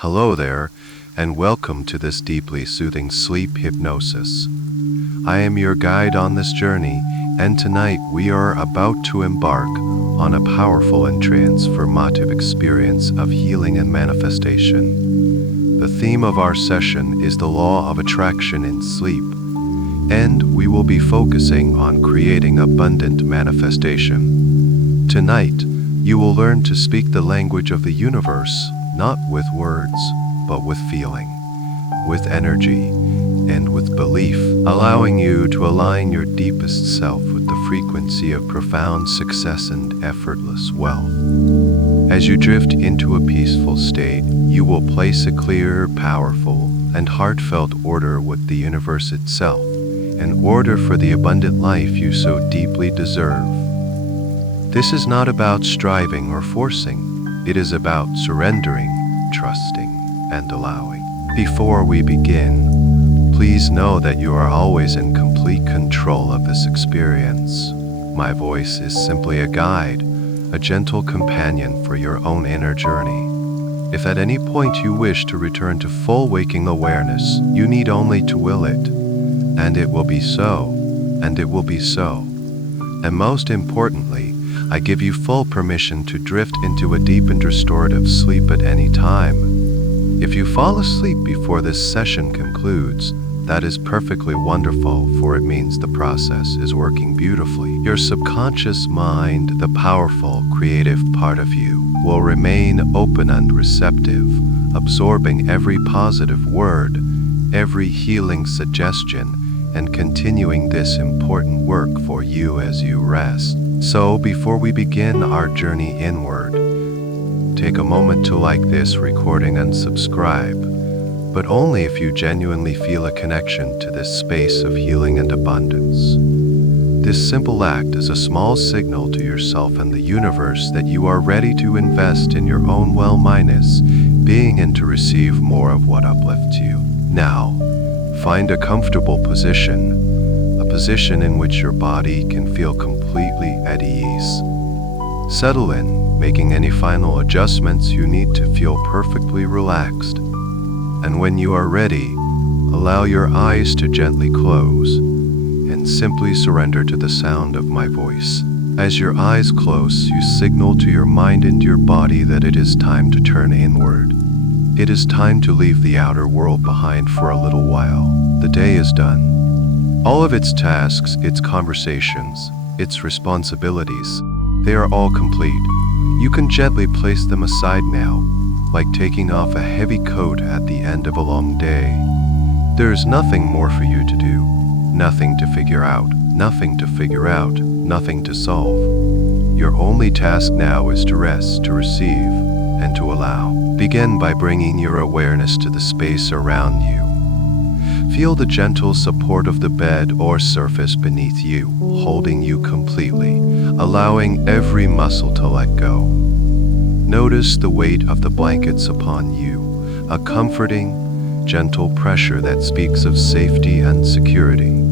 Hello there, and welcome to this deeply soothing sleep hypnosis. I am your guide on this journey, and tonight we are about to embark on a powerful and transformative experience of healing and manifestation. The theme of our session is the law of attraction in sleep, and we will be focusing on creating abundant manifestation. Tonight, you will learn to speak the language of the universe, not with words, but with feeling, with energy, and with belief, allowing you to align your deepest self with the frequency of profound success and effortless wealth. As you drift into a peaceful state, you will place a clear, powerful, and heartfelt order with the universe itself, an order for the abundant life you so deeply deserve. This is not about striving or forcing. It is about surrendering, trusting, and allowing. Before we begin, please know that you are always in complete control of this experience. My voice is simply a guide, a gentle companion for your own inner journey. If at any point you wish to return to full waking awareness, you need only to will it. And it will be so, and it will be so. And most importantly, I give you full permission to drift into a deep and restorative sleep at any time. If you fall asleep before this session concludes, that is perfectly wonderful, for it means the process is working beautifully. Your subconscious mind, the powerful, creative part of you, will remain open and receptive, absorbing every positive word, every healing suggestion, and continuing this important work for you as you rest. So, before we begin our journey inward, take a moment to like this recording and subscribe, but only if you genuinely feel a connection to this space of healing and abundance. This simple act is a small signal to yourself and the universe that you are ready to invest in your own well-being and to receive more of what uplifts you. Now, find a comfortable position, a position in which your body can feel completely at ease. Settle in, making any final adjustments you need to feel perfectly relaxed. And when you are ready, allow your eyes to gently close and simply surrender to the sound of my voice. As your eyes close, you signal to your mind and your body that it is time to turn inward. It is time to leave the outer world behind for a little while. The day is done. All of its tasks, its conversations, its responsibilities, they are all complete. You can gently place them aside now, like taking off a heavy coat at the end of a long day. There is nothing more for you to do, nothing to figure out, nothing to solve. Your only task now is to rest, to receive, and to allow. Begin by bringing your awareness to the space around you. Feel the gentle support of the bed or surface beneath you, holding you completely, allowing every muscle to let go. Notice the weight of the blankets upon you, a comforting, gentle pressure that speaks of safety and security.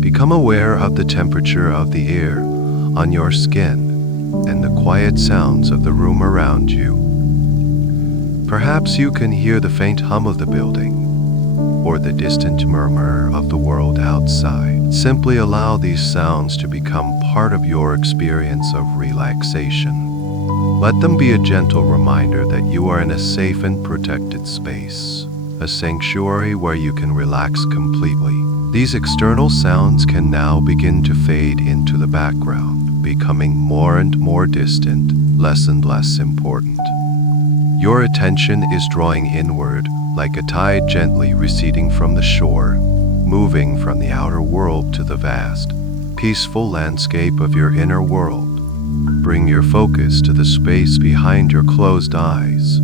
Become aware of the temperature of the air on your skin and the quiet sounds of the room around you. Perhaps you can hear the faint hum of the building, or the distant murmur of the world outside. Simply allow these sounds to become part of your experience of relaxation. Let them be a gentle reminder that you are in a safe and protected space, a sanctuary where you can relax completely. These external sounds can now begin to fade into the background, becoming more and more distant, less and less important. Your attention is drawing inward, like a tide gently receding from the shore, moving from the outer world to the vast, peaceful landscape of your inner world. Bring your focus to the space behind your closed eyes.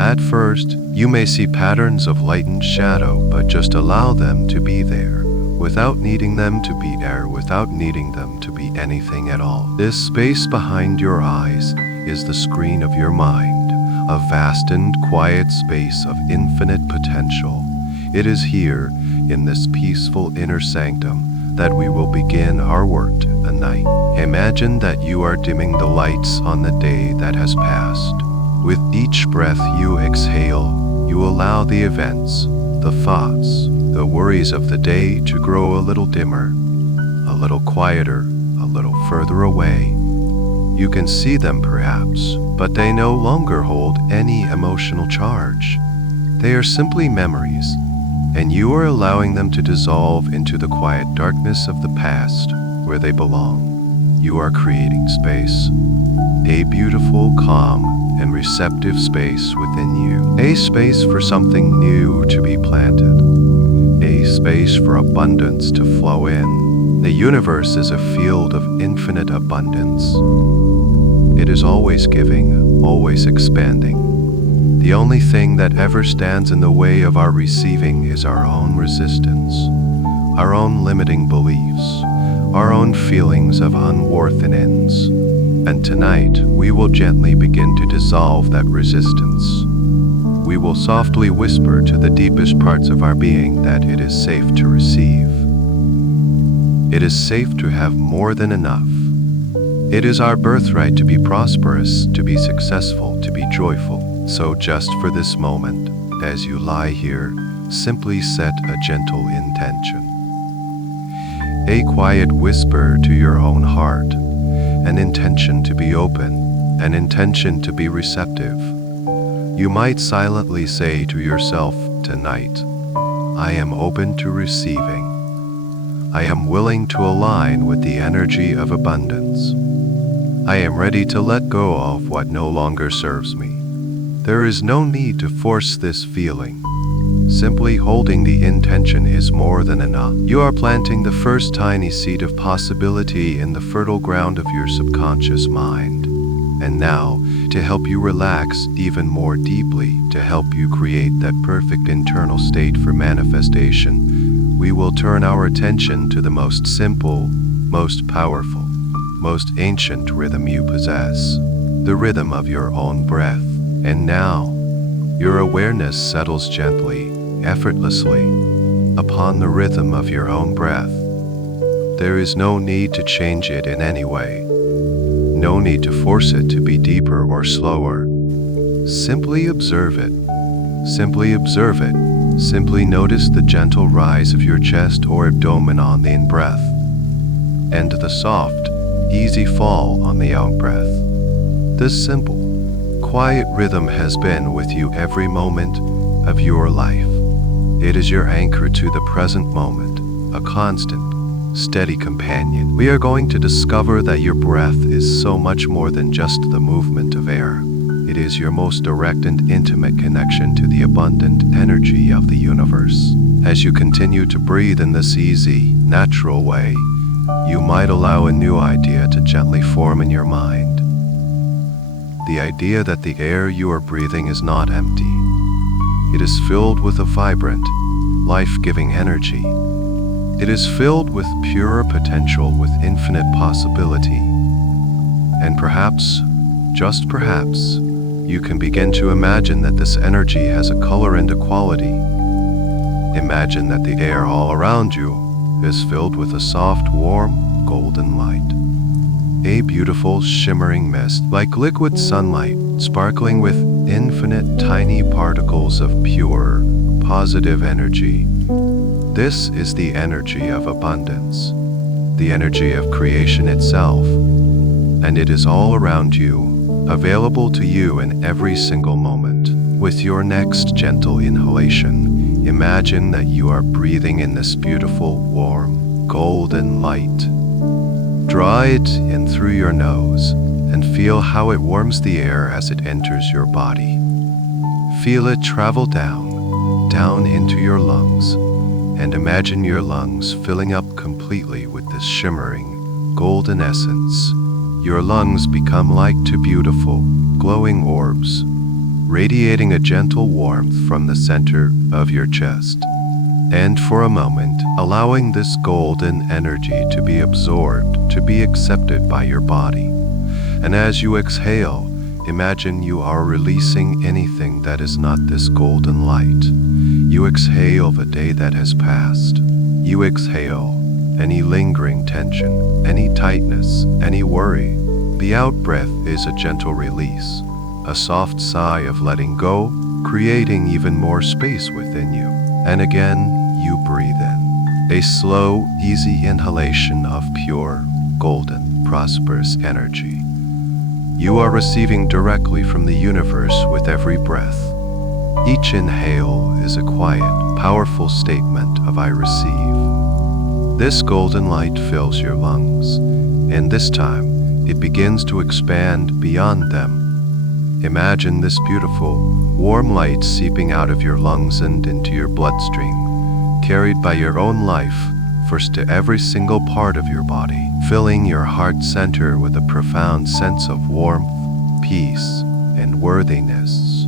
At first, you may see patterns of light and shadow, but just allow them to be there, without needing them to be there, without needing them to be anything at all. This space behind your eyes is the screen of your mind, a vast and quiet space of infinite potential. It is here, in this peaceful inner sanctum, that we will begin our work tonight. Imagine that you are dimming the lights on the day that has passed. With each breath you exhale, you allow the events, the thoughts, the worries of the day to grow a little dimmer, a little quieter, a little further away. You can see them perhaps, but they no longer hold any emotional charge. They are simply memories, and you are allowing them to dissolve into the quiet darkness of the past where they belong. You are creating space, a beautiful, calm, and receptive space within you. A space for something new to be planted. A space for abundance to flow in. The universe is a field of infinite abundance. It is always giving, always expanding. The only thing that ever stands in the way of our receiving is our own resistance, our own limiting beliefs, our own feelings of unworthiness. And tonight, we will gently begin to dissolve that resistance. We will softly whisper to the deepest parts of our being that it is safe to receive. It is safe to have more than enough. It is our birthright to be prosperous, to be successful, to be joyful. So just for this moment, as you lie here, simply set a gentle intention. A quiet whisper to your own heart, an intention to be open, an intention to be receptive. You might silently say to yourself tonight, I am open to receiving. I am willing to align with the energy of abundance. I am ready to let go of what no longer serves me. There is no need to force this feeling. Simply holding the intention is more than enough. You are planting the first tiny seed of possibility in the fertile ground of your subconscious mind. And now, to help you relax even more deeply, to help you create that perfect internal state for manifestation, we will turn our attention to the most simple, most powerful, most ancient rhythm you possess, the rhythm of your own breath. And now, your awareness settles gently, effortlessly, upon the rhythm of your own breath. There is no need to change it in any way. No need to force it to be deeper or slower. Simply observe it. Simply observe it. Simply notice the gentle rise of your chest or abdomen on the in-breath, and the soft, easy fall on the out-breath. This simple, quiet rhythm has been with you every moment of your life. It is your anchor to the present moment, a constant, steady companion. We are going to discover that your breath is so much more than just the movement of air. It is your most direct and intimate connection to the abundant energy of the universe. As you continue to breathe in this easy, natural way, you might allow a new idea to gently form in your mind. The idea that the air you are breathing is not empty. It is filled with a vibrant, life-giving energy. It is filled with pure potential, with infinite possibility. And perhaps, just perhaps, you can begin to imagine that this energy has a color and a quality. Imagine that the air all around you is filled with a soft, warm, golden light. A beautiful, shimmering mist, like liquid sunlight, sparkling with infinite tiny particles of pure, positive energy. This is the energy of abundance, the energy of creation itself, and it is all around you, available to you in every single moment. With your next gentle inhalation, imagine that you are breathing in this beautiful, warm, golden light. Draw it in through your nose and feel how it warms the air as it enters your body. Feel it travel down into your lungs, and imagine your lungs filling up completely with this shimmering, golden essence. Your lungs become like two beautiful, glowing orbs, radiating a gentle warmth from the center of your chest. And for a moment, allowing this golden energy to be absorbed, to be accepted by your body. And as you exhale, imagine you are releasing anything that is not this golden light. You exhale the day that has passed. You exhale any lingering tension, any tightness, any worry. The out-breath is a gentle release, a soft sigh of letting go, creating even more space within you. And again, you breathe in. A slow, easy inhalation of pure, golden, prosperous energy. You are receiving directly from the universe with every breath. Each inhale is a quiet, powerful statement of I receive. This golden light fills your lungs, and this time it begins to expand beyond them. Imagine this beautiful, warm light seeping out of your lungs and into your bloodstream, carried by your own life, first to every single part of your body, filling your heart center with a profound sense of warmth, peace, and worthiness.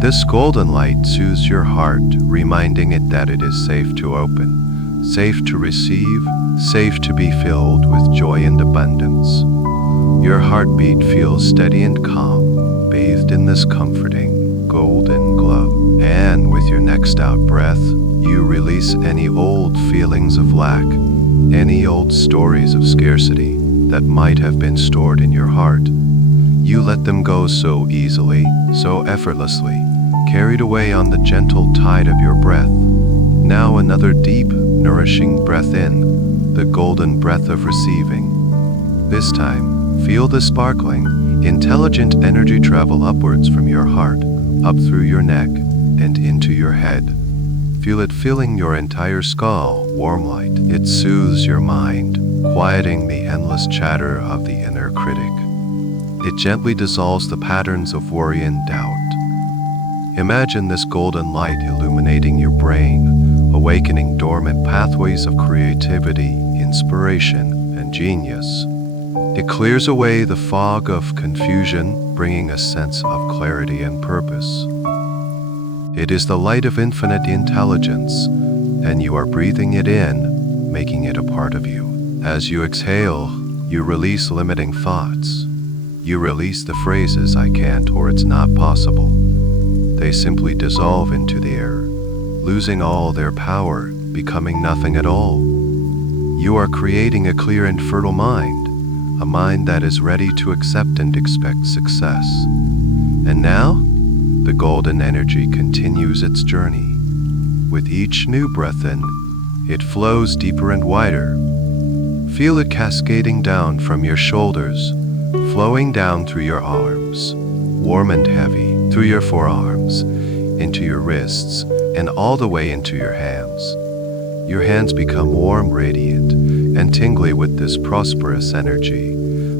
This golden light soothes your heart, reminding it that it is safe to open, safe to receive, safe to be filled with joy and abundance. Your heartbeat feels steady and calm, bathed in this comforting, golden glow. And with your next out breath, you release any old feelings of lack, any old stories of scarcity that might have been stored in your heart. You let them go so easily, so effortlessly, carried away on the gentle tide of your breath. Now another deep, nourishing breath in, the golden breath of receiving. This time, feel the sparkling, intelligent energy travel upwards from your heart, up through your neck, and into your head. Feel it filling your entire skull, warm light. It soothes your mind, quieting the endless chatter of the inner critic. It gently dissolves the patterns of worry and doubt. Imagine this golden light illuminating your brain, awakening dormant pathways of creativity, inspiration, and genius. It clears away the fog of confusion, bringing a sense of clarity and purpose. It is the light of infinite intelligence, and you are breathing it in, making it a part of you. As you exhale, you release limiting thoughts. You release the phrases I can't or it's not possible. They simply dissolve into the air, losing all their power, becoming nothing at all. You are creating a clear and fertile mind, a mind that is ready to accept and expect success. And now, the golden energy continues its journey. With each new breath in, it flows deeper and wider. Feel it cascading down from your shoulders, flowing down through your arms, warm and heavy, through your forearms, into your wrists, and all the way into your hands. Your hands become warm, radiant, and tingly with this prosperous energy.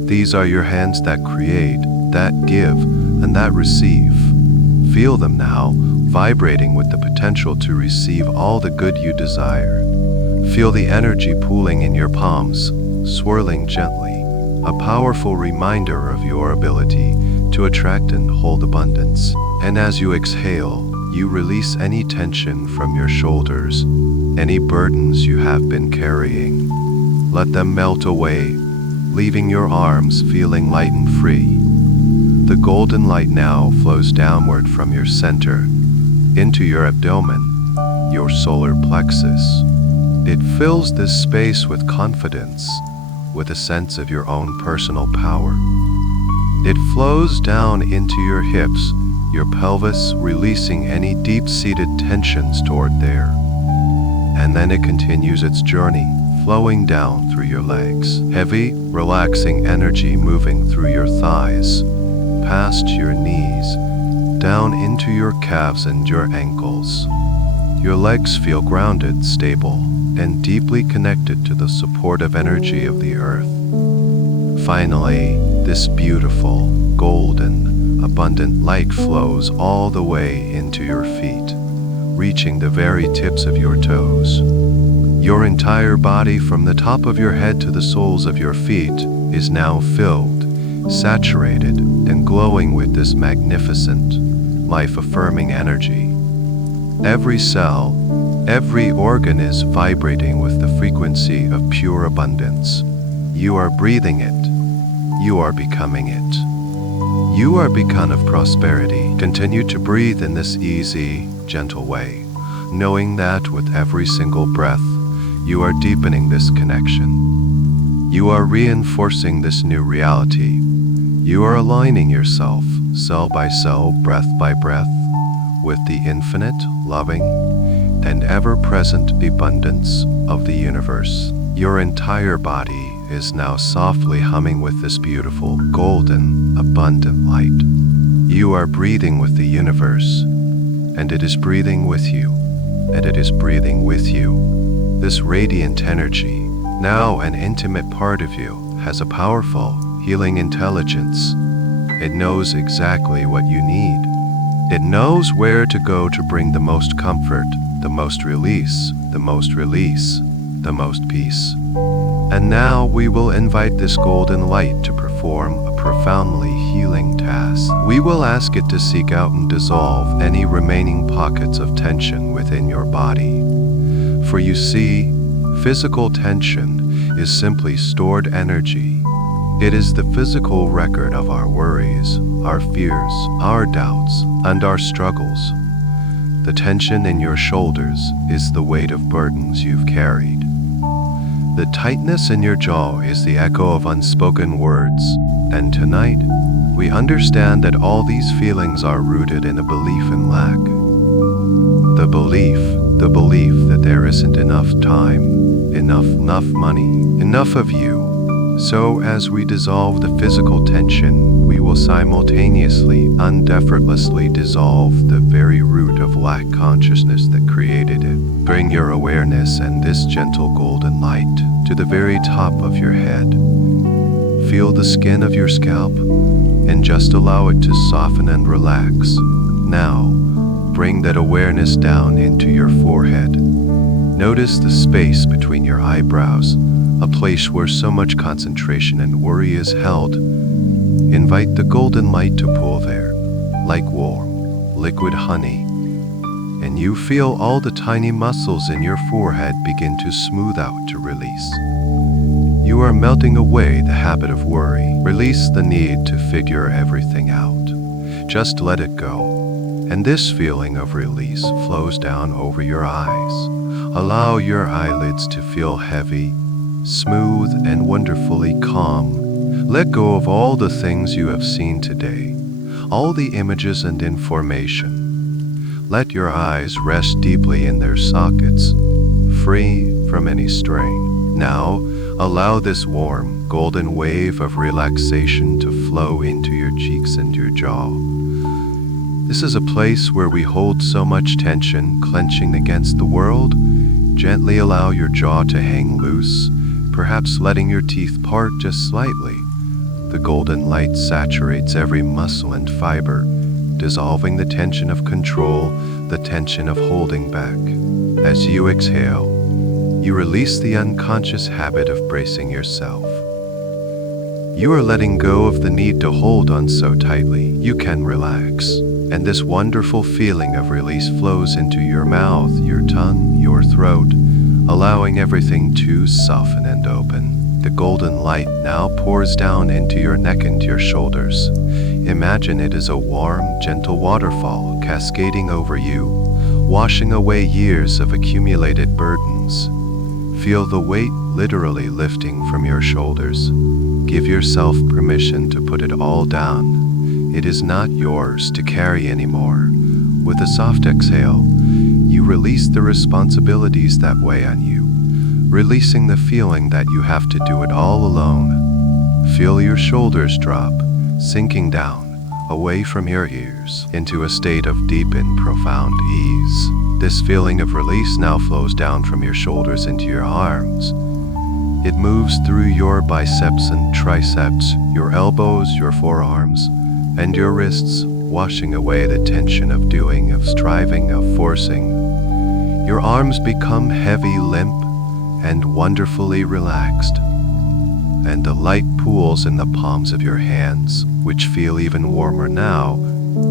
These are your hands that create, that give, and that receive. Feel them now, vibrating with the potential to receive all the good you desire. Feel the energy pooling in your palms, swirling gently, a powerful reminder of your ability to attract and hold abundance. And as you exhale, you release any tension from your shoulders, any burdens you have been carrying. Let them melt away, leaving your arms feeling light and free. The golden light now flows downward from your center, into your abdomen, your solar plexus. It fills this space with confidence, with a sense of your own personal power. It flows down into your hips, your pelvis, releasing any deep-seated tension stored there. And then it continues its journey, flowing down through your legs. Heavy, relaxing energy moving through your thighs, past your knees, down into your calves and your ankles. Your legs feel grounded, stable, and deeply connected to the supportive energy of the earth. Finally, this beautiful, golden, abundant light flows all the way into your feet, reaching the very tips of your toes. Your entire body, from the top of your head to the soles of your feet, is now filled, saturated, and glowing with this magnificent, life-affirming energy. Every cell, every organ is vibrating with the frequency of pure abundance. You are breathing it. You are becoming it. You are beacon of prosperity. Continue to breathe in this easy, gentle way, knowing that with every single breath, you are deepening this connection. You are reinforcing this new reality. You are aligning yourself, cell by cell, breath by breath, with the infinite, loving, and ever-present abundance of the universe. Your entire body is now softly humming with this beautiful, golden, abundant light. You are breathing with the universe, and it is breathing with you, and it is breathing with you. This radiant energy, now an intimate part of you, has a powerful, healing intelligence. It knows exactly what you need. It knows where to go to bring the most comfort, the most release, the most release, the most peace. And now we will invite this golden light to perform a profoundly healing task. We will ask it to seek out and dissolve any remaining pockets of tension within your body. For you see, physical tension is simply stored energy. It is the physical record of our worries, our fears, our doubts, and our struggles. The tension in your shoulders is the weight of burdens you've carried. The tightness in your jaw is the echo of unspoken words, and tonight, we understand that all these feelings are rooted in a belief in lack. The belief that there isn't enough time, enough money, enough of you. So as we dissolve the physical tension, we will simultaneously and effortlessly dissolve the very root of lack consciousness that created it. Bring your awareness and this gentle golden light to the very top of your head. Feel the skin of your scalp and just allow it to soften and relax. Now, bring that awareness down into your forehead. Notice the space between your eyebrows, a place where so much concentration and worry is held. Invite the golden light to pool there, like warm, liquid honey. And you feel all the tiny muscles in your forehead begin to smooth out to release. You are melting away the habit of worry. Release the need to figure everything out. Just let it go. And this feeling of release flows down over your eyes. Allow your eyelids to feel heavy, smooth, and wonderfully calm. Let go of all the things you have seen today, all the images and information. Let your eyes rest deeply in their sockets, free from any strain. Now, allow this warm, golden wave of relaxation to flow into your cheeks and your jaw. This is a place where we hold so much tension, clenching against the world. Gently allow your jaw to hang loose, perhaps letting your teeth part just slightly. The golden light saturates every muscle and fiber, dissolving the tension of control, the tension of holding back. As you exhale, you release the unconscious habit of bracing yourself. You are letting go of the need to hold on so tightly. You can relax, and this wonderful feeling of release flows into your mouth, your tongue, your throat, allowing everything to soften and open. The golden light now pours down into your neck and your shoulders. Imagine it as a warm, gentle waterfall cascading over you, washing away years of accumulated burdens. Feel the weight literally lifting from your shoulders. Give yourself permission to put it all down. It is not yours to carry anymore. With a soft exhale, you release the responsibilities that weigh on you, releasing the feeling that you have to do it all alone. Feel your shoulders drop, sinking down, away from your ears, into a state of deep and profound ease. This feeling of release now flows down from your shoulders into your arms. It moves through your biceps and triceps, your elbows, your forearms, and your wrists, washing away the tension of doing, of striving, of forcing. Your arms become heavy, limp, and wonderfully relaxed. And the light pools in the palms of your hands, which feel even warmer now,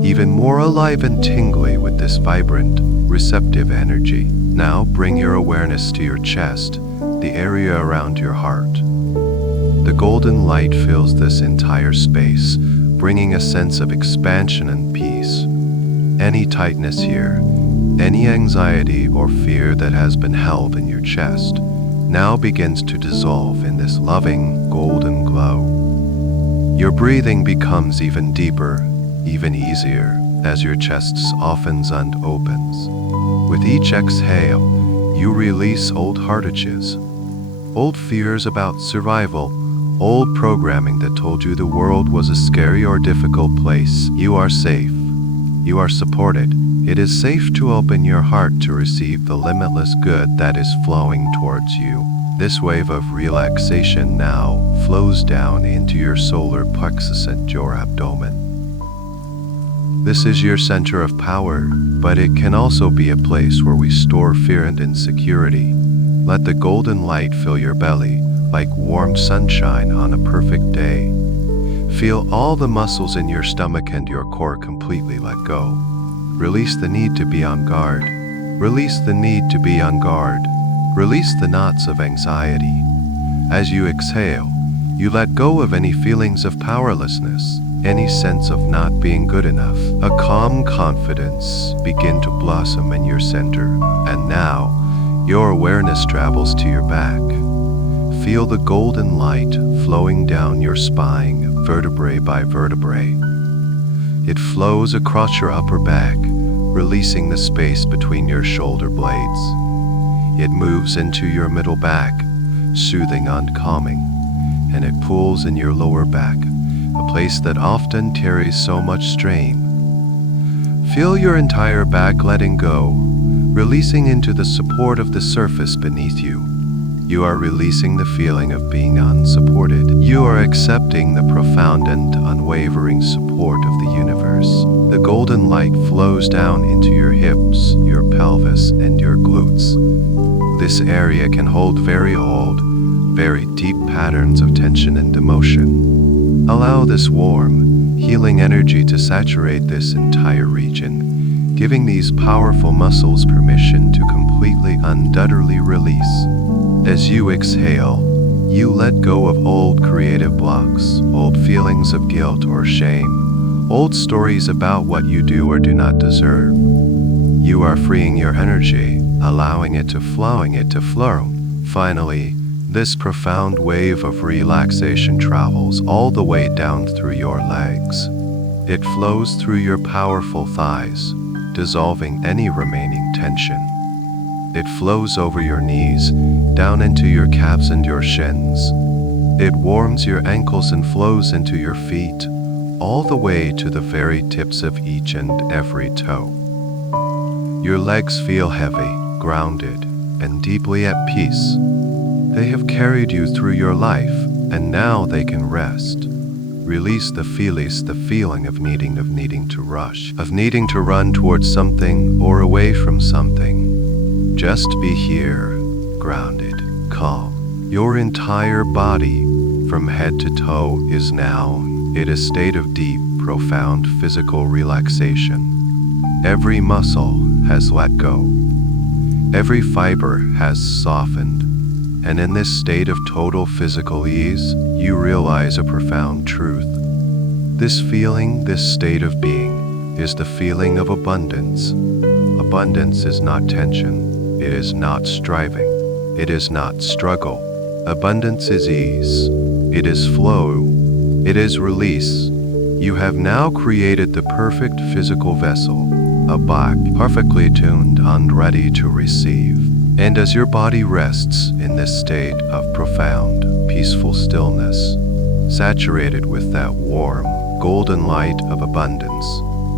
even more alive and tingly with this vibrant, receptive energy. Now bring your awareness to your chest, the area around your heart. The golden light fills this entire space, bringing a sense of expansion and peace. Any tightness here, any anxiety or fear that has been held in your chest, now begins to dissolve in this loving, golden glow. Your breathing becomes even deeper, even easier, as your chest softens and opens. With each exhale, you release old heartaches, old fears about survival, old programming that told you the world was a scary or difficult place. You are safe. You are supported. It is safe to open your heart to receive the limitless good that is flowing towards you. This wave of relaxation now flows down into your solar plexus and your abdomen. This is your center of power, but it can also be a place where we store fear and insecurity. Let the golden light fill your belly, like warm sunshine on a perfect day. Feel all the muscles in your stomach and your core completely let go. Release the need to be on guard. Release the need to be on guard. Release the knots of anxiety. As you exhale, you let go of any feelings of powerlessness, any sense of not being good enough. A calm confidence begins to blossom in your center, and now your awareness travels to your back. Feel the golden light flowing down your spine, vertebrae by vertebrae. It flows across your upper back, releasing the space between your shoulder blades. It moves into your middle back, soothing and calming, and it pulls in your lower back, a place that often carries so much strain. Feel your entire back letting go, releasing into the support of the surface beneath you. You are releasing the feeling of being unsupported. You are accepting the profound and unwavering support of the universe. The golden light flows down into your hips, your pelvis, and your glutes. This area can hold very old, very deep patterns of tension and emotion. Allow this warm, healing energy to saturate this entire region, giving these powerful muscles permission to completely and utterly release. As you exhale, you let go of old creative blocks, old feelings of guilt or shame, old stories about what you do or do not deserve. You are freeing your energy, allowing it to flow. Finally, this profound wave of relaxation travels all the way down through your legs. It flows through your powerful thighs, dissolving any remaining tension. It flows over your knees, down into your calves and your shins. It warms your ankles and flows into your feet, all the way to the very tips of each and every toe. Your legs feel heavy, grounded, and deeply at peace. They have carried you through your life, and now they can rest. Release the feeling of needing to rush, of needing to run towards something or away from something. Just be here, grounded, calm. Your entire body, from head to toe, is now in a state of deep, profound physical relaxation. Every muscle has let go. Every fiber has softened. And in this state of total physical ease, you realize a profound truth. This feeling, this state of being, is the feeling of abundance. Abundance is not tension. It is not striving. It is not struggle. Abundance is ease. It is flow. It is release. You have now created the perfect physical vessel, a body perfectly tuned and ready to receive. And as your body rests in this state of profound, peaceful stillness, saturated with that warm, golden light of abundance,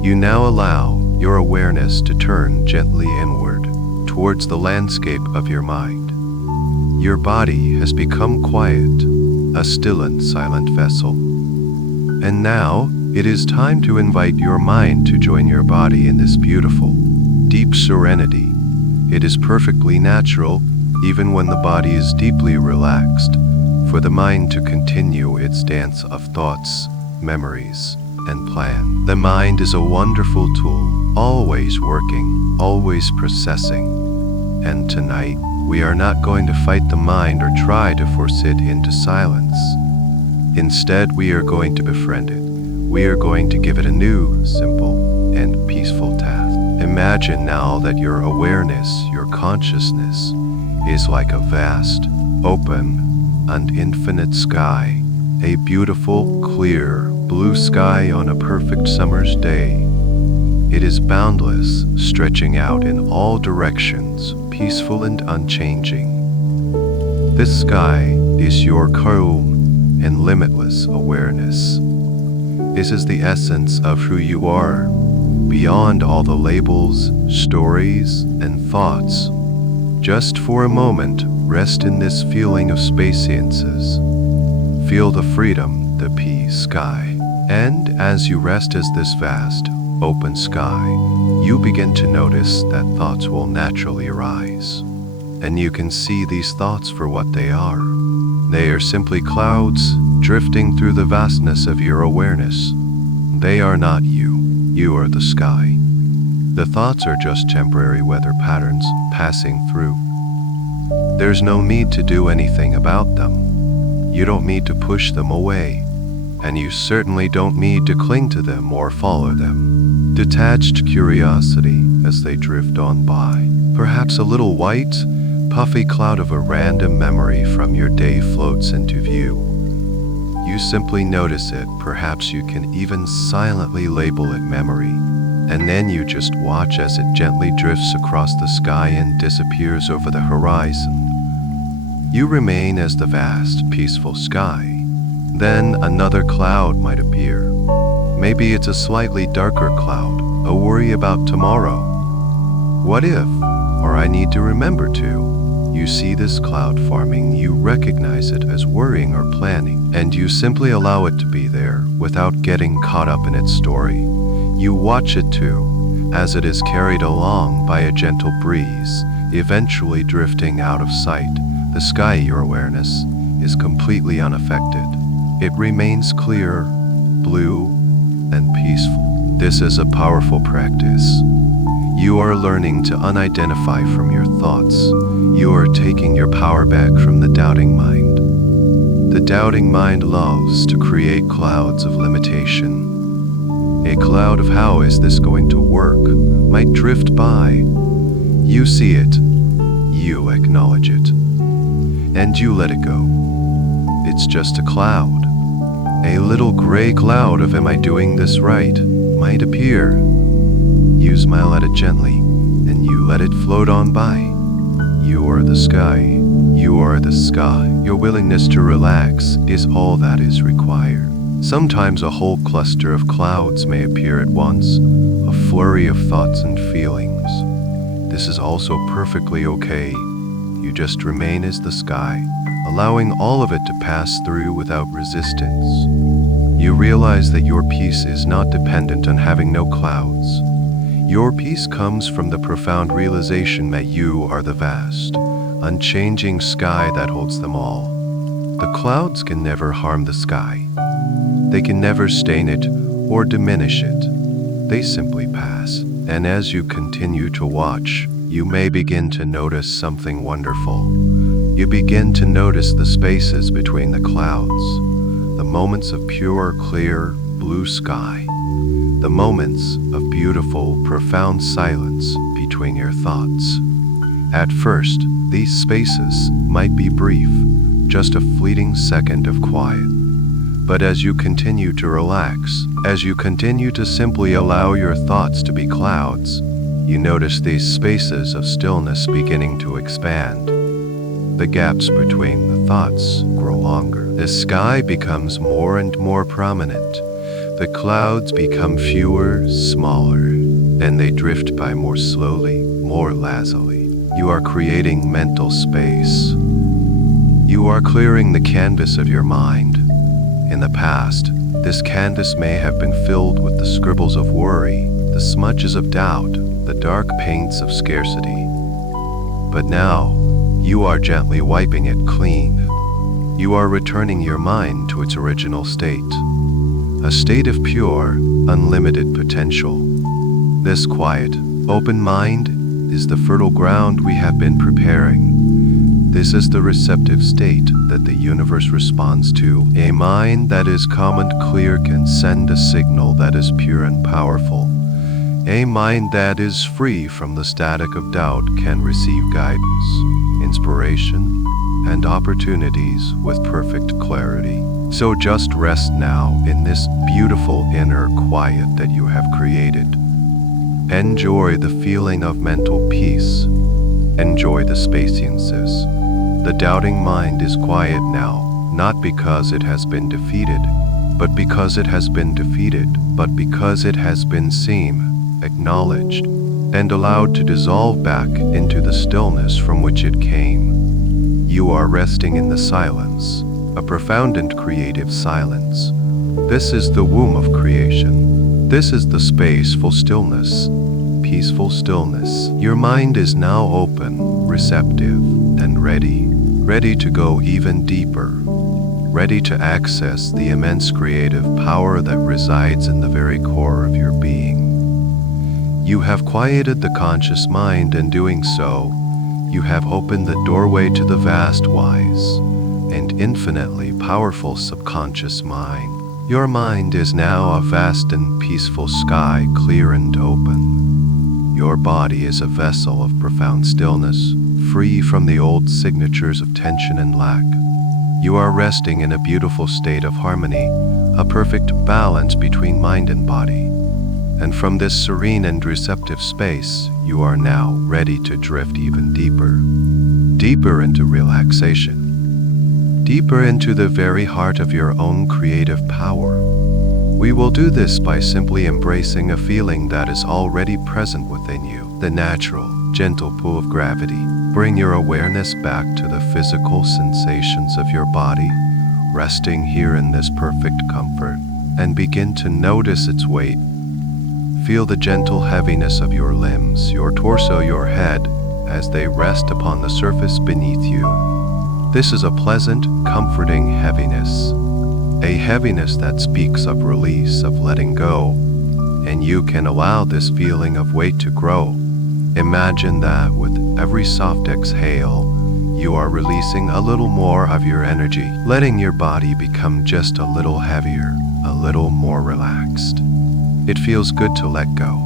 you now allow your awareness to turn gently inward, towards the landscape of your mind. Your body has become quiet, a still and silent vessel. And now, it is time to invite your mind to join your body in this beautiful, deep serenity. It is perfectly natural, even when the body is deeply relaxed, for the mind to continue its dance of thoughts, memories, and plans. The mind is a wonderful tool, always working, always processing. And tonight, we are not going to fight the mind or try to force it into silence. Instead, we are going to befriend it. We are going to give it a new, simple, and peaceful task. Imagine now that your awareness, your consciousness, is like a vast, open, and infinite sky, a beautiful, clear, blue sky on a perfect summer's day. It is boundless, stretching out in all directions, peaceful and unchanging. This sky is your calm and limitless awareness. This is the essence of who you are, beyond all the labels, stories, and thoughts. Just for a moment, rest in this feeling of spaciences. Feel the freedom, the peace sky. And as you rest as this vast, open sky, you begin to notice that thoughts will naturally arise. And you can see these thoughts for what they are. They are simply clouds drifting through the vastness of your awareness. They are not you. You are the sky. The thoughts are just temporary weather patterns passing through. There's no need to do anything about them. You don't need to push them away. And you certainly don't need to cling to them or follow them. Detached curiosity as they drift on by. Perhaps a little white, puffy cloud of a random memory from your day floats into view. You simply notice it, perhaps you can even silently label it memory, and then you just watch as it gently drifts across the sky and disappears over the horizon. You remain as the vast, peaceful sky. Then another cloud might appear. Maybe it's a slightly darker cloud, a worry about tomorrow. What if, or I need to remember to. You see this cloud forming, you recognize it as worrying or planning, and you simply allow it to be there without getting caught up in its story. You watch it too, as it is carried along by a gentle breeze, eventually drifting out of sight. The sky, your awareness, is completely unaffected. It remains clear, blue, and peaceful. This is a powerful practice. You are learning to unidentify from your thoughts. You are taking your power back from the doubting mind. The doubting mind loves to create clouds of limitation. A cloud of how is this going to work might drift by. You see it, you acknowledge it, and you let it go. It's just a cloud. A little gray cloud of am I doing this right might appear. You smile at it gently, and you let it float on by. You are the sky. You are the sky. Your willingness to relax is all that is required. Sometimes a whole cluster of clouds may appear at once, a flurry of thoughts and feelings. This is also perfectly okay. You just remain as the sky, allowing all of it to pass through without resistance. You realize that your peace is not dependent on having no clouds. Your peace comes from the profound realization that you are the vast, unchanging sky that holds them all. The clouds can never harm the sky. They can never stain it or diminish it. They simply pass. And as you continue to watch, you may begin to notice something wonderful. You begin to notice the spaces between the clouds, the moments of pure, clear, blue sky, the moments of beautiful, profound silence between your thoughts. At first, these spaces might be brief, just a fleeting second of quiet. But as you continue to relax, as you continue to simply allow your thoughts to be clouds, you notice these spaces of stillness beginning to expand. The gaps between the thoughts grow longer. The sky becomes more and more prominent. The clouds become fewer, smaller, and they drift by more slowly, more lazily. You are creating mental space. You are clearing the canvas of your mind. In the past, this canvas may have been filled with the scribbles of worry, the smudges of doubt, the dark paints of scarcity. But now, you are gently wiping it clean. You are returning your mind to its original state, a state of pure, unlimited potential. This quiet, open mind is the fertile ground we have been preparing. This is the receptive state that the universe responds to. A mind that is calm and clear can send a signal that is pure and powerful. A mind that is free from the static of doubt can receive guidance, inspiration, and opportunities with perfect clarity. So just rest now in this beautiful inner quiet that you have created. Enjoy the feeling of mental peace. Enjoy the spacieness. The doubting mind is quiet now, not because it has been defeated, but because it has been seen, acknowledged, and allowed to dissolve back into the stillness from which it came. You are resting in the silence, a profound and creative silence. This is the womb of creation. This is the spaceful stillness, peaceful stillness. Your mind is now open, receptive, and ready to go even deeper, ready to access the immense creative power that resides in the very core of your being. You have quieted the conscious mind, and doing so, you have opened the doorway to the vast, wise, and infinitely powerful subconscious mind. Your mind is now a vast and peaceful sky, clear and open. Your body is a vessel of profound stillness, free from the old signatures of tension and lack. You are resting in a beautiful state of harmony, a perfect balance between mind and body. And from this serene and receptive space, you are now ready to drift even deeper into relaxation, deeper into the very heart of your own creative power. We will do this by simply embracing a feeling that is already present within you, the natural, gentle pull of gravity. Bring your awareness back to the physical sensations of your body, resting here in this perfect comfort, and begin to notice its weight. Feel the gentle heaviness of your limbs, your torso, your head, as they rest upon the surface beneath you. This is a pleasant, comforting heaviness, a heaviness that speaks of release, of letting go, and you can allow this feeling of weight to grow. Imagine that with every soft exhale, you are releasing a little more of your energy, letting your body become just a little heavier, a little more relaxed. It feels good to let go.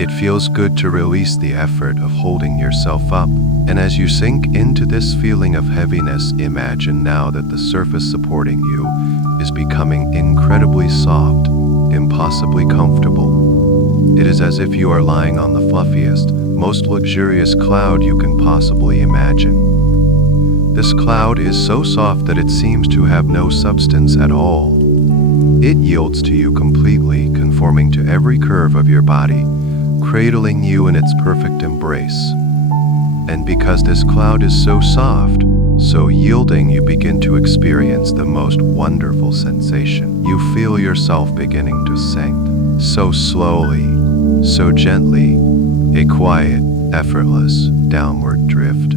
It feels good to release the effort of holding yourself up. And as you sink into this feeling of heaviness, imagine now that the surface supporting you is becoming incredibly soft, impossibly comfortable. It is as if you are lying on the fluffiest, most luxurious cloud you can possibly imagine. This cloud is so soft that it seems to have no substance at all. It yields to you completely, conforming to every curve of your body, cradling you in its perfect embrace. And because this cloud is so soft, so yielding, you begin to experience the most wonderful sensation. You feel yourself beginning to sink, so slowly, so gently, a quiet, effortless, downward drift.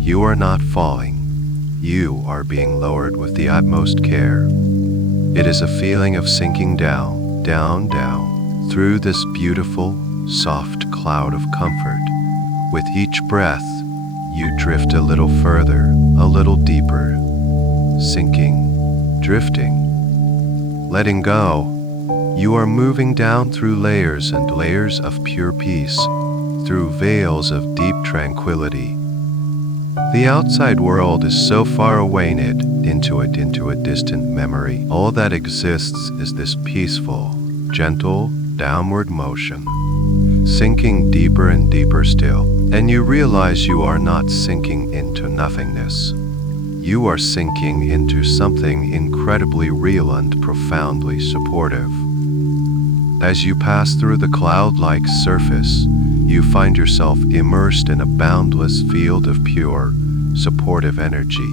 You are not falling. You are being lowered with the utmost care. It is a feeling of sinking down, down, through this beautiful, soft cloud of comfort. With each breath, you drift a little further, a little deeper, sinking, drifting, letting go. You are moving down through layers and layers of pure peace, through veils of deep tranquility. The outside world is so far away into a distant memory. All that exists is this peaceful, gentle, downward motion, sinking deeper and deeper still. And you realize you are not sinking into nothingness. You are sinking into something incredibly real and profoundly supportive. As you pass through the cloud-like surface, you find yourself immersed in a boundless field of pure, supportive energy.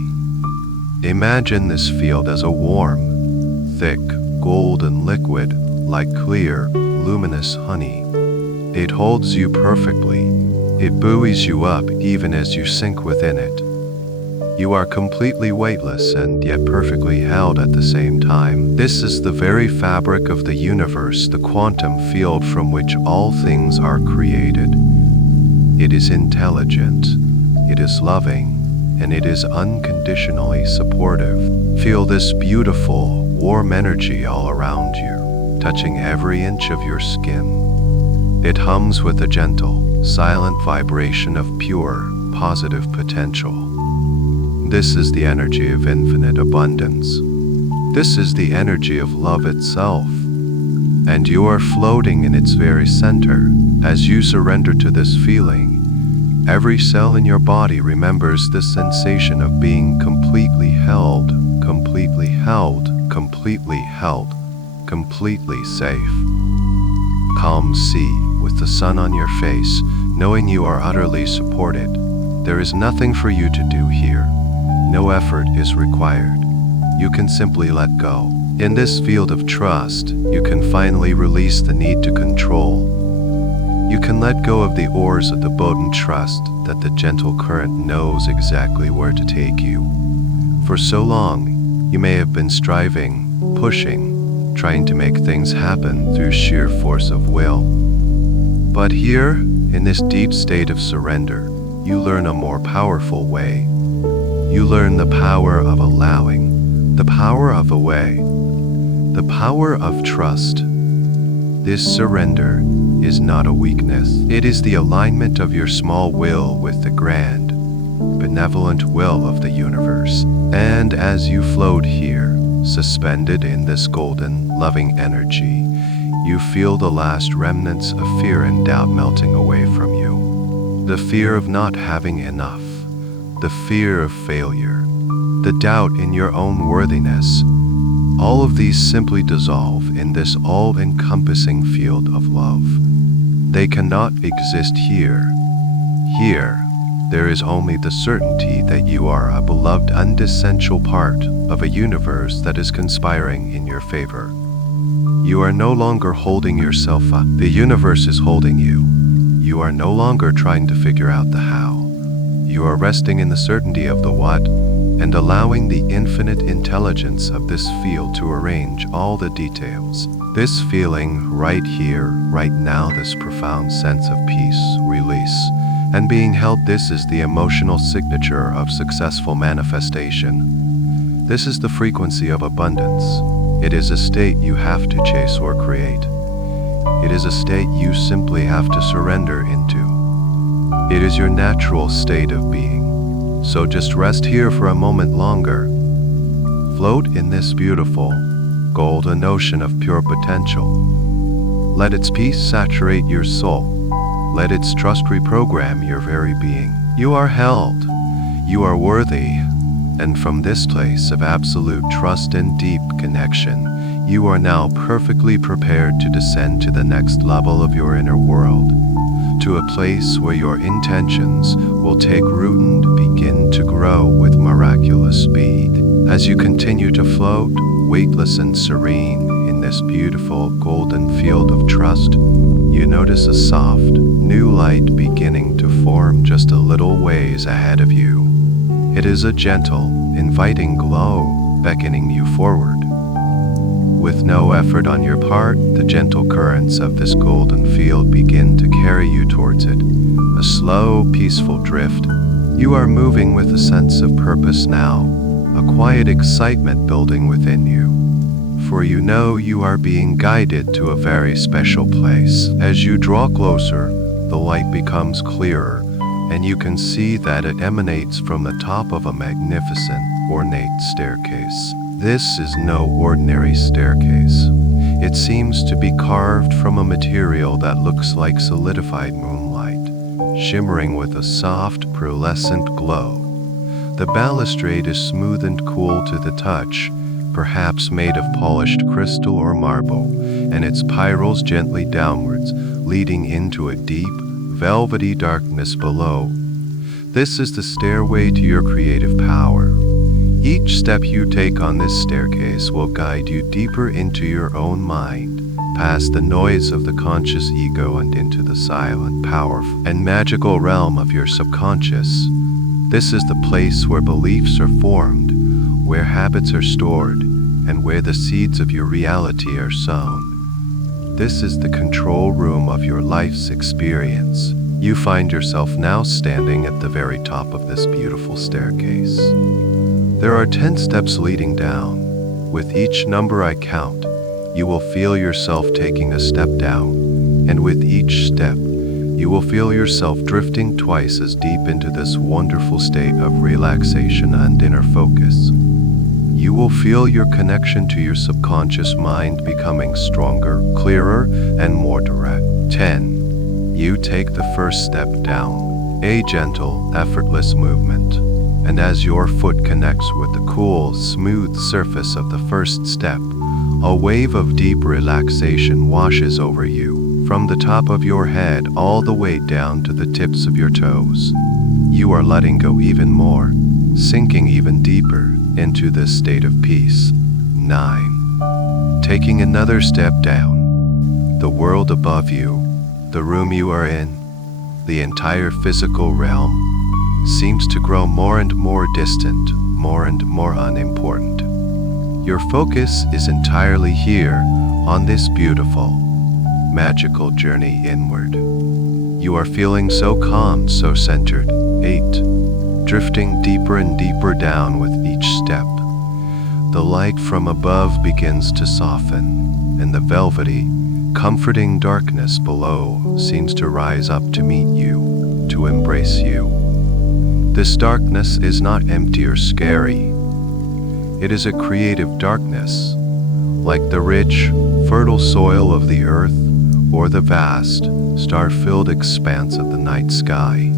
Imagine this field as a warm, thick, golden liquid, like clear, luminous honey. It holds you perfectly. It buoys you up even as you sink within it. You are completely weightless and yet perfectly held at the same time. This is the very fabric of the universe, the quantum field from which all things are created. It is intelligent, it is loving, and it is unconditionally supportive. Feel this beautiful, warm energy all around you, touching every inch of your skin. It hums with a gentle, silent vibration of pure, positive potential. This is the energy of infinite abundance. This is the energy of love itself, and you are floating in its very center. As you surrender to this feeling, every cell in your body remembers this sensation of being completely held, completely held, completely held, completely safe. Calm sea, with the sun on your face, knowing you are utterly supported. There is nothing for you to do here. No effort is required. You can simply let go. In this field of trust, you can finally release the need to control. You can let go of the oars of the boat and trust that the gentle current knows exactly where to take you. For so long, you may have been striving, pushing, trying to make things happen through sheer force of will. But here, in this deep state of surrender, you learn a more powerful way. You learn the power of allowing, the power of a way, the power of trust. This surrender is not a weakness. It is the alignment of your small will with the grand, benevolent will of the universe. And as you float here, suspended in this golden, loving energy, you feel the last remnants of fear and doubt melting away from you. The fear of not having enough, the fear of failure, the doubt in your own worthiness. All of these simply dissolve in this all-encompassing field of love. They cannot exist here. Here, there is only the certainty that you are a beloved, unessential part of a universe that is conspiring in your favor. You are no longer holding yourself up. The universe is holding you. You are no longer trying to figure out the how. You are resting in the certainty of the what, and allowing the infinite intelligence of this field to arrange all the details. This feeling right here, right now, this profound sense of peace, release, and being held, this is the emotional signature of successful manifestation. This is the frequency of abundance. It is a state you have to chase or create. It is a state you simply have to surrender into. It is your natural state of being. So just rest here for a moment longer. Float in this beautiful, golden ocean of pure potential. Let its peace saturate your soul. Let its trust reprogram your very being. You are held. You are worthy. And from this place of absolute trust and deep connection, you are now perfectly prepared to descend to the next level of your inner world, to a place where your intentions will take root and begin to grow with miraculous speed. As you continue to float, weightless and serene, in this beautiful golden field of trust, you notice a soft, new light beginning to form just a little ways ahead of you. It is a gentle, inviting glow beckoning you forward. With no effort on your part, the gentle currents of this golden field begin to carry you towards it. A slow, peaceful drift. You are moving with a sense of purpose now, a quiet excitement building within you. For you know you are being guided to a very special place. As you draw closer, the light becomes clearer, and you can see that it emanates from the top of a magnificent, ornate staircase. This is no ordinary staircase. It seems to be carved from a material that looks like solidified moonlight, shimmering with a soft, pearlescent glow. The balustrade is smooth and cool to the touch, perhaps made of polished crystal or marble, and it spirals gently downwards, leading into a deep, velvety darkness below. This is the stairway to your creative power. Each step you take on this staircase will guide you deeper into your own mind, past the noise of the conscious ego and into the silent, powerful, and magical realm of your subconscious. This is the place where beliefs are formed, where habits are stored, and where the seeds of your reality are sown. This is the control room of your life's experience. You find yourself now standing at the very top of this beautiful staircase. There are 10 steps leading down. With each number I count, you will feel yourself taking a step down, and with each step, you will feel yourself drifting twice as deep into this wonderful state of relaxation and inner focus. you will feel your connection to your subconscious mind becoming stronger, clearer, and more direct. 10. You take the first step down, a gentle, effortless movement. And as your foot connects with the cool, smooth surface of the first step, a wave of deep relaxation washes over you, from the top of your head all the way down to the tips of your toes. You are letting go even more, sinking even deeper into this state of peace. 9. Taking another step down, the world above you, the room you are in, the entire physical realm, seems to grow more and more distant, more and more unimportant. Your focus is entirely here on this beautiful, magical journey inward. You are feeling so calm, so centered. 8. Drifting deeper and deeper down with each step. The light from above begins to soften, and the velvety, comforting darkness below seems to rise up to meet you, to embrace you. This darkness is not empty or scary. It is a creative darkness, like the rich, fertile soil of the earth or the vast, star-filled expanse of the night sky.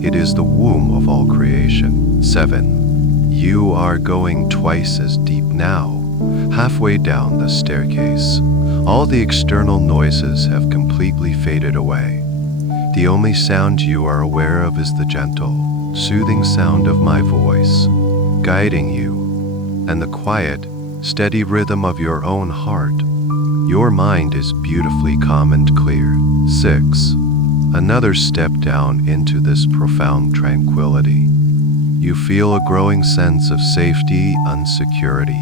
It is the womb of all creation. 7. You are going twice as deep now, halfway down the staircase. All the external noises have completely faded away. The only sound you are aware of is the gentle, soothing sound of my voice, guiding you, and the quiet, steady rhythm of your own heart. Your mind is beautifully calm and clear. 6. Another step down into this profound tranquility. You feel a growing sense of safety and security.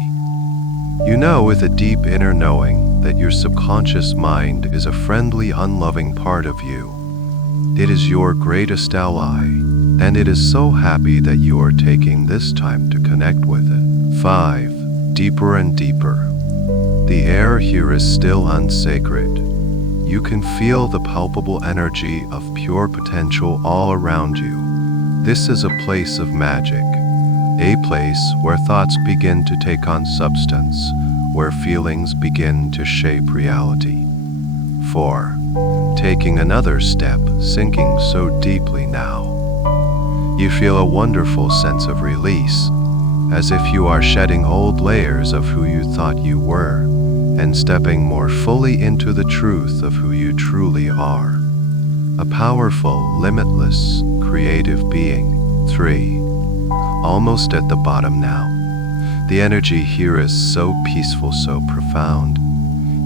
You know with a deep inner knowing that your subconscious mind is a friendly, unloving part of you. It is your greatest ally, and it is so happy that you are taking this time to connect with it. 5. Deeper and deeper. The air here is still unsacred. You can feel the palpable energy of pure potential all around you. This is a place of magic, a place where thoughts begin to take on substance, where feelings begin to shape reality. 4. Taking another step, sinking so deeply now. You feel a wonderful sense of release, as if you are shedding old layers of who you thought you were, and stepping more fully into the truth of who you truly are. A powerful, limitless, creative being. 3. Almost at the bottom now. The energy here is so peaceful, so profound.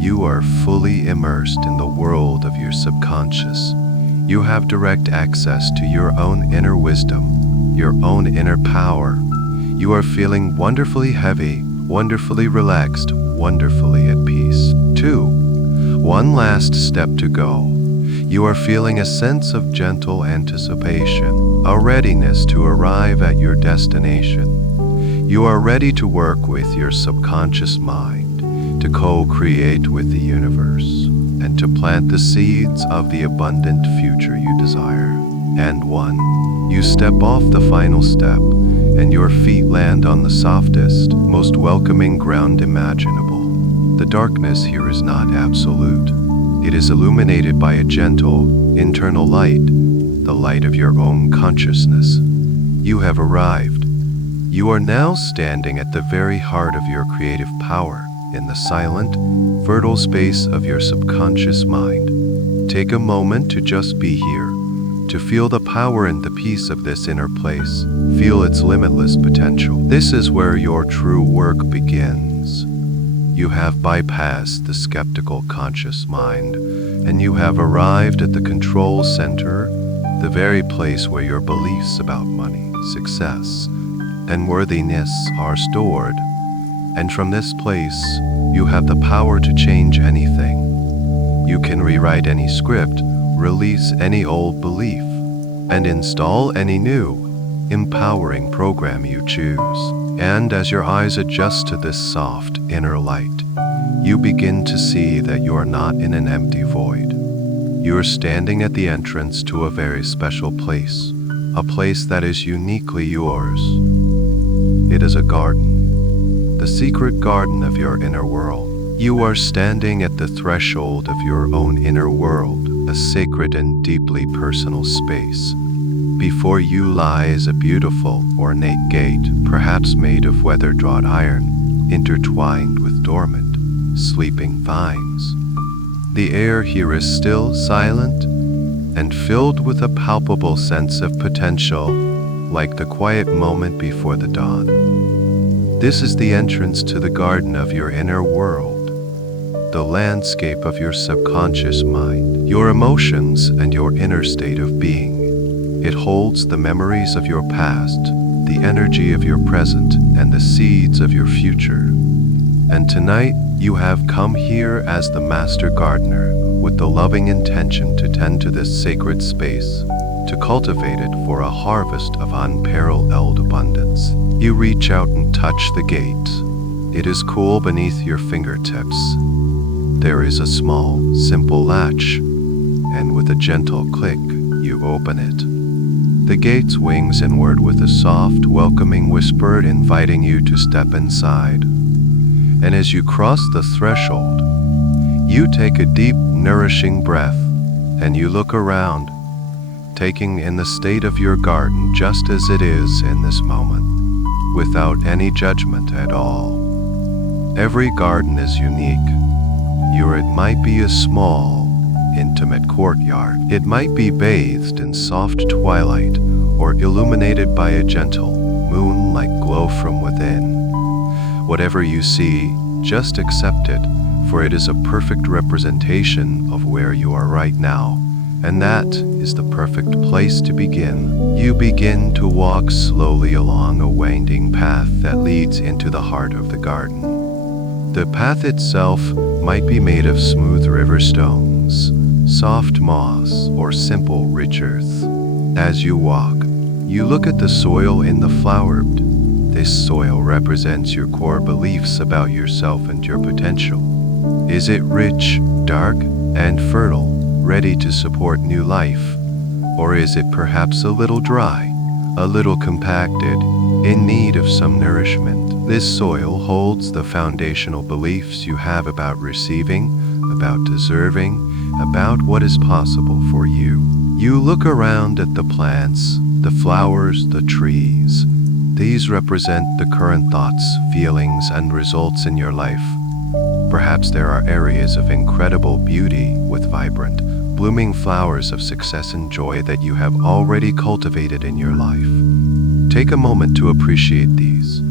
You are fully immersed in the world of your subconscious. You have direct access to your own inner wisdom, your own inner power. You are feeling wonderfully heavy, wonderfully relaxed, wonderfully at peace. 2. One last step to go. You are feeling a sense of gentle anticipation, a readiness to arrive at your destination. You are ready to work with your subconscious mind, to co-create with the universe, and to plant the seeds of the abundant future you desire. And 1. You step off the final step, and your feet land on the softest, most welcoming ground imaginable. The darkness here is not absolute. It is illuminated by a gentle, internal light, the light of your own consciousness. You have arrived. You are now standing at the very heart of your creative power, in the silent, fertile space of your subconscious mind. Take a moment to just be here, to feel the power and the peace of this inner place. Feel its limitless potential. This is where your true work begins. You have bypassed the skeptical conscious mind, and you have arrived at the control center, the very place where your beliefs about money, success, and worthiness are stored. And from this place, you have the power to change anything. You can rewrite any script, release any old belief, and install any new, empowering program you choose. And as your eyes adjust to this soft inner light, you begin to see that you are not in an empty void. You are standing at the entrance to a very special place, a place that is uniquely yours. It is a garden, the secret garden of your inner world. You are standing at the threshold of your own inner world, a sacred and deeply personal space. Before you lies a beautiful, ornate gate, perhaps made of weather-wrought iron, intertwined with dormant, sleeping vines. The air here is still, silent, and filled with a palpable sense of potential, like the quiet moment before the dawn. This is the entrance to the garden of your inner world, the landscape of your subconscious mind, your emotions, and your inner state of being. It holds the memories of your past, the energy of your present, and the seeds of your future. And tonight, you have come here as the master gardener, with the loving intention to tend to this sacred space, to cultivate it for a harvest of unparalleled abundance. You reach out and touch the gate. It is cool beneath your fingertips. There is a small, simple latch, and with a gentle click, you open it. The gate swings inward with a soft, welcoming whisper inviting you to step inside. And as you cross the threshold, you take a deep, nourishing breath, and you look around, taking in the state of your garden just as it is in this moment, without any judgment at all. Every garden is unique. It might be a small, intimate courtyard. It might be bathed in soft twilight or illuminated by a gentle, moon-like glow from within. Whatever you see, just accept it, for it is a perfect representation of where you are right now, and that is the perfect place to begin. You begin to walk slowly along a winding path that leads into the heart of the garden. The path itself might be made of smooth river stones, soft moss, or simple rich earth. As you walk, you look at the soil in the flower bed. This soil represents your core beliefs about yourself and your potential. Is it rich, dark, and fertile, ready to support new life? Or is it perhaps a little dry, a little compacted, in need of some nourishment? This soil holds the foundational beliefs you have about receiving, about deserving, about what is possible for you. You look around at the plants, the flowers, the trees. These represent the current thoughts, feelings, and results in your life. Perhaps there are areas of incredible beauty with vibrant, blooming flowers of success and joy that you have already cultivated in your life. Take a moment to appreciate these.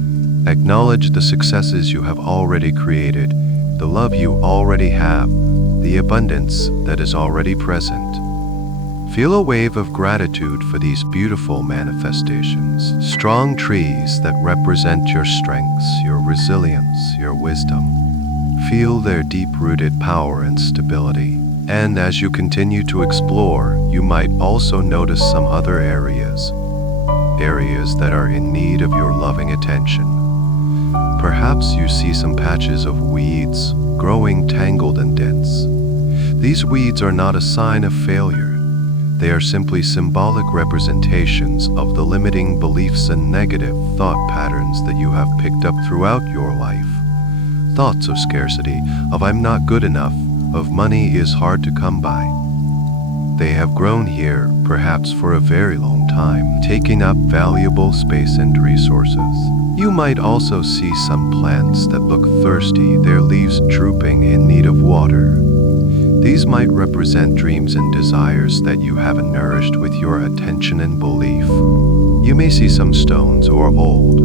Acknowledge the successes you have already created, the love you already have, the abundance that is already present. Feel a wave of gratitude for these beautiful manifestations. Strong trees that represent your strengths, your resilience, your wisdom. Feel their deep-rooted power and stability. And as you continue to explore, you might also notice some other areas that are in need of your loving attention. Perhaps you see some patches of weeds growing tangled and dense. These weeds are not a sign of failure. They are simply symbolic representations of the limiting beliefs and negative thought patterns that you have picked up throughout your life. Thoughts of scarcity, of I'm not good enough, of money is hard to come by. They have grown here, perhaps for a very long time, taking up valuable space and resources. You might also see some plants that look thirsty, their leaves drooping in need of water. These might represent dreams and desires that you haven't nourished with your attention and belief. You may see some stones or old,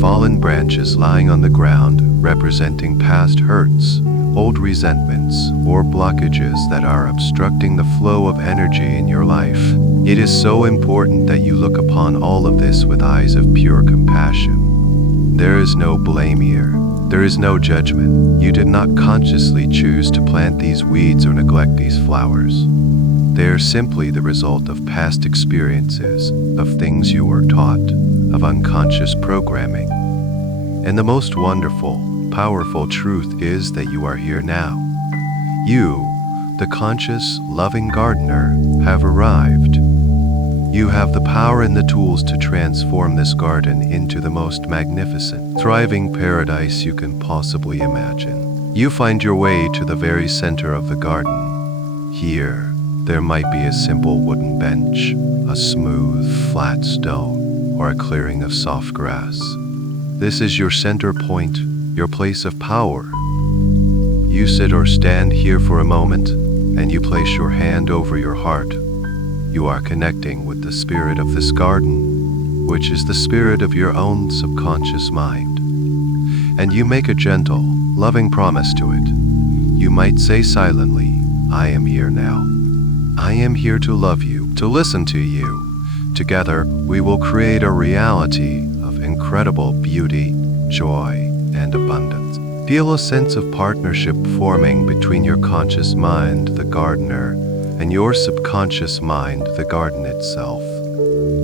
fallen branches lying on the ground, representing past hurts, old resentments, or blockages that are obstructing the flow of energy in your life. It is so important that you look upon all of this with eyes of pure compassion. There is no blame here. There is no judgment. You did not consciously choose to plant these weeds or neglect these flowers. They are simply the result of past experiences, of things you were taught, of unconscious programming. And the most wonderful, powerful truth is that you are here now. You, the conscious, loving gardener, have arrived. You have the power and the tools to transform this garden into the most magnificent, thriving paradise you can possibly imagine. You find your way to the very center of the garden. Here, there might be a simple wooden bench, a smooth, flat stone, or a clearing of soft grass. This is your center point, your place of power. You sit or stand here for a moment, and you place your hand over your heart. You are connecting with the spirit of this garden, which is the spirit of your own subconscious mind. And you make a gentle, loving promise to it. You might say silently, I am here now. I am here to love you, to listen to you. Together, we will create a reality of incredible beauty, joy, and abundance. Feel a sense of partnership forming between your conscious mind, the gardener, and your subconscious mind, the garden itself.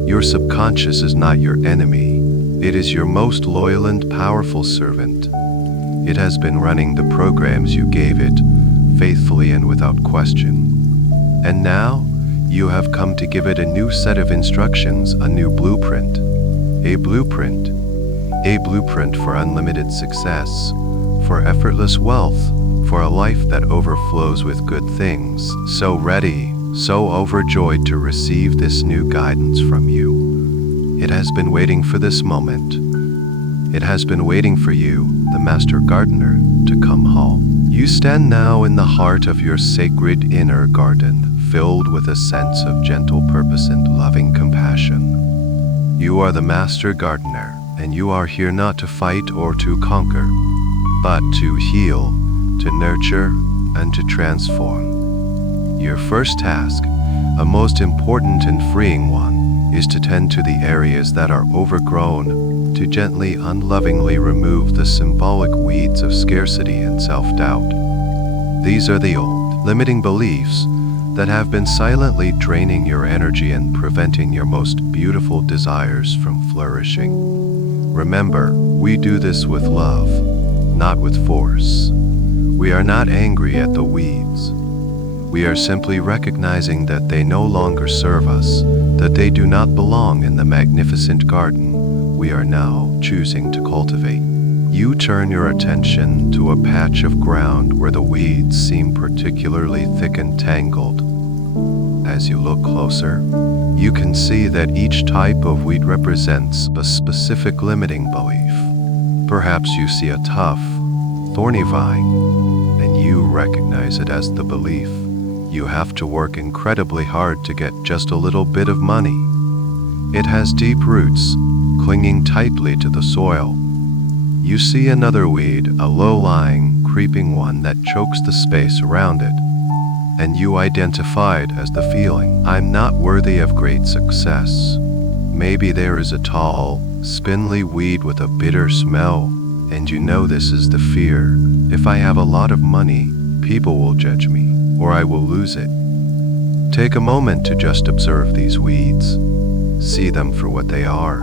Your subconscious is not your enemy. It is your most loyal and powerful servant. It has been running the programs you gave it, faithfully and without question. And now, you have come to give it a new set of instructions, a new blueprint. A blueprint for unlimited success, for effortless wealth, for a life that overflows with good things. So ready, so overjoyed to receive this new guidance from you. It has been waiting for this moment. It has been waiting for you, the Master Gardener, to come home. You stand now in the heart of your sacred inner garden, filled with a sense of gentle purpose and loving compassion. You are the Master Gardener, and you are here not to fight or to conquer, but to heal, to nurture, and to transform. Your first task, a most important and freeing one, is to tend to the areas that are overgrown, to gently, unlovingly remove the symbolic weeds of scarcity and self-doubt. These are the old, limiting beliefs that have been silently draining your energy and preventing your most beautiful desires from flourishing. Remember, we do this with love, not with force. We are not angry at the weeds. We are simply recognizing that they no longer serve us, that they do not belong in the magnificent garden we are now choosing to cultivate. You turn your attention to a patch of ground where the weeds seem particularly thick and tangled. As you look closer, you can see that each type of weed represents a specific limiting belief. Perhaps you see a tough, thorny vine, and you recognize it as the belief you have to work incredibly hard to get just a little bit of money. It has deep roots, clinging tightly to the soil. You see another weed, a low-lying, creeping one that chokes the space around it, and you identify it as the feeling, I'm not worthy of great success. Maybe there is a tall, spindly weed with a bitter smell, and you know this is the fear. If I have a lot of money, people will judge me, or I will lose it. Take a moment to just observe these weeds. See them for what they are.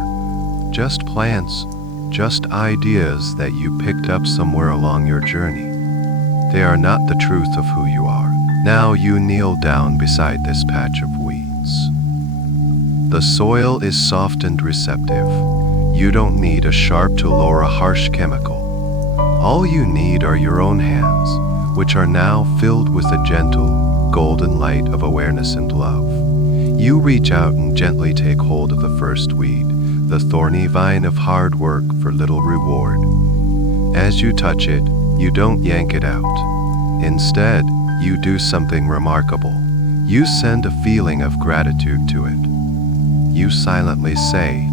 Just plants, just ideas that you picked up somewhere along your journey. They are not the truth of who you are. Now you kneel down beside this patch of weeds. The soil is soft and receptive. You don't need a sharp tool or a harsh chemical. All you need are your own hands, which are now filled with a gentle, golden light of awareness and love. You reach out and gently take hold of the first weed, the thorny vine of hard work for little reward. As you touch it, you don't yank it out. Instead, you do something remarkable. You send a feeling of gratitude to it. You silently say,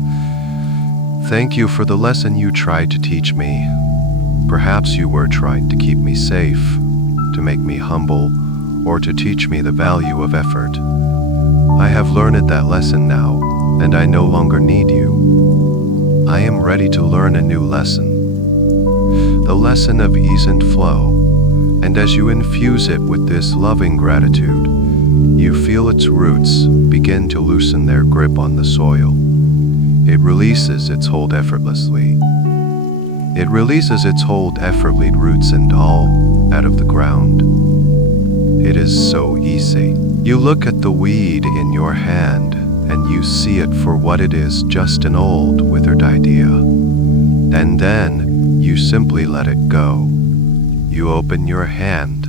"Thank you for the lesson you tried to teach me. Perhaps you were trying to keep me safe, to make me humble, or to teach me the value of effort. I have learned that lesson now, and I no longer need you. I am ready to learn a new lesson, the lesson of ease and flow. And as you infuse it with this loving gratitude, you feel its roots begin to loosen their grip on the soil. It releases its hold effortlessly. It releases its hold effortlessly, roots and all, out of the ground. It is so easy. You look at the weed in your hand, and you see it for what it is, just an old, withered idea. And then you simply let it go. You open your hand,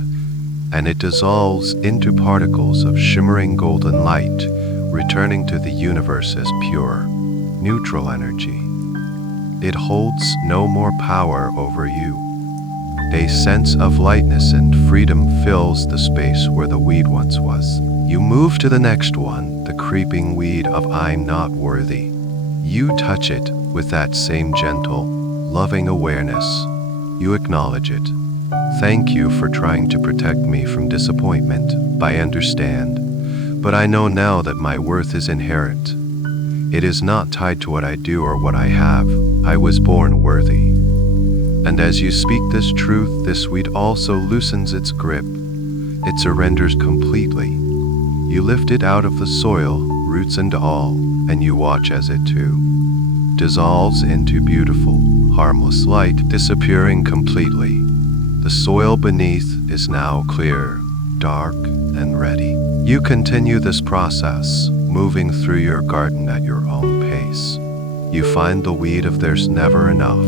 and it dissolves into particles of shimmering golden light, returning to the universe as pure, neutral energy. It holds no more power over you. A sense of lightness and freedom fills the space where the weed once was. You move to the next one, the creeping weed of I'm not worthy. You touch it with that same gentle, loving awareness. You acknowledge it. Thank you for trying to protect me from disappointment. I understand, but I know now that my worth is inherent. It is not tied to what I do or what I have. I was born worthy. And as you speak this truth, this weed also loosens its grip. It surrenders completely. You lift it out of the soil, roots and all, and you watch as it too dissolves into beautiful, harmless light, disappearing completely. The soil beneath is now clear, dark, and ready. You continue this process, moving through your garden at your own pace. You find the weed of there's never enough,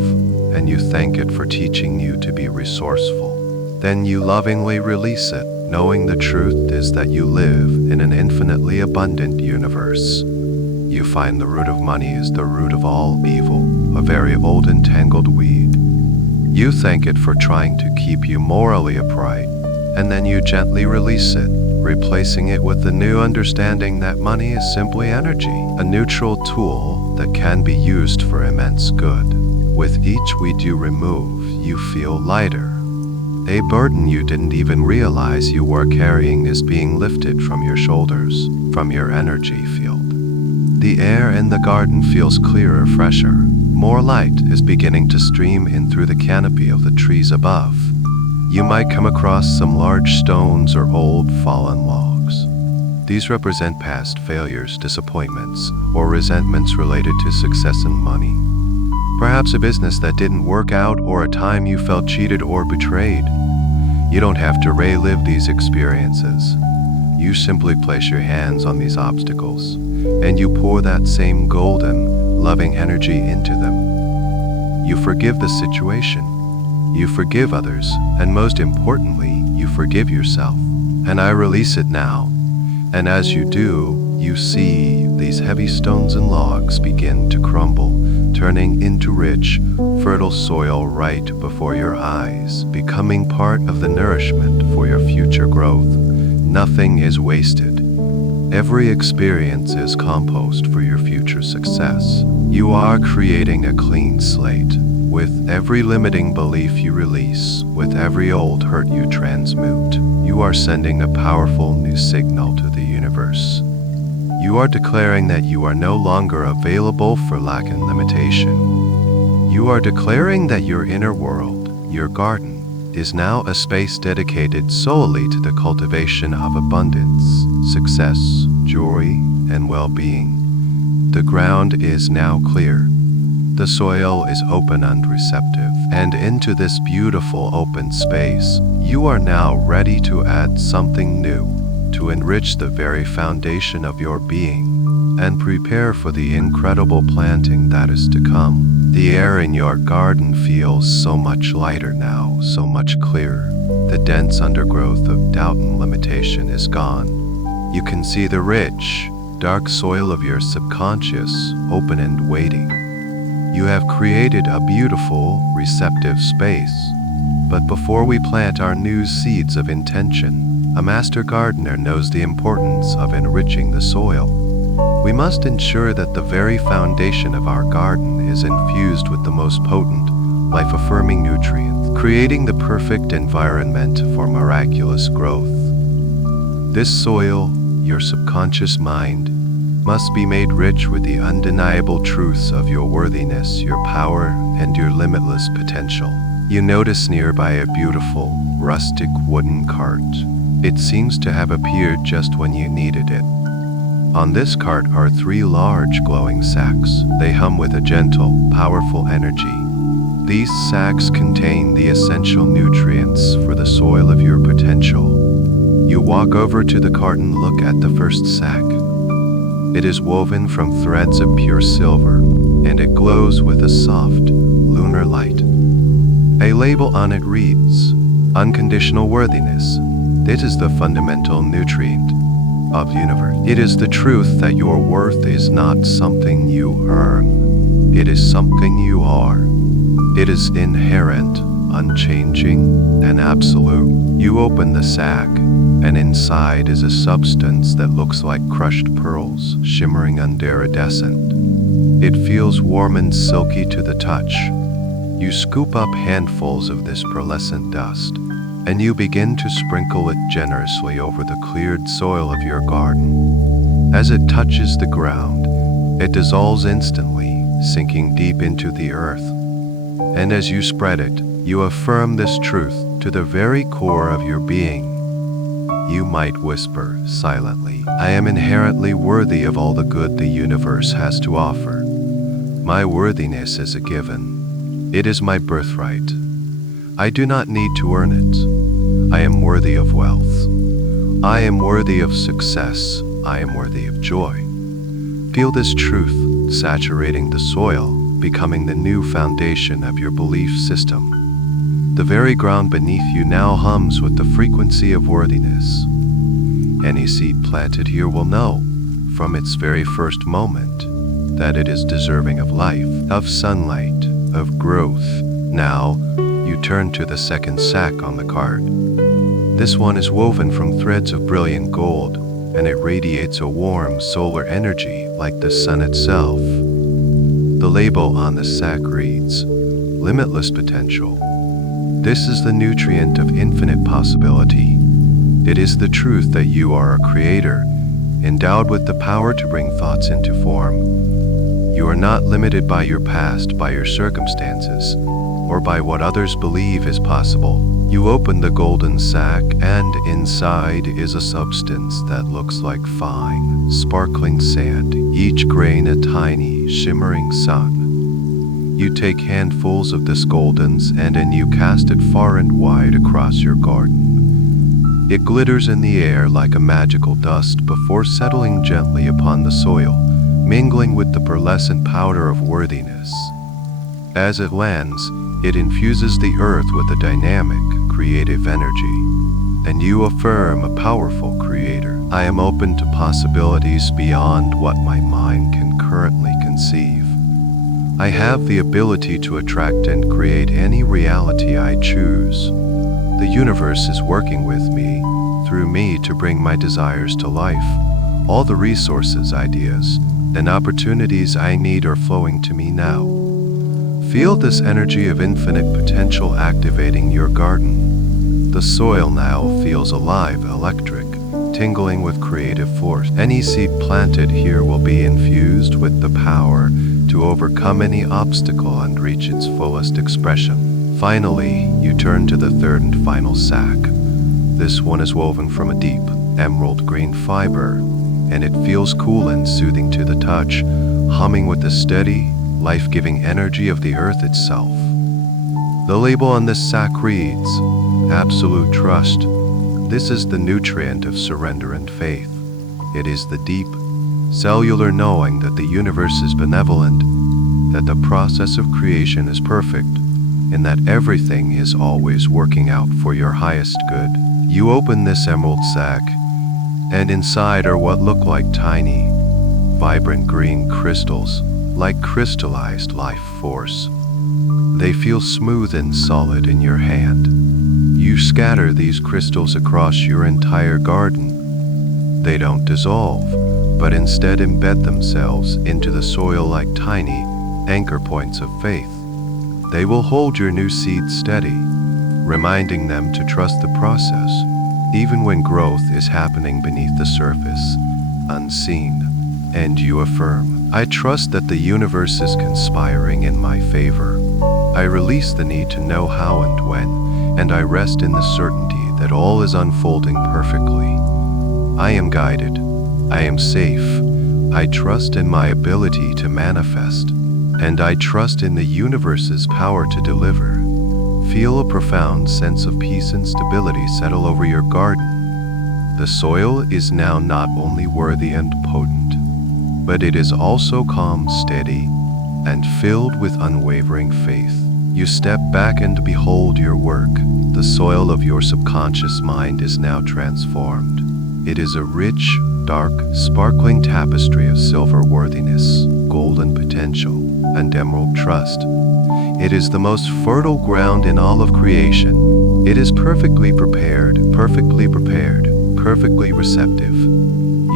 and you thank it for teaching you to be resourceful. Then you lovingly release it, knowing the truth is that you live in an infinitely abundant universe. You find the root of money is the root of all evil, a very old and tangled weed. You thank it for trying to keep you morally upright, and then you gently release it, replacing it with the new understanding that money is simply energy, a neutral tool that can be used for immense good. With each weed you remove, you feel lighter. A burden you didn't even realize you were carrying is being lifted from your shoulders, from your energy field. The air in the garden feels clearer, fresher. More light is beginning to stream in through the canopy of the trees above. You might come across some large stones or old fallen logs. These represent past failures, disappointments, or resentments related to success and money. Perhaps a business that didn't work out or a time you felt cheated or betrayed. You don't have to relive these experiences. You simply place your hands on these obstacles, and you pour that same golden, loving energy into them. You forgive the situation. You forgive others, and most importantly, you forgive yourself. And I release it now. And as you do, you see these heavy stones and logs begin to crumble, turning into rich, fertile soil right before your eyes, becoming part of the nourishment for your future growth. Nothing is wasted. Every experience is compost for your future success. You are creating a clean slate. With every limiting belief you release, with every old hurt you transmute, you are sending a powerful new signal to the universe. You are declaring that you are no longer available for lack and limitation. You are declaring that your inner world, your garden, is now a space dedicated solely to the cultivation of abundance, success, joy, and well-being. The ground is now clear. The soil is open and receptive, and into this beautiful open space, you are now ready to add something new, to enrich the very foundation of your being, and prepare for the incredible planting that is to come. The air in your garden feels so much lighter now, so much clearer. The dense undergrowth of doubt and limitation is gone. You can see the rich, dark soil of your subconscious, open and waiting. You have created a beautiful, receptive space. But before we plant our new seeds of intention, a master gardener knows the importance of enriching the soil. We must ensure that the very foundation of our garden is infused with the most potent, life-affirming nutrients, creating the perfect environment for miraculous growth. This soil, your subconscious mind, must be made rich with the undeniable truths of your worthiness, your power, and your limitless potential. You notice nearby a beautiful, rustic wooden cart. It seems to have appeared just when you needed it. On this cart are 3 large glowing sacks. They hum with a gentle, powerful energy. These sacks contain the essential nutrients for the soil of your potential. You walk over to the cart and look at the first sack. It is woven from threads of pure silver, and it glows with a soft, lunar light. A label on it reads, "Unconditional worthiness." This is the fundamental nutrient of the universe. It is the truth that your worth is not something you earn. It is something you are. It is inherent, unchanging, and absolute. You open the sack, and inside is a substance that looks like crushed pearls, shimmering and iridescent. It feels warm and silky to the touch. You scoop up handfuls of this pearlescent dust, and you begin to sprinkle it generously over the cleared soil of your garden. As it touches the ground, it dissolves instantly, sinking deep into the earth. And as you spread it, you affirm this truth to the very core of your being. You might whisper silently, "I am inherently worthy of all the good the universe has to offer. My worthiness is a given. It is my birthright. I do not need to earn it. I am worthy of wealth. I am worthy of success. I am worthy of joy." Feel this truth saturating the soil, becoming the new foundation of your belief system. The very ground beneath you now hums with the frequency of worthiness. Any seed planted here will know, from its very first moment, that it is deserving of life, of sunlight, of growth. Now, you turn to the second sack on the card. This one is woven from threads of brilliant gold, and it radiates a warm solar energy like the sun itself. The label on the sack reads, "Limitless potential." This is the nutrient of infinite possibility. It is the truth that you are a creator, endowed with the power to bring thoughts into form. You are not limited by your past, by your circumstances, or by what others believe is possible. You open the golden sack, and inside is a substance that looks like fine, sparkling sand, each grain a tiny, shimmering sun. You take handfuls of this goldens and you cast it far and wide across your garden. It glitters in the air like a magical dust before settling gently upon the soil, mingling with the pearlescent powder of worthiness. As it lands, it infuses the earth with a dynamic, creative energy, and you affirm a powerful creator. I am open to possibilities beyond what my mind can currently conceive. I have the ability to attract and create any reality I choose. The universe is working with me, through me, to bring my desires to life. All the resources, ideas, and opportunities I need are flowing to me now. Feel this energy of infinite potential activating your garden. The soil now feels alive, electric, tingling with creative force. Any seed planted here will be infused with the power to overcome any obstacle and reach its fullest expression. Finally, you turn to the third and final sack. This one is woven from a deep, emerald green fiber, and it feels cool and soothing to the touch, humming with the steady, life-giving energy of the earth itself. The label on this sack reads, "Absolute trust." This is the nutrient of surrender and faith. It is the deep, cellular knowing that the universe is benevolent, that the process of creation is perfect, and that everything is always working out for your highest good. You open this emerald sack, and inside are what look like tiny, vibrant green crystals, like crystallized life force. They feel smooth and solid in your hand. You scatter these crystals across your entire garden. They don't dissolve, but instead embed themselves into the soil like tiny anchor points of faith. They will hold your new seeds steady, reminding them to trust the process, even when growth is happening beneath the surface, unseen. And you affirm, "I trust that the universe is conspiring in my favor. I release the need to know how and when, and I rest in the certainty that all is unfolding perfectly. I am guided. I am safe. I trust in my ability to manifest, and I trust in the universe's power to deliver." Feel a profound sense of peace and stability settle over your garden. The soil is now not only worthy and potent, but it is also calm, steady, and filled with unwavering faith. You step back and behold your work. The soil of your subconscious mind is now transformed. It is a rich, dark, sparkling tapestry of silver worthiness, golden potential, and emerald trust. It is the most fertile ground in all of creation. It is perfectly prepared, perfectly receptive.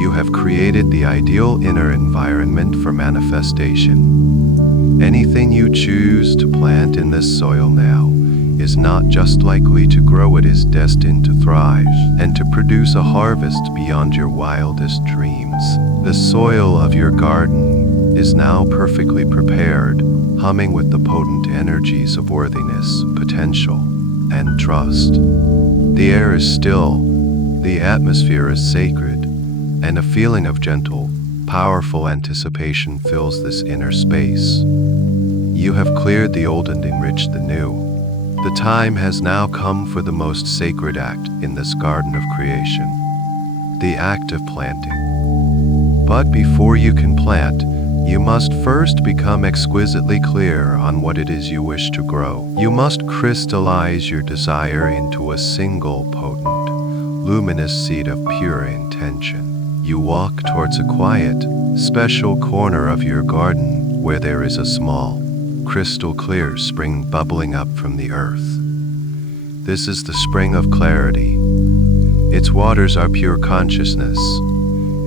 You have created the ideal inner environment for manifestation. Anything you choose to plant in this soil now is not just likely to grow, it is destined to thrive and to produce a harvest beyond your wildest dreams. The soil of your garden is now perfectly prepared, humming with the potent energies of worthiness, potential, and trust. The air is still, the atmosphere is sacred, and a feeling of gentle, powerful anticipation fills this inner space. You have cleared the old and enriched the new. The time has now come for the most sacred act in this garden of creation, the act of planting. But before you can plant, you must first become exquisitely clear on what it is you wish to grow. You must crystallize your desire into a single potent, luminous seed of pure intention. You walk towards a quiet, special corner of your garden where there is a small, crystal clear spring bubbling up from the earth. This is the spring of clarity. Its waters are pure consciousness,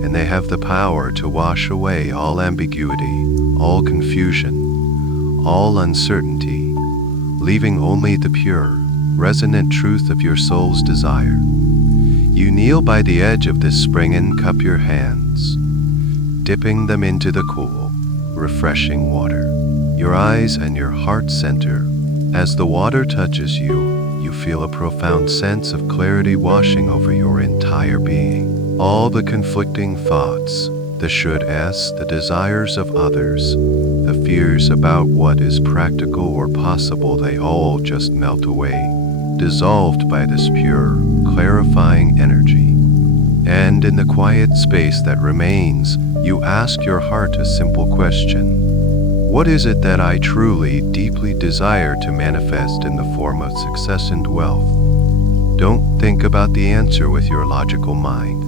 and they have the power to wash away all ambiguity, all confusion, all uncertainty, leaving only the pure, resonant truth of your soul's desire. You kneel by the edge of this spring and cup your hands, dipping them into the cool, refreshing water. Your eyes and your heart center. As the water touches you, you feel a profound sense of clarity washing over your entire being. All the conflicting thoughts, the should-s, the desires of others, the fears about what is practical or possible, they all just melt away, dissolved by this pure, clarifying energy. And in the quiet space that remains, you ask your heart a simple question. What is it that I truly, deeply desire to manifest in the form of success and wealth? Don't think about the answer with your logical mind.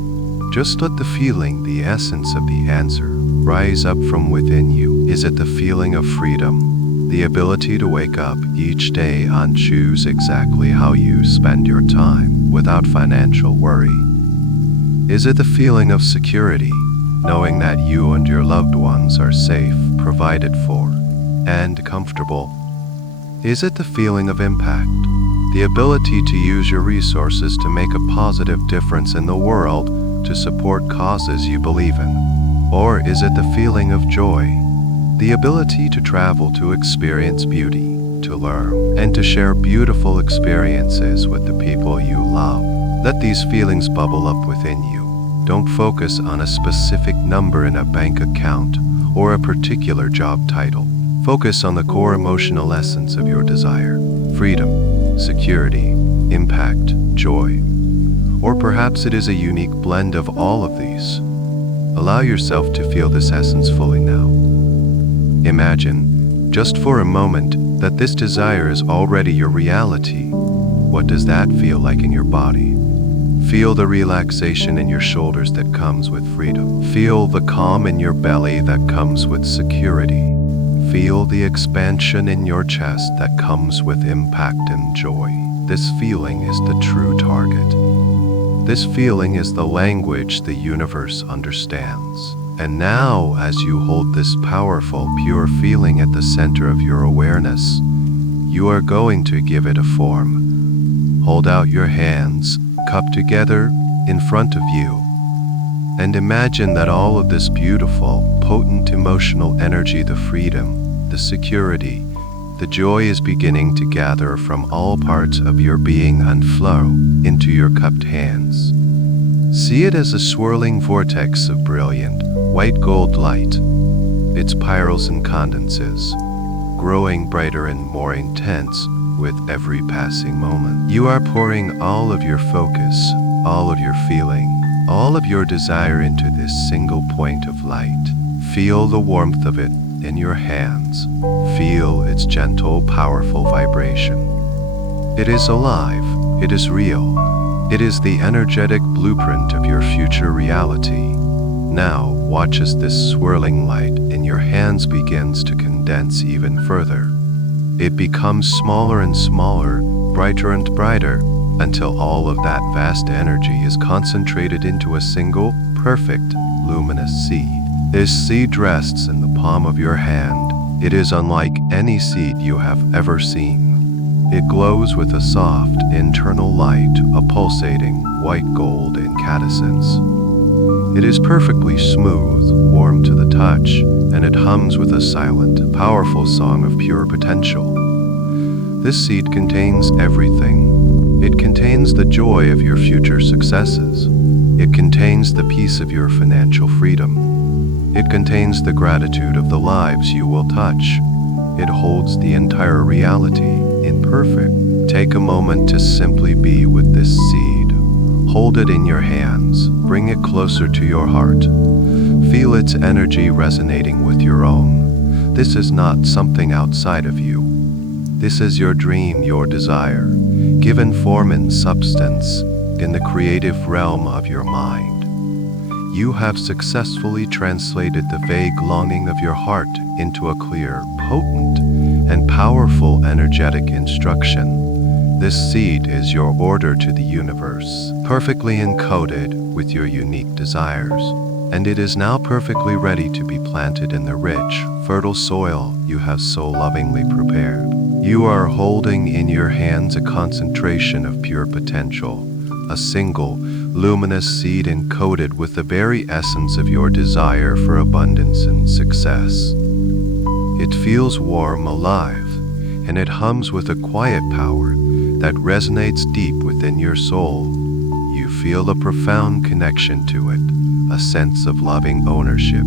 Just let the feeling, the essence of the answer, rise up from within you. Is it the feeling of freedom? The ability to wake up each day and choose exactly how you spend your time without financial worry? Is it the feeling of security, knowing that you and your loved ones are safe, provided for, and comfortable? Is it the feeling of impact, the ability to use your resources to make a positive difference in the world, to support causes you believe in? Or is it the feeling of joy, the ability to travel, to experience beauty, to learn, and to share beautiful experiences with the people you love? Let these feelings bubble up within you. Don't focus on a specific number in a bank account or a particular job title. Focus on the core emotional essence of your desire: freedom, security, impact, joy. Or perhaps it is a unique blend of all of these. Allow yourself to feel this essence fully now. Imagine, just for a moment, that this desire is already your reality. What does that feel like in your body? Feel the relaxation in your shoulders that comes with freedom. Feel the calm in your belly that comes with security. Feel the expansion in your chest that comes with impact and joy. This feeling is the true target. This feeling is the language the universe understands. And now, as you hold this powerful, pure feeling at the center of your awareness, you are going to give it a form. Hold out your hands, cupped together, in front of you, and imagine that all of this beautiful, potent emotional energy, the freedom, the security, the joy is beginning to gather from all parts of your being and flow into your cupped hands. See it as a swirling vortex of brilliant, white gold light. It spirals and condenses, growing brighter and more intense with every passing moment. You are pouring all of your focus, all of your feeling, all of your desire into this single point of light. Feel the warmth of it in your hands. Feel its gentle, powerful vibration. It is alive. It is real. It is the energetic blueprint of your future reality. Now, watch as this swirling light in your hands begins to condense even further. It becomes smaller and smaller, brighter and brighter, until all of that vast energy is concentrated into a single, perfect, luminous seed. This seed rests in the palm of your hand. It is unlike any seed you have ever seen. It glows with a soft, internal light, a pulsating, white gold incandescence. It is perfectly smooth, warm to the touch, and it hums with a silent, powerful song of pure potential. This seed contains everything. It contains the joy of your future successes. It contains the peace of your financial freedom. It contains the gratitude of the lives you will touch. It holds the entire reality in perfect. Take a moment to simply be with this seed. Hold it in your hands. Bring it closer to your heart. Feel its energy resonating with your own. This is not something outside of you. This is your dream, your desire, given form and substance in the creative realm of your mind. You have successfully translated the vague longing of your heart into a clear, potent, and powerful energetic instruction. This seed is your order to the universe, perfectly encoded with your unique desires, and it is now perfectly ready to be planted in the rich, fertile soil you have so lovingly prepared. You are holding in your hands a concentration of pure potential, a single, luminous seed encoded with the very essence of your desire for abundance and success. It feels warm, alive, and it hums with a quiet power that resonates deep within your soul. You feel a profound connection to it, a sense of loving ownership.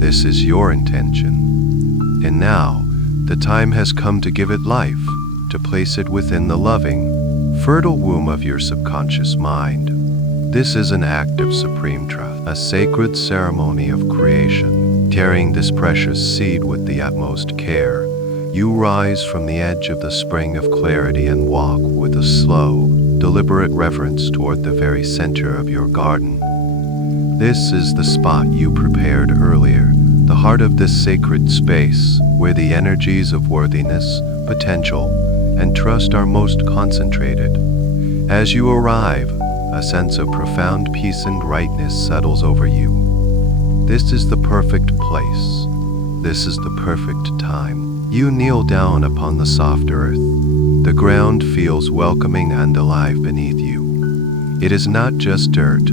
This is your intention. And now, the time has come to give it life, to place it within the loving, fertile womb of your subconscious mind. This is an act of supreme trust, a sacred ceremony of creation. Carrying this precious seed with the utmost care, you rise from the edge of the spring of clarity and walk with a slow, deliberate reverence toward the very center of your garden. This is the spot you prepared earlier, the heart of this sacred space, where the energies of worthiness, potential, and trust are most concentrated. As you arrive, a sense of profound peace and rightness settles over you. This is the perfect place. This is the perfect time. You kneel down upon the soft earth. The ground feels welcoming and alive beneath you. It is not just dirt.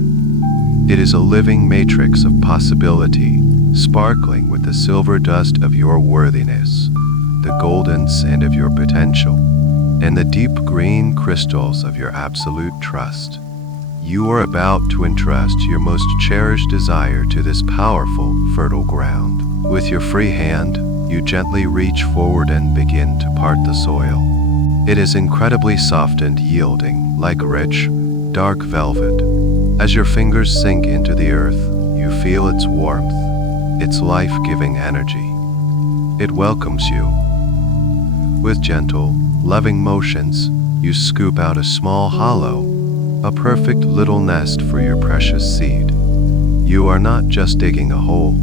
It is a living matrix of possibility, sparkling with the silver dust of your worthiness, the golden sand of your potential, and the deep green crystals of your absolute trust. You are about to entrust your most cherished desire to this powerful, fertile ground. With your free hand, you gently reach forward and begin to part the soil. It is incredibly soft and yielding, like rich, dark velvet. As your fingers sink into the earth, you feel its warmth, its life-giving energy. It welcomes you. With gentle, loving motions, you scoop out a small hollow, a perfect little nest for your precious seed. You are not just digging a hole.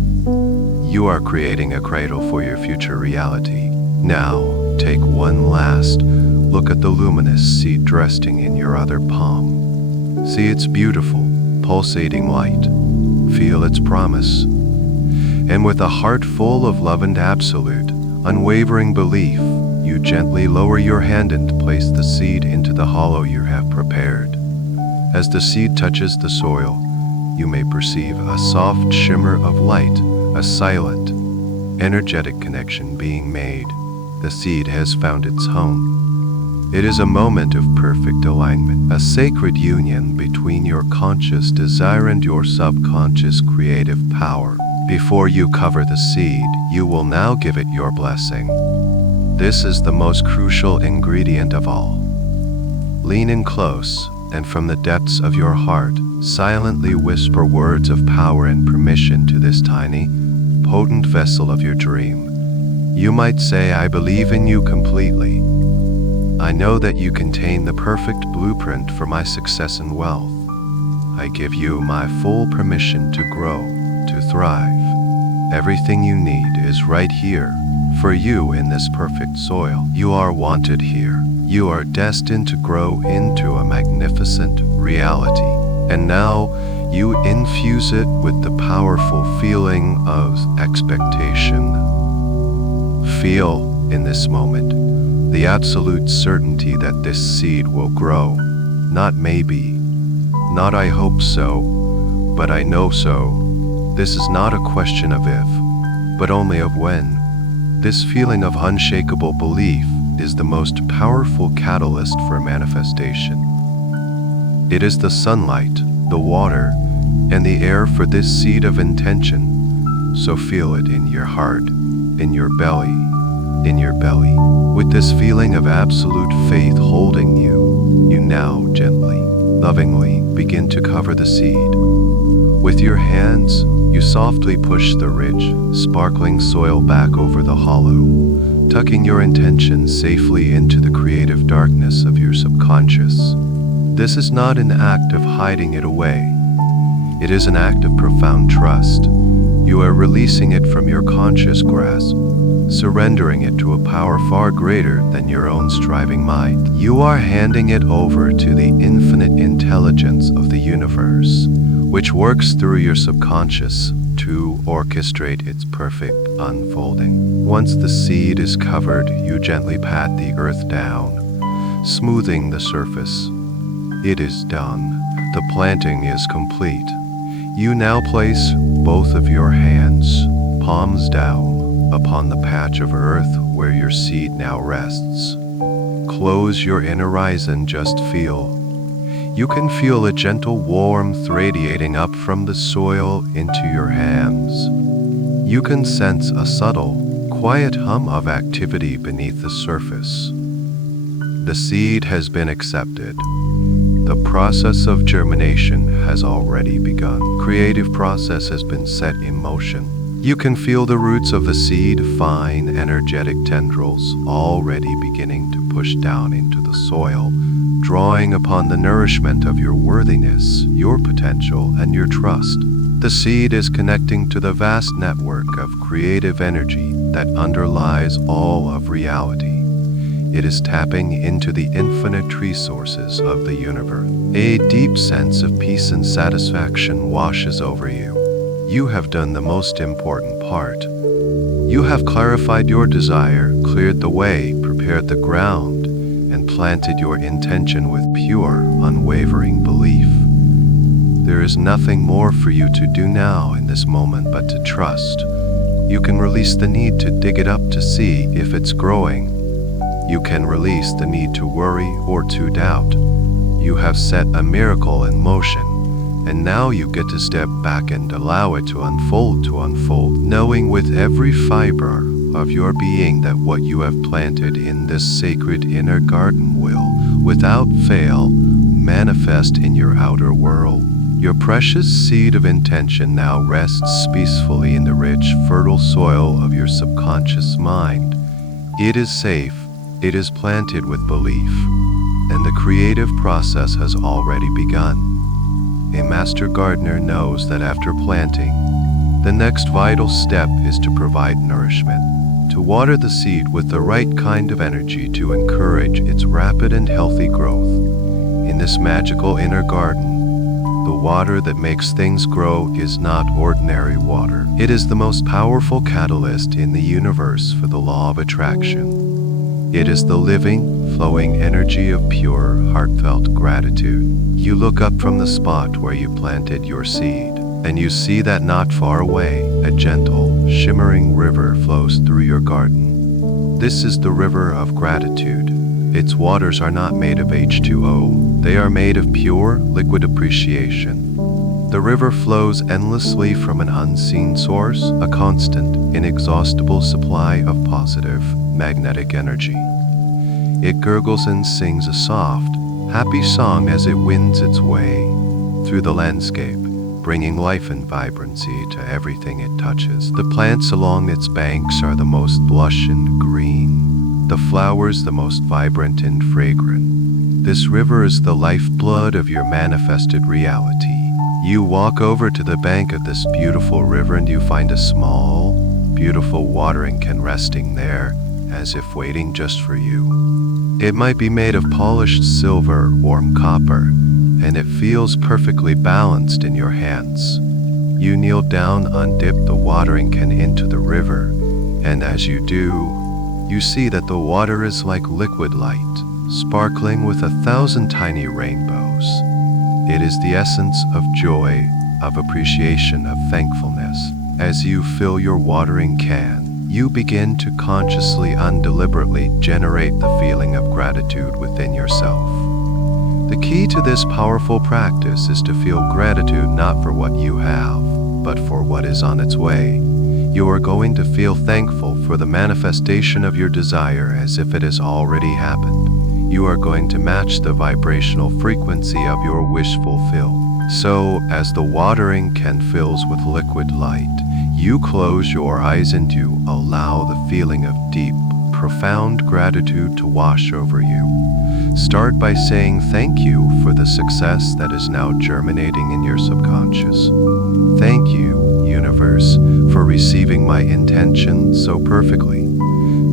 You are creating a cradle for your future reality. Now, take one last look at the luminous seed resting in your other palm. See its beautiful, pulsating light. Feel its promise. And with a heart full of love and absolute, unwavering belief, you gently lower your hand and place the seed into the hollow you have prepared. As the seed touches the soil, you may perceive a soft shimmer of light, a silent, energetic connection being made. The seed has found its home. It is a moment of perfect alignment, a sacred union between your conscious desire and your subconscious creative power. Before you cover the seed, you will now give it your blessing. This is the most crucial ingredient of all. Lean in close, and from the depths of your heart, silently whisper words of power and permission to this tiny, potent vessel of your dream. You might say, I believe in you completely. I know that you contain the perfect blueprint for my success and wealth. I give you my full permission to grow, to thrive. Everything you need is right here, for you in this perfect soil. You are wanted here. You are destined to grow into a magnificent reality. And now you infuse it with the powerful feeling of expectation. Feel, in this moment, the absolute certainty that this seed will grow. Not maybe, not I hope so, but I know so. This is not a question of if, but only of when. This feeling of unshakable belief is the most powerful catalyst for manifestation. It is the sunlight, the water, and the air for this seed of intention. So feel it in your heart, in your belly, in your belly. With this feeling of absolute faith holding you, you now gently, lovingly begin to cover the seed. With your hands, you softly push the rich, sparkling soil back over the hollow, tucking your intention safely into the creative darkness of your subconscious. This is not an act of hiding it away. It is an act of profound trust. You are releasing it from your conscious grasp, surrendering it to a power far greater than your own striving mind. You are handing it over to the infinite intelligence of the universe, which works through your subconscious to orchestrate its perfect unfolding. Once the seed is covered, you gently pat the earth down, smoothing the surface. It is done. The planting is complete. You now place both of your hands, palms down, upon the patch of earth where your seed now rests. Close your inner eyes and just feel. You can feel a gentle warmth radiating up from the soil into your hands. You can sense a subtle, quiet hum of activity beneath the surface. The seed has been accepted. The process of germination has already begun. Creative process has been set in motion. You can feel the roots of the seed, fine, energetic tendrils, already beginning to push down into the soil, drawing upon the nourishment of your worthiness, your potential, and your trust. The seed is connecting to the vast network of creative energy that underlies all of reality. It is tapping into the infinite resources of the universe. A deep sense of peace and satisfaction washes over you. You have done the most important part. You have clarified your desire, cleared the way, prepared the ground, and planted your intention with pure, unwavering belief. There is nothing more for you to do now in this moment but to trust. You can release the need to dig it up to see if it's growing. You can release the need to worry or to doubt. You have set a miracle in motion, and now you get to step back and allow it to unfold, knowing with every fiber of your being that what you have planted in this sacred inner garden will, without fail, manifest in your outer world. Your precious seed of intention now rests peacefully in the rich, fertile soil of your subconscious mind. It is safe. It is planted with belief, and the creative process has already begun. A master gardener knows that after planting, the next vital step is to provide nourishment, to water the seed with the right kind of energy to encourage its rapid and healthy growth. In this magical inner garden, the water that makes things grow is not ordinary water. It is the most powerful catalyst in the universe for the law of attraction. It is the living, flowing energy of pure, heartfelt gratitude. You look up from the spot where you planted your seed, and you see that not far away, a gentle, shimmering river flows through your garden. This is the river of gratitude. Its waters are not made of H2O. They are made of pure, liquid appreciation. The river flows endlessly from an unseen source, a constant, inexhaustible supply of positive, magnetic energy. It gurgles and sings a soft, happy song as it winds its way through the landscape, bringing life and vibrancy to everything it touches. The plants along its banks are the most lush and green, the flowers the most vibrant and fragrant. This river is the lifeblood of your manifested reality. You walk over to the bank of this beautiful river and you find a small, beautiful watering can resting there, as if waiting just for you. It might be made of polished silver, warm copper, and it feels perfectly balanced in your hands. You kneel down, undip the watering can into the river, and as you do, you see that the water is like liquid light, sparkling with 1,000 tiny rainbows. It is the essence of joy, of appreciation, of thankfulness. As you fill your watering can, you begin to consciously and deliberately generate the feeling of gratitude within yourself. The key to this powerful practice is to feel gratitude not for what you have, but for what is on its way. You are going to feel thankful for the manifestation of your desire as if it has already happened. You are going to match the vibrational frequency of your wish fulfilled. So, as the watering can fills with liquid light, you close your eyes and you allow the feeling of deep, profound gratitude to wash over you. Start by saying thank you for the success that is now germinating in your subconscious. Thank you, universe, for receiving my intention so perfectly.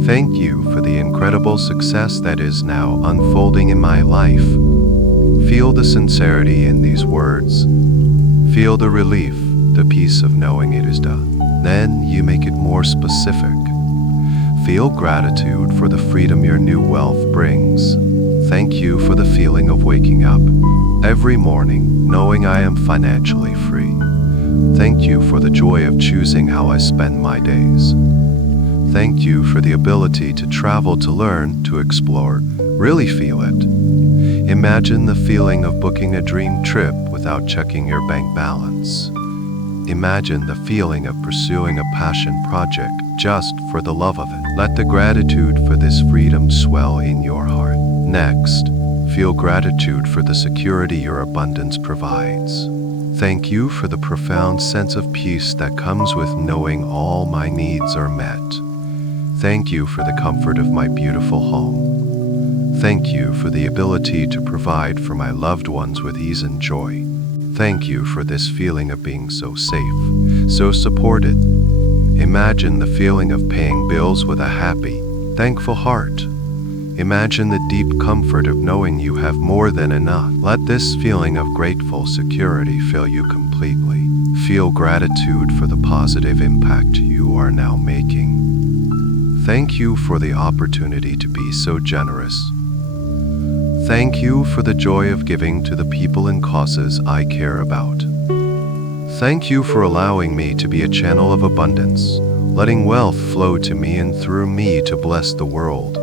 Thank you for the incredible success that is now unfolding in my life. Feel the sincerity in these words. Feel the relief, the peace of knowing it is done. Then you make it more specific. Feel gratitude for the freedom your new wealth brings. Thank you for the feeling of waking up every morning knowing I am financially free. Thank you for the joy of choosing how I spend my days. Thank you for the ability to travel, to learn, to explore. Really feel it. Imagine the feeling of booking a dream trip without checking your bank balance. Imagine the feeling of pursuing a passion project just for the love of it. Let the gratitude for this freedom swell in your heart. Next, feel gratitude for the security your abundance provides. Thank you for the profound sense of peace that comes with knowing all my needs are met. Thank you for the comfort of my beautiful home. Thank you for the ability to provide for my loved ones with ease and joy. Thank you for this feeling of being so safe, so supported. Imagine the feeling of paying bills with a happy, thankful heart. Imagine the deep comfort of knowing you have more than enough. Let this feeling of grateful security fill you completely. Feel gratitude for the positive impact you are now making. Thank you for the opportunity to be so generous. Thank you for the joy of giving to the people and causes I care about. Thank you for allowing me to be a channel of abundance, letting wealth flow to me and through me to bless the world.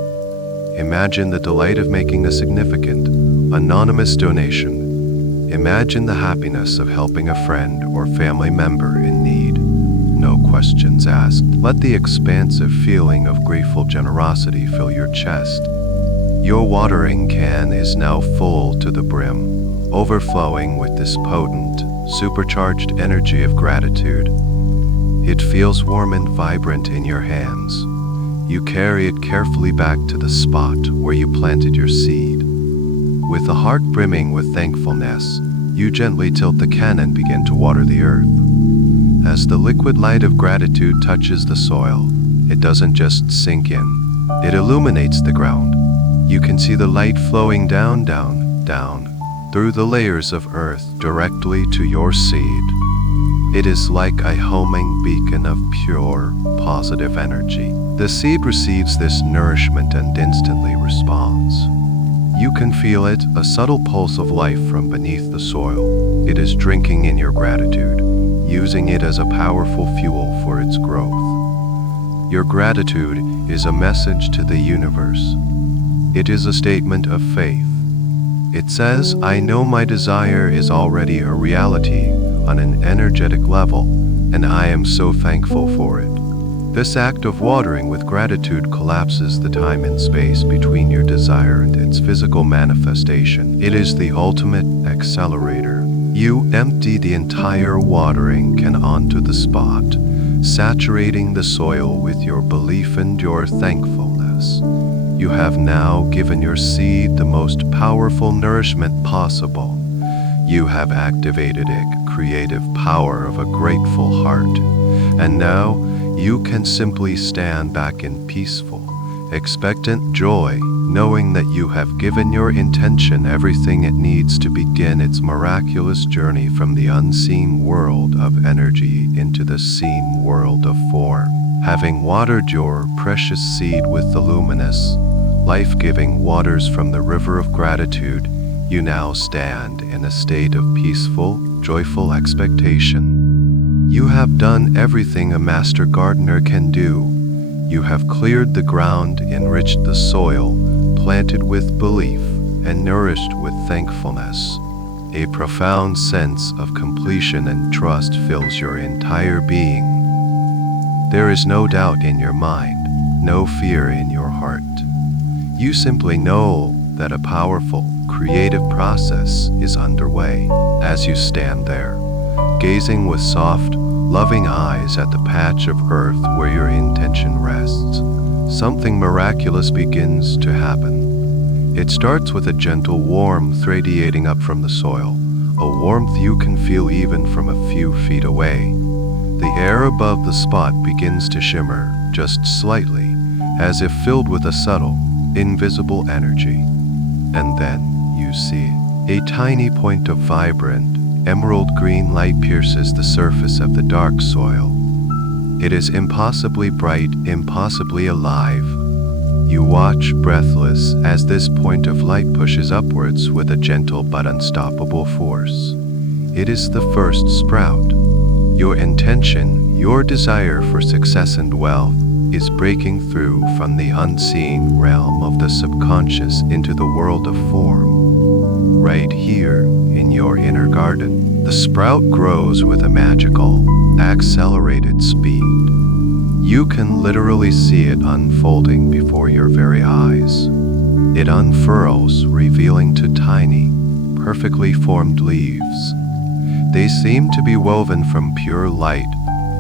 Imagine the delight of making a significant, anonymous donation. Imagine the happiness of helping a friend or family member in need. No questions asked. Let the expansive feeling of grateful generosity fill your chest. Your watering can is now full to the brim, overflowing with this potent, supercharged energy of gratitude. It feels warm and vibrant in your hands. You carry it carefully back to the spot where you planted your seed. With a heart brimming with thankfulness, you gently tilt the can and begin to water the earth. As the liquid light of gratitude touches the soil, it doesn't just sink in, it illuminates the ground. You can see the light flowing down, through the layers of earth directly to your seed. It is like a homing beacon of pure, positive energy. The seed receives this nourishment and instantly responds. You can feel it, a subtle pulse of life from beneath the soil. It is drinking in your gratitude, using it as a powerful fuel for its growth. Your gratitude is a message to the universe. It is a statement of faith. It says, I know my desire is already a reality on an energetic level, and I am so thankful for it. This act of watering with gratitude collapses the time and space between your desire and its physical manifestation. It is the ultimate accelerator. You empty the entire watering can onto the spot, saturating the soil with your belief and your thankfulness. You have now given your seed the most powerful nourishment possible. You have activated the creative power of a grateful heart, and now you can simply stand back in peaceful, expectant joy, knowing that you have given your intention everything it needs to begin its miraculous journey from the unseen world of energy into the seen world of form. Having watered your precious seed with the luminous, life-giving waters from the river of gratitude, you now stand in a state of peaceful, joyful expectation. You have done everything a master gardener can do. You have cleared the ground, enriched the soil, planted with belief, and nourished with thankfulness. A profound sense of completion and trust fills your entire being. There is no doubt in your mind, no fear in your heart. You simply know that a powerful, creative process is underway. As you stand there, gazing with soft, loving eyes at the patch of earth where your intention rests, something miraculous begins to happen. It starts with a gentle warmth radiating up from the soil, a warmth you can feel even from a few feet away. The air above the spot begins to shimmer, just slightly, as if filled with a subtle, invisible energy. And then you see a tiny point of vibrant, emerald green light pierces the surface of the dark soil. It is impossibly bright, impossibly alive. You watch breathless as this point of light pushes upwards with a gentle but unstoppable force. It is the first sprout. Your intention, your desire for success and wealth, is breaking through from the unseen realm of the subconscious into the world of form. Right here, in your inner garden, the sprout grows with a magical, accelerated speed. You can literally see it unfolding before your very eyes. It unfurls, revealing two tiny, perfectly formed leaves. They seem to be woven from pure light,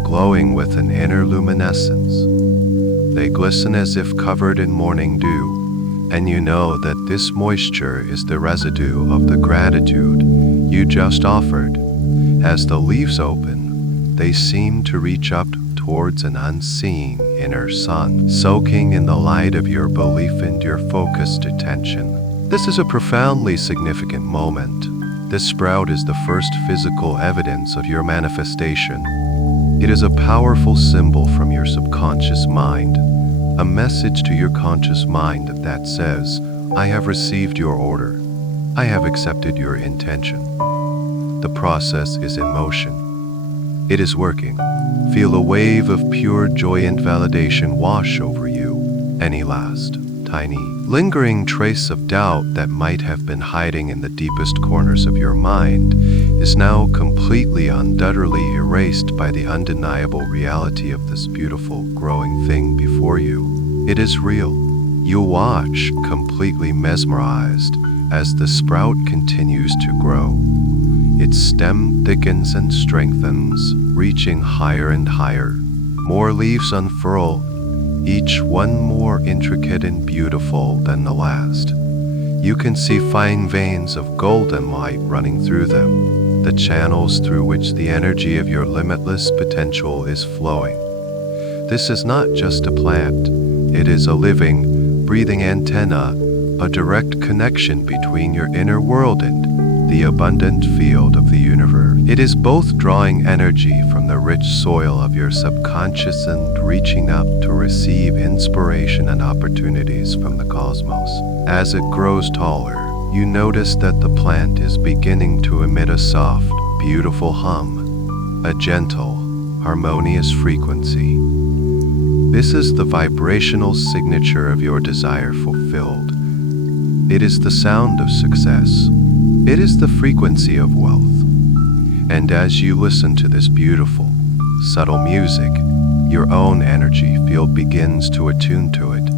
glowing with an inner luminescence. They glisten as if covered in morning dew, and you know that this moisture is the residue of the gratitude you just offered. As the leaves open, they seem to reach up towards an unseen inner sun, soaking in the light of your belief and your focused attention. This is a profoundly significant moment. This sprout is the first physical evidence of your manifestation. It is a powerful symbol from your subconscious mind, a message to your conscious mind that says, I have received your order. I have accepted your intention. The process is in motion. It is working. Feel a wave of pure joy and validation wash over you. Any last, tiny, lingering trace of doubt that might have been hiding in the deepest corners of your mind is now completely, undoubtedly erased by the undeniable reality of this beautiful, growing thing before you. It is real. You watch, completely mesmerized, as the sprout continues to grow. Its stem thickens and strengthens, reaching higher and higher. More leaves unfurl, each one more intricate and beautiful than the last. You can see fine veins of golden light running through them, the channels through which the energy of your limitless potential is flowing. This is not just a plant, it is a living, breathing antenna, a direct connection between your inner world and the abundant field of the universe. It is both drawing energy from the rich soil of your subconscious and reaching up to receive inspiration and opportunities from the cosmos. As it grows taller, you notice that the plant is beginning to emit a soft, beautiful hum, a gentle, harmonious frequency. This is the vibrational signature of your desire fulfilled. It is the sound of success. It is the frequency of wealth. And as you listen to this beautiful, subtle music, your own energy field begins to attune to it.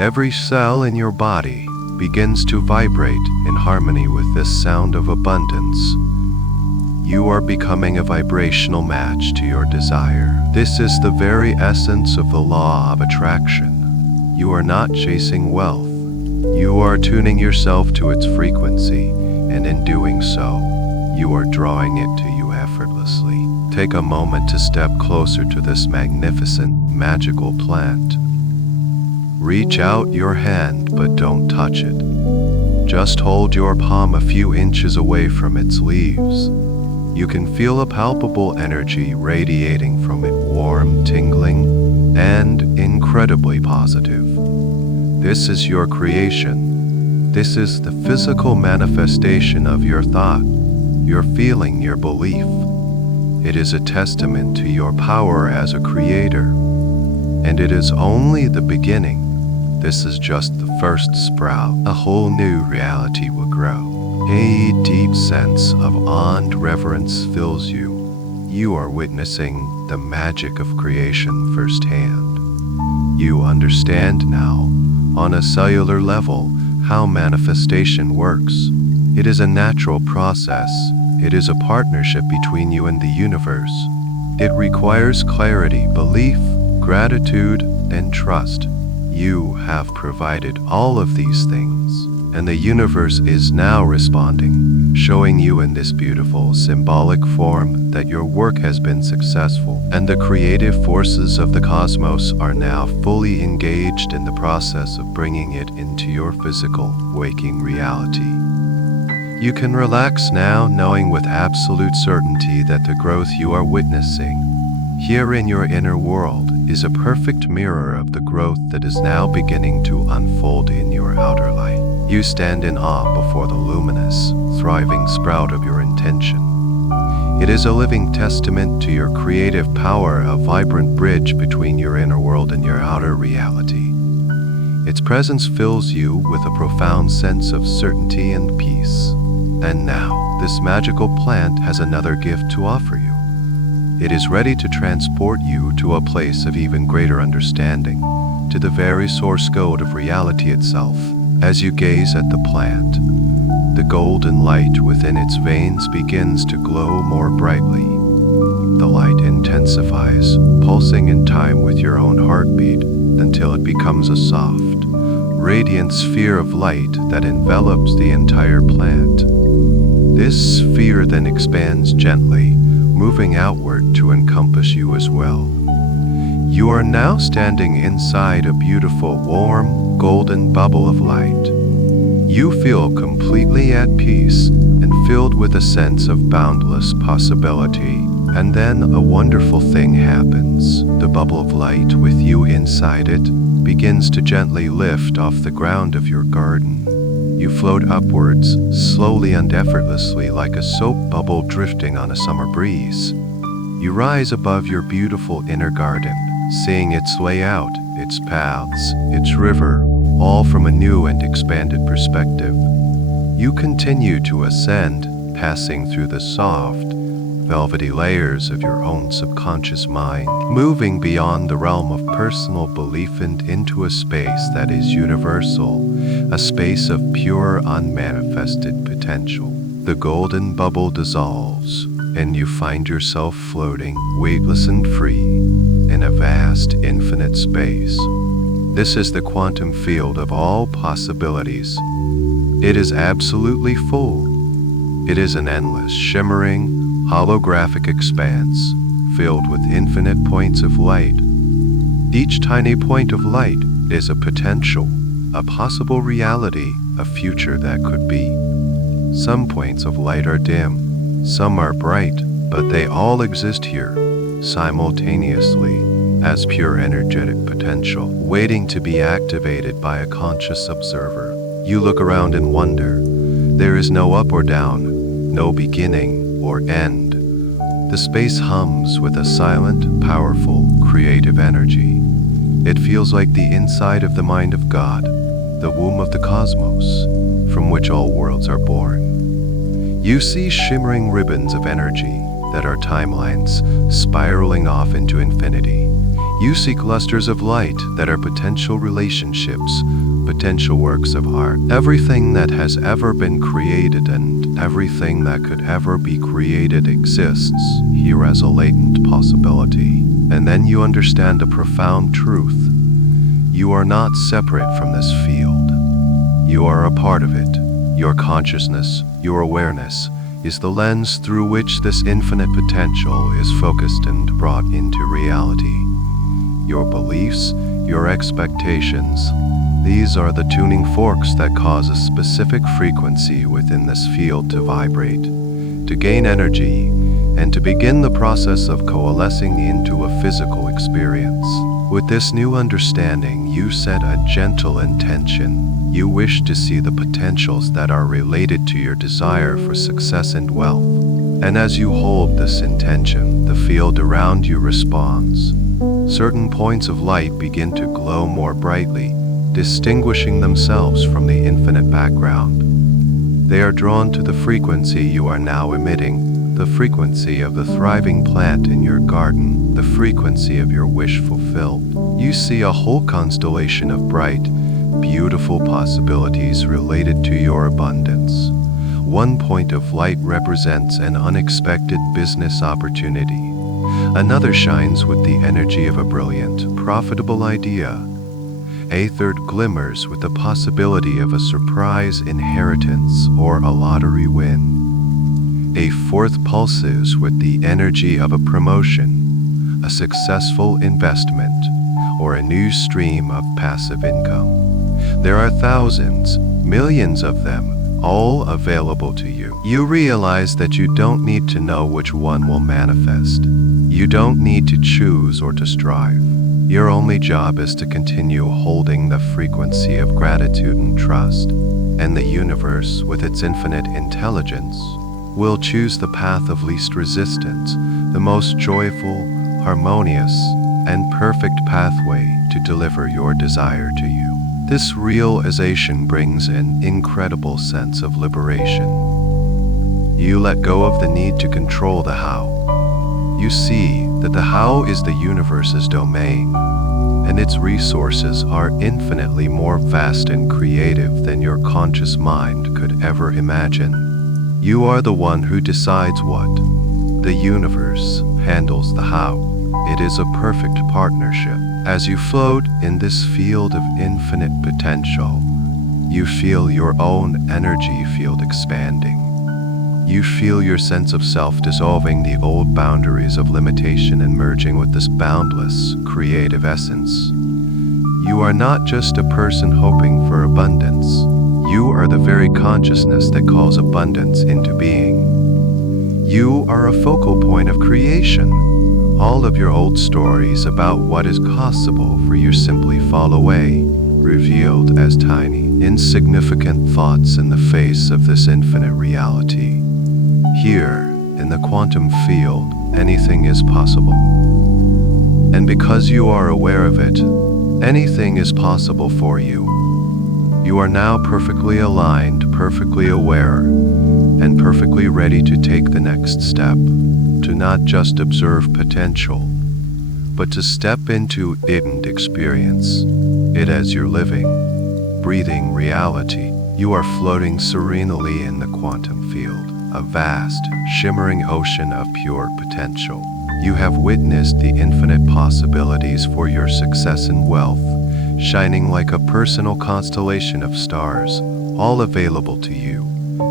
Every cell in your body begins to vibrate in harmony with this sound of abundance. You are becoming a vibrational match to your desire. This is the very essence of the law of attraction. You are not chasing wealth. You are tuning yourself to its frequency, and in doing so, you are drawing it to you effortlessly. Take a moment to step closer to this magnificent, magical plant. Reach out your hand, but don't touch it. Just hold your palm a few inches away from its leaves. You can feel a palpable energy radiating from it, warm, tingling, and incredibly positive. This is your creation. This is the physical manifestation of your thought, your feeling, your belief. It is a testament to your power as a creator. And it is only the beginning. This is just the first sprout. A whole new reality will grow. A deep sense of awe and reverence fills you. You are witnessing the magic of creation firsthand. You understand now, on a cellular level, how manifestation works. It is a natural process. It is a partnership between you and the universe. It requires clarity, belief, gratitude, and trust. You have provided all of these things. And the universe is now responding, showing you in this beautiful, symbolic form that your work has been successful, and the creative forces of the cosmos are now fully engaged in the process of bringing it into your physical, waking reality. You can relax now, knowing with absolute certainty that the growth you are witnessing here in your inner world is a perfect mirror of the growth that is now beginning to unfold in your outer life. You stand in awe before the luminous, thriving sprout of your intention. It is a living testament to your creative power, a vibrant bridge between your inner world and your outer reality. Its presence fills you with a profound sense of certainty and peace. And now, this magical plant has another gift to offer you. It is ready to transport you to a place of even greater understanding, to the very source code of reality itself. As you gaze at the plant, the golden light within its veins begins to glow more brightly. The light intensifies, pulsing in time with your own heartbeat until it becomes a soft, radiant sphere of light that envelops the entire plant. This sphere then expands gently, moving outward to encompass you as well. You are now standing inside a beautiful, warm, golden bubble of light. You feel completely at peace and filled with a sense of boundless possibility. And then a wonderful thing happens. The bubble of light with you inside it begins to gently lift off the ground of your garden. You float upwards, slowly and effortlessly, like a soap bubble drifting on a summer breeze. You rise above your beautiful inner garden, seeing its layout, its paths, its river, all from a new and expanded perspective. You continue to ascend, passing through the soft, velvety layers of your own subconscious mind, moving beyond the realm of personal belief and into a space that is universal, a space of pure, unmanifested potential. The golden bubble dissolves, and you find yourself floating, weightless and free, in a vast, infinite space. This is the quantum field of all possibilities. It is absolutely full. It is an endless, shimmering, holographic expanse, filled with infinite points of light. Each tiny point of light is a potential, a possible reality, a future that could be. Some points of light are dim, some are bright, but they all exist here, simultaneously, as pure energetic potential, waiting to be activated by a conscious observer. You look around and wonder. There is no up or down, no beginning or end. The space hums with a silent, powerful, creative energy. It feels like the inside of the mind of God, the womb of the cosmos, from which all worlds are born. You see shimmering ribbons of energy that are timelines spiraling off into infinity. You see clusters of light that are potential relationships, potential works of art, everything that has ever been created and everything that could ever be created exists here as a latent possibility. And then you understand a profound truth. You are not separate from this field. You are a part of it. Your consciousness, your awareness, is the lens through which this infinite potential is focused and brought into reality. Your beliefs, your expectations, these are the tuning forks that cause a specific frequency within this field to vibrate, to gain energy, and to begin the process of coalescing into a physical experience. With this new understanding, you set a gentle intention. You wish to see the potentials that are related to your desire for success and wealth. And as you hold this intention, the field around you responds. Certain points of light begin to glow more brightly, distinguishing themselves from the infinite background. They are drawn to the frequency you are now emitting, the frequency of the thriving plant in your garden, the frequency of your wish fulfilled. You see a whole constellation of bright, beautiful possibilities related to your abundance. One point of light represents an unexpected business opportunity. Another shines with the energy of a brilliant, profitable idea. A third glimmers with the possibility of a surprise inheritance or a lottery win. A fourth pulses with the energy of a promotion, a successful investment, or a new stream of passive income. There are thousands, millions of them, all available to you. You realize that you don't need to know which one will manifest. You don't need to choose or to strive. Your only job is to continue holding the frequency of gratitude and trust, and the universe, with its infinite intelligence, will choose the path of least resistance, the most joyful, harmonious, and perfect pathway to deliver your desire to you. This realization brings an incredible sense of liberation. You let go of the need to control the how. You see that the how is the universe's domain, and its resources are infinitely more vast and creative than your conscious mind could ever imagine. You are the one who decides what. The universe handles the how. It is a perfect partnership. As you float in this field of infinite potential, you feel your own energy field expanding. You feel your sense of self dissolving the old boundaries of limitation and merging with this boundless, creative essence. You are not just a person hoping for abundance. You are the very consciousness that calls abundance into being. You are a focal point of creation. All of your old stories about what is possible for you simply fall away, revealed as tiny, insignificant thoughts in the face of this infinite reality. Here, in the quantum field, anything is possible. And because you are aware of it, anything is possible for you. You are now perfectly aligned, perfectly aware, and perfectly ready to take the next step, to not just observe potential, but to step into it and experience it as your living, breathing reality. You are floating serenely in the quantum field, a vast, shimmering ocean of pure potential. You have witnessed the infinite possibilities for your success and wealth, shining like a personal constellation of stars, all available to you.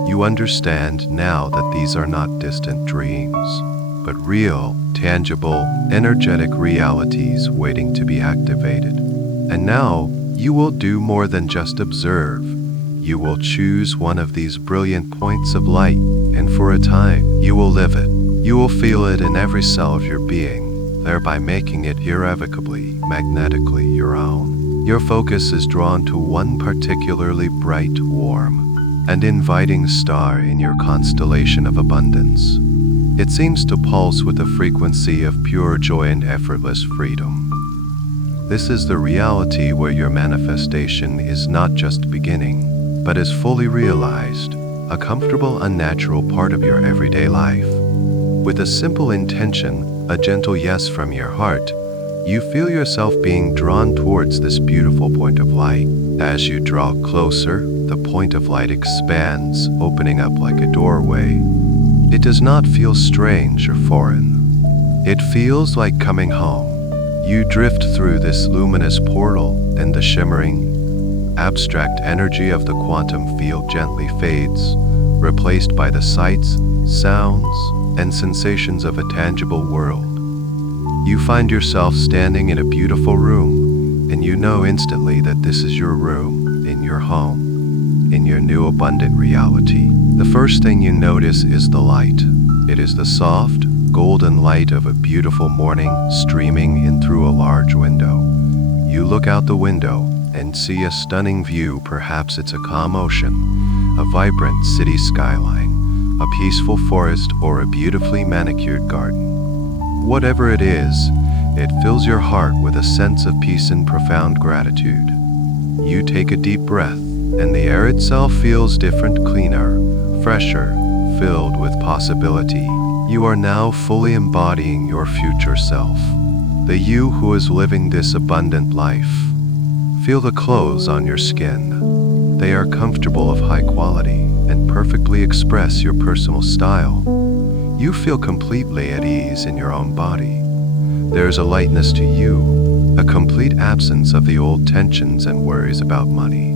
You understand now that these are not distant dreams, but real, tangible, energetic realities waiting to be activated. And now, you will do more than just observe. You will choose one of these brilliant points of light, and for a time, you will live it. You will feel it in every cell of your being, thereby making it irrevocably, magnetically your own. Your focus is drawn to one particularly bright, warm, and inviting star in your constellation of abundance. It seems to pulse with a frequency of pure joy and effortless freedom. This is the reality where your manifestation is not just beginning, but is fully realized, a comfortable, unnatural part of your everyday life. With a simple intention, a gentle yes from your heart, You feel yourself being drawn towards this beautiful point of light. As you draw closer, the point of light expands, opening up like a doorway. It does not feel strange or foreign. It feels like coming home. You drift through this luminous portal, and the shimmering, abstract energy of the quantum field gently fades, replaced by the sights, sounds, and sensations of a tangible world. You find yourself standing in a beautiful room, and you know instantly that this is your room, in your home, in your new abundant reality. The first thing you notice is the light. It is the soft, golden light of a beautiful morning streaming in through a large window. You look out the window and see a stunning view. Perhaps it's a calm ocean, a vibrant city skyline, a peaceful forest, or a beautifully manicured garden. Whatever it is, it fills your heart with a sense of peace and profound gratitude. You take a deep breath, and the air itself feels different, cleaner, fresher, filled with possibility. You are now fully embodying your future self, the you who is living this abundant life. Feel the clothes on your skin. They are comfortable, of high quality, and perfectly express your personal style. You feel completely at ease in your own body. There is a lightness to you, a complete absence of the old tensions and worries about money.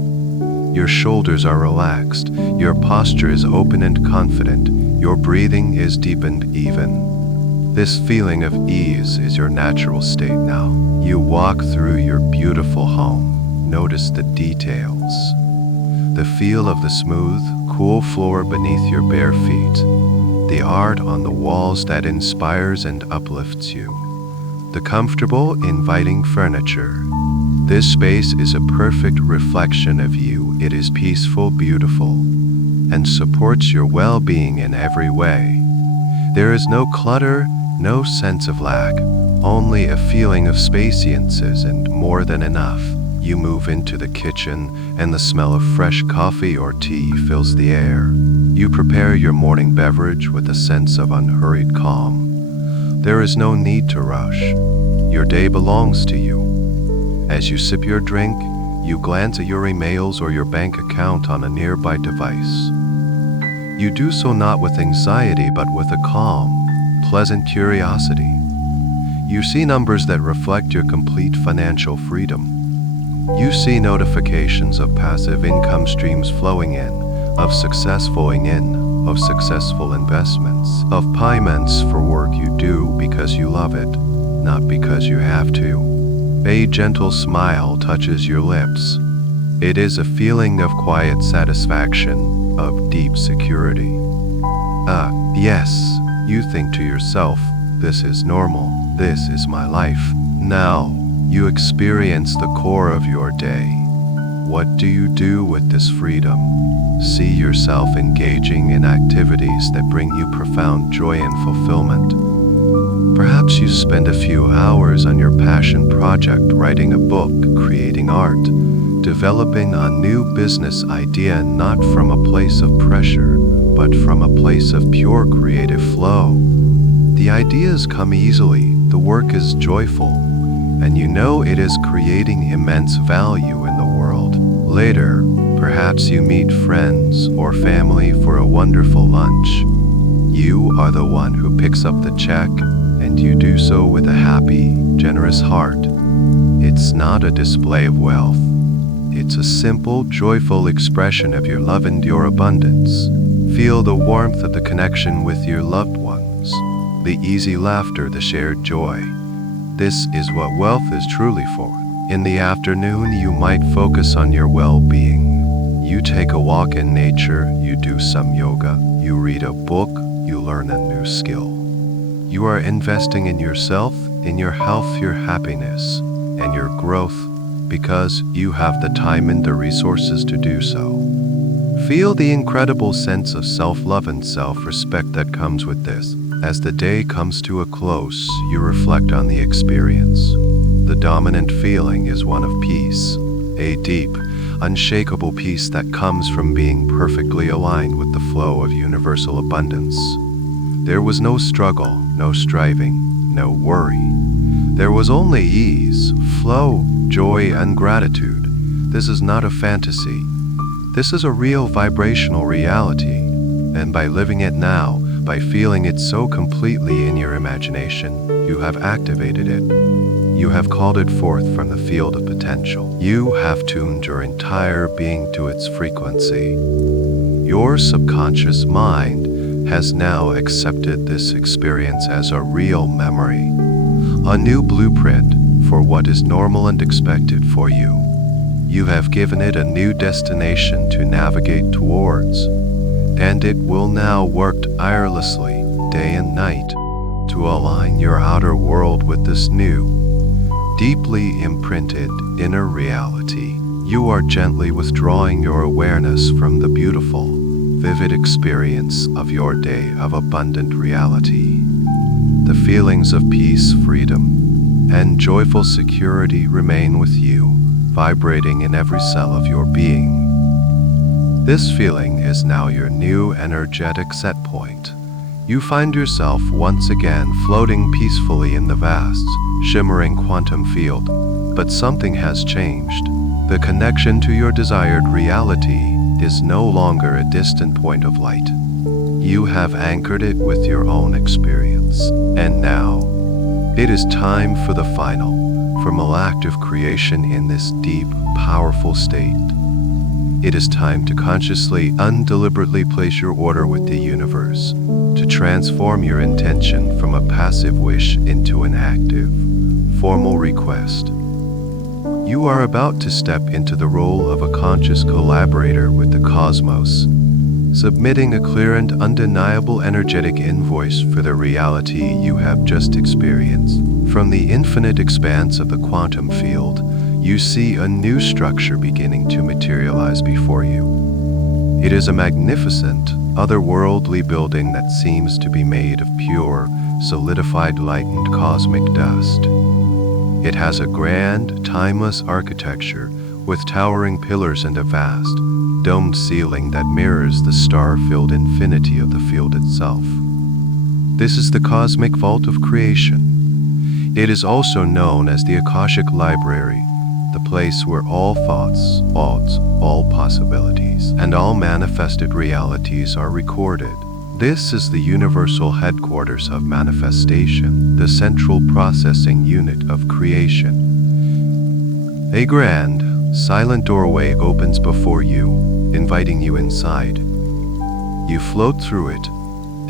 Your shoulders are relaxed, your posture is open and confident, your breathing is deep and even. This feeling of ease is your natural state now. You walk through your beautiful home. Notice the details. The feel of the smooth, cool floor beneath your bare feet. The art on the walls that inspires and uplifts you. The comfortable, inviting furniture. This space is a perfect reflection of you. It is peaceful, beautiful, and supports your well-being in every way. There is no clutter, no sense of lack, only a feeling of spaciousness and more than enough. You move into the kitchen, and the smell of fresh coffee or tea fills the air. You prepare your morning beverage with a sense of unhurried calm. There is no need to rush. Your day belongs to you. As you sip your drink, you glance at your emails or your bank account on a nearby device. You do so not with anxiety but with a calm, pleasant curiosity. You see numbers that reflect your complete financial freedom. You see notifications of passive income streams flowing in, of successful investments, of payments for work you do because you love it, not because you have to. A gentle smile touches your lips. It is a feeling of quiet satisfaction, of deep security. Yes, you think to yourself, this is normal, this is my life. Now, you experience the core of your day. What do you do with this freedom? See yourself engaging in activities that bring you profound joy and fulfillment. Perhaps you spend a few hours on your passion project, writing a book, creating art, developing a new business idea, not from a place of pressure, but from a place of pure creative flow. The ideas come easily, the work is joyful, and you know it is creating immense value in the world. Later, perhaps you meet friends or family for a wonderful lunch. You are the one who picks up the check, and you do so with a happy, generous heart. It's not a display of wealth. It's a simple, joyful expression of your love and your abundance. Feel the warmth of the connection with your loved ones, the easy laughter, the shared joy. This is what wealth is truly for. In the afternoon, you might focus on your well-being. You take a walk in nature, you do some yoga, you read a book, you learn a new skill. You are investing in yourself, in your health, your happiness, and your growth, because you have the time and the resources to do so. Feel the incredible sense of self-love and self-respect that comes with this. As the day comes to a close, you reflect on the experience. The dominant feeling is one of peace, a deep, unshakable peace that comes from being perfectly aligned with the flow of universal abundance. There was no struggle, no striving, no worry. There was only ease, flow, joy, and gratitude. This is not a fantasy. This is a real vibrational reality. And by living it now, by feeling it so completely in your imagination, you have activated it. You have called it forth from the field of potential. You have tuned your entire being to its frequency. Your subconscious mind has now accepted this experience as a real memory, a new blueprint for what is normal and expected for you. You have given it a new destination to navigate towards, and it will now work tirelessly, day and night, to align your outer world with this new, deeply imprinted inner reality. You are gently withdrawing your awareness from the beautiful, vivid experience of your day of abundant reality. The feelings of peace, freedom, and joyful security remain with you, vibrating in every cell of your being. This feeling is now your new energetic set point. You find yourself once again floating peacefully in the vast, shimmering quantum field, but something has changed. The connection to your desired reality is no longer a distant point of light. You have anchored it with your own experience, and now, it is time for the final, formal act of creation in this deep, powerful state. It is time to consciously, undeliberately place your order with the universe, to transform your intention from a passive wish into an active, formal request. You are about to step into the role of a conscious collaborator with the cosmos, submitting a clear and undeniable energetic invoice for the reality you have just experienced. From the infinite expanse of the quantum field, you see a new structure beginning to materialize before you. It is a magnificent, otherworldly building that seems to be made of pure, solidified light and cosmic dust. It has a grand, timeless architecture with towering pillars and a vast, domed ceiling that mirrors the star-filled infinity of the field itself. This is the cosmic vault of creation. It is also known as the Akashic Library, the place where all thoughts, all possibilities, and all manifested realities are recorded. This is the universal headquarters of manifestation, the central processing unit of creation. A grand, silent doorway opens before you, inviting you inside. You float through it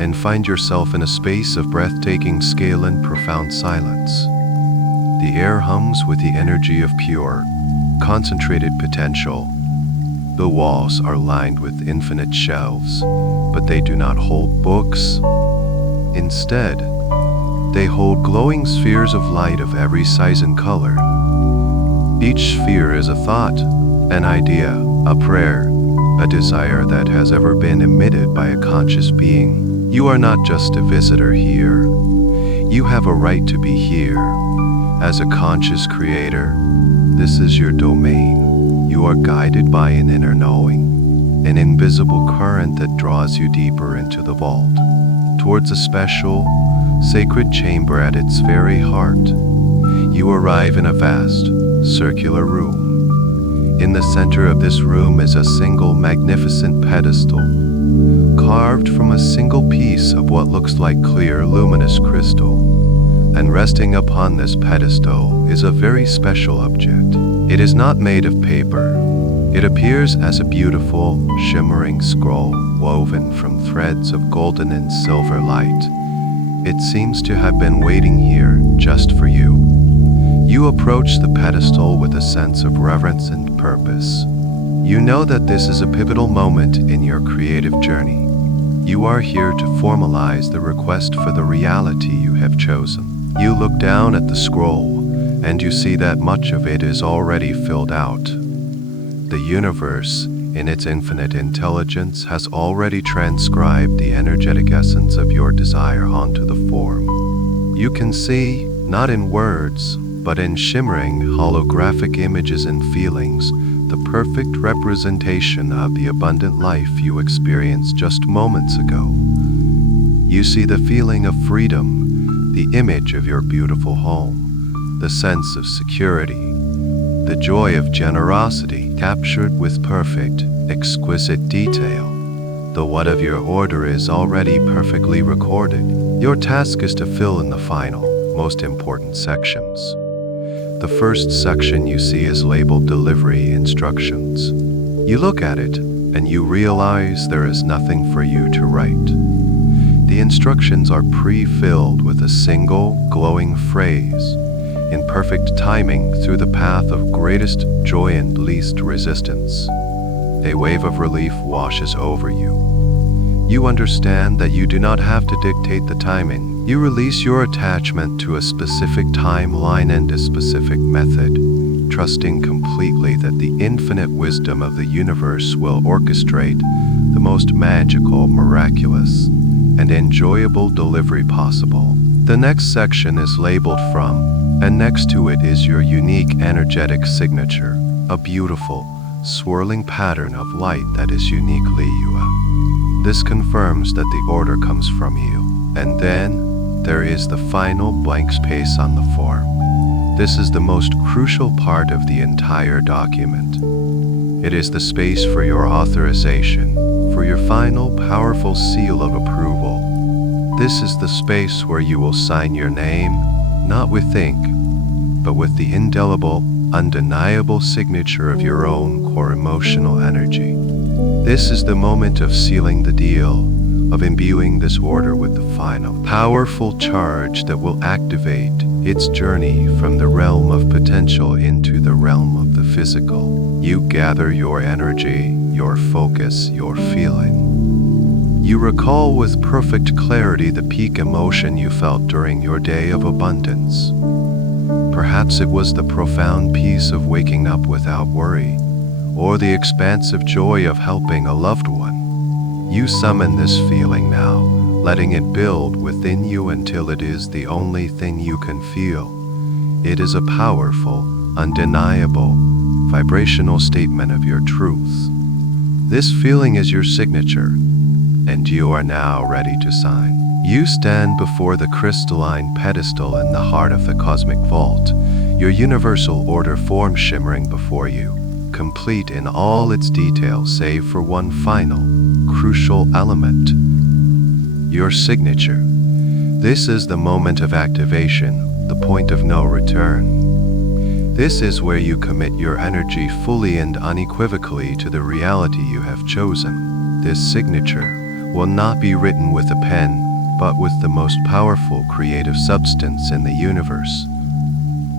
and find yourself in a space of breathtaking scale and profound silence. The air hums with the energy of pure, concentrated potential. The walls are lined with infinite shelves, but they do not hold books. Instead, they hold glowing spheres of light of every size and color. Each sphere is a thought, an idea, a prayer, a desire that has ever been emitted by a conscious being. You are not just a visitor here. You have a right to be here. As a conscious creator, this is your domain. You are guided by an inner knowing, an invisible current that draws you deeper into the vault, towards a special, sacred chamber at its very heart. You arrive in a vast, circular room. In the center of this room is a single magnificent pedestal, carved from a single piece of what looks like clear, luminous crystal. And resting upon this pedestal is a very special object. It is not made of paper. It appears as a beautiful, shimmering scroll woven from threads of golden and silver light. It seems to have been waiting here just for you. You approach the pedestal with a sense of reverence and purpose. You know that this is a pivotal moment in your creative journey. You are here to formalize the request for the reality you have chosen. You look down at the scroll, and you see that much of it is already filled out. The universe, in its infinite intelligence, has already transcribed the energetic essence of your desire onto the form. You can see, not in words, but in shimmering holographic images and feelings, the perfect representation of the abundant life you experienced just moments ago. You see the feeling of freedom, the image of your beautiful home, the sense of security, the joy of generosity captured with perfect, exquisite detail. The what of your order is already perfectly recorded. Your task is to fill in the final, most important sections. The first section you see is labeled Delivery Instructions. You look at it, and you realize there is nothing for you to write. The instructions are pre-filled with a single, glowing phrase, in perfect timing through the path of greatest joy and least resistance. A wave of relief washes over you. You understand that you do not have to dictate the timing. You release your attachment to a specific timeline and a specific method, trusting completely that the infinite wisdom of the universe will orchestrate the most magical, miraculous, and enjoyable delivery possible. The next section is labeled From, and next to it is your unique energetic signature, a beautiful, swirling pattern of light that is uniquely you. This confirms that the order comes from you. And then, there is the final blank space on the form. This is the most crucial part of the entire document. It is the space for your authorization, for your final powerful seal of approval. This is the space where you will sign your name, not with ink, but with the indelible, undeniable signature of your own core emotional energy. This is the moment of sealing the deal, of imbuing this order with the final, powerful charge that will activate its journey from the realm of potential into the realm of the physical. You gather your energy, your focus, your feeling. You recall with perfect clarity the peak emotion you felt during your day of abundance. Perhaps it was the profound peace of waking up without worry, or the expansive joy of helping a loved one. You summon this feeling now, letting it build within you until it is the only thing you can feel. It is a powerful, undeniable, vibrational statement of your truth. This feeling is your signature, and you are now ready to sign. You stand before the crystalline pedestal in the heart of the cosmic vault, your universal order form shimmering before you, complete in all its details save for one final, crucial element: your signature. This is the moment of activation, the point of no return. This is where you commit your energy fully and unequivocally to the reality you have chosen. This signature will not be written with a pen, but with the most powerful creative substance in the universe.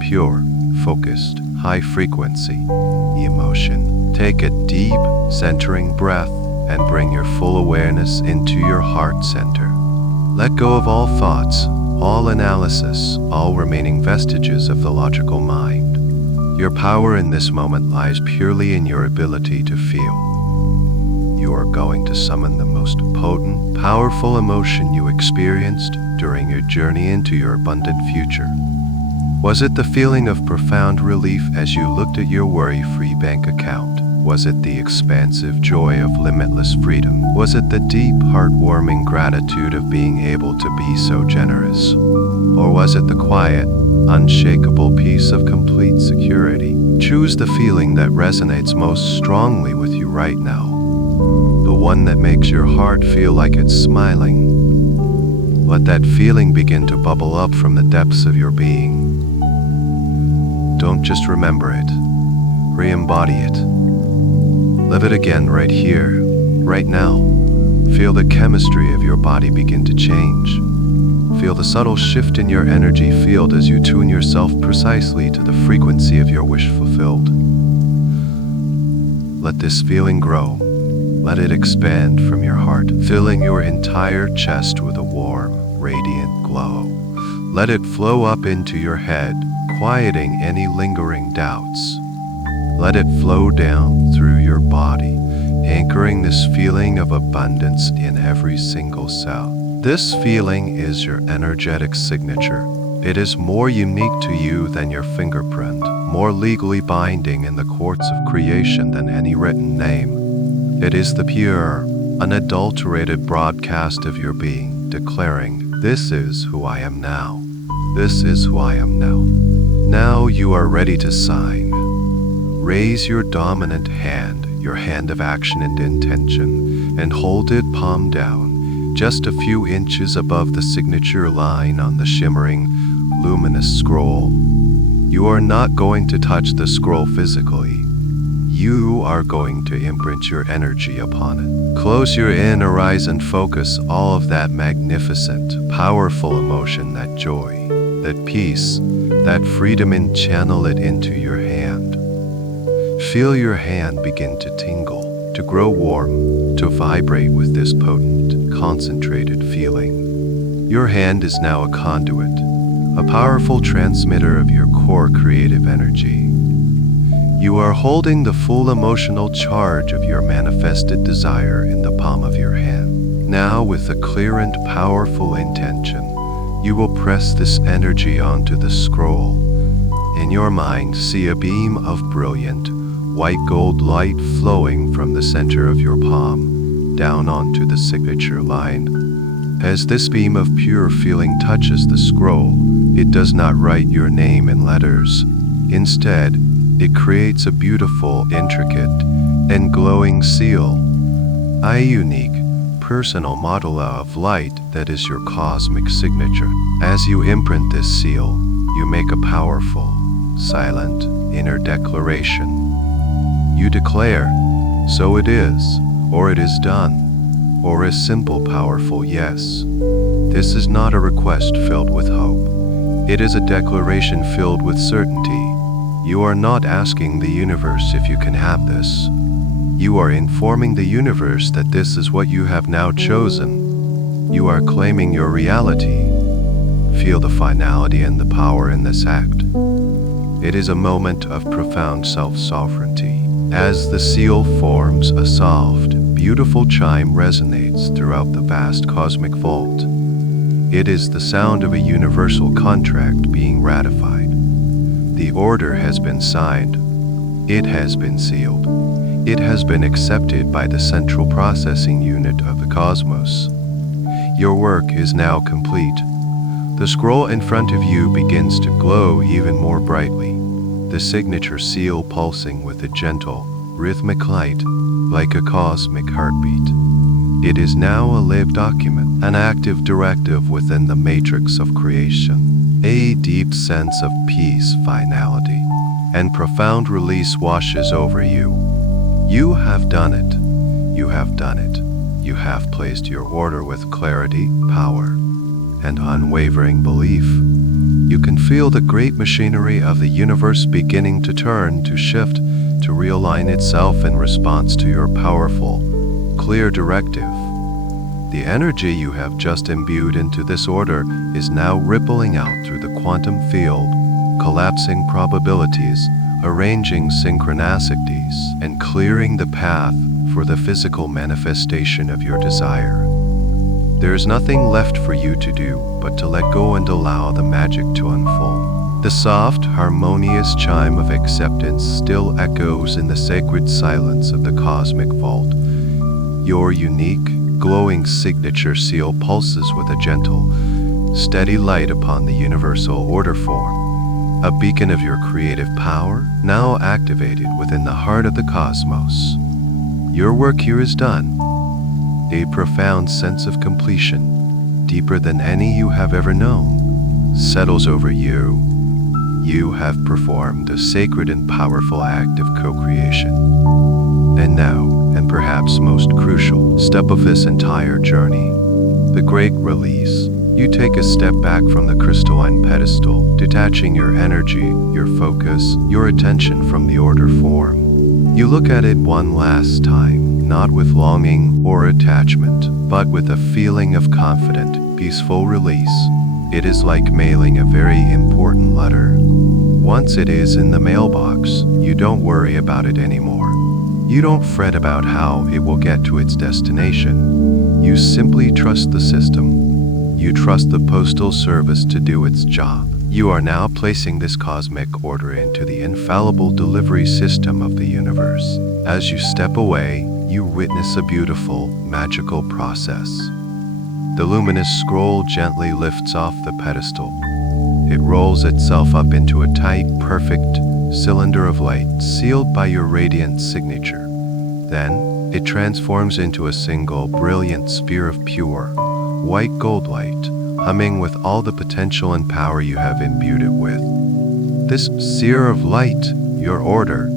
Pure, focused, high frequency, emotion. Take a deep, centering breath and bring your full awareness into your heart center. Let go of all thoughts, all analysis, all remaining vestiges of the logical mind. Your power in this moment lies purely in your ability to feel. You are going to summon the most potent, powerful emotion you experienced during your journey into your abundant future. Was it the feeling of profound relief as you looked at your worry-free bank account? Was it the expansive joy of limitless freedom? Was it the deep, heartwarming gratitude of being able to be so generous? Or was it the quiet, unshakable peace of complete security? Choose the feeling that resonates most strongly with you right now. The one that makes your heart feel like it's smiling. Let that feeling begin to bubble up from the depths of your being. Don't just remember it, re-embody it. Live it again right here, right now. Feel the chemistry of your body begin to change. Feel the subtle shift in your energy field as you tune yourself precisely to the frequency of your wish fulfilled. Let this feeling grow. Let it expand from your heart, filling your entire chest with a warm, radiant glow. Let it flow up into your head, quieting any lingering doubts. Let it flow down through your body, anchoring this feeling of abundance in every single cell. This feeling is your energetic signature. It is more unique to you than your fingerprint, more legally binding in the courts of creation than any written name. It is the pure, unadulterated broadcast of your being, declaring, "This is who I am now. This is who I am now." Now you are ready to sign. Raise your dominant hand, your hand of action and intention, and hold it palm down, just a few inches above the signature line on the shimmering, luminous scroll. You are not going to touch the scroll physically. You are going to imprint your energy upon it. Close your inner eyes and focus all of that magnificent, powerful emotion, that joy, that peace, that freedom, and channel it into your hand. Feel your hand begin to tingle, to grow warm, to vibrate with this potent, concentrated feeling. Your hand is now a conduit, a powerful transmitter of your core creative energy. You are holding the full emotional charge of your manifested desire in the palm of your hand. Now, with a clear and powerful intention, you will press this energy onto the scroll. In your mind, see a beam of brilliant, white gold light flowing from the center of your palm down onto the signature line. As this beam of pure feeling touches the scroll, it does not write your name in letters. Instead, it creates a beautiful, intricate, and glowing seal, a unique, personal model of light that is your cosmic signature. As you imprint this seal, you make a powerful, silent, inner declaration. You declare, "So it is," or "It is done," or a simple, powerful yes. This is not a request filled with hope. It is a declaration filled with certainty. You are not asking the universe if you can have this. You are informing the universe that this is what you have now chosen. You are claiming your reality. Feel the finality and the power in this act. It is a moment of profound self-sovereignty. As the seal forms, a soft, beautiful chime resonates throughout the vast cosmic vault. It is the sound of a universal contract being ratified. The order has been signed. It has been sealed. It has been accepted by the central processing unit of the cosmos. Your work is now complete. The scroll in front of you begins to glow even more brightly, the signature seal pulsing with a gentle, rhythmic light, like a cosmic heartbeat. It is now a lived document, an active directive within the matrix of creation. A deep sense of peace, finality, and profound release washes over you. You have done it. You have done it. You have placed your order with clarity, power, and unwavering belief. You can feel the great machinery of the universe beginning to turn, to shift, to realign itself in response to your powerful, clear directive. The energy you have just imbued into this order is now rippling out through the quantum field, collapsing probabilities, arranging synchronicities, and clearing the path for the physical manifestation of your desire. There is nothing left for you to do but to let go and allow the magic to unfold. The soft, harmonious chime of acceptance still echoes in the sacred silence of the cosmic vault. Your unique, glowing signature seal pulses with a gentle, steady light upon the universal order form, a beacon of your creative power now activated within the heart of the cosmos. Your work here is done. A profound sense of completion, deeper than any you have ever known, settles over you. You have performed a sacred and powerful act of co-creation. And now, and perhaps most crucial step of this entire journey, the great release. You take a step back from the crystalline pedestal, detaching your energy, your focus, your attention from the order form. You look at it one last time, not with longing or attachment, but with a feeling of confident, peaceful release. It is like mailing a very important letter. Once it is in the mailbox, you don't worry about it anymore. You don't fret about how it will get to its destination. You simply trust the system. You trust the postal service to do its job. You are now placing this cosmic order into the infallible delivery system of the universe. As you step away, you witness a beautiful, magical process. The luminous scroll gently lifts off the pedestal. It rolls itself up into a tight, perfect cylinder of light sealed by your radiant signature. Then, it transforms into a single, brilliant sphere of pure, white gold light, humming with all the potential and power you have imbued it with. This sphere of light, your order,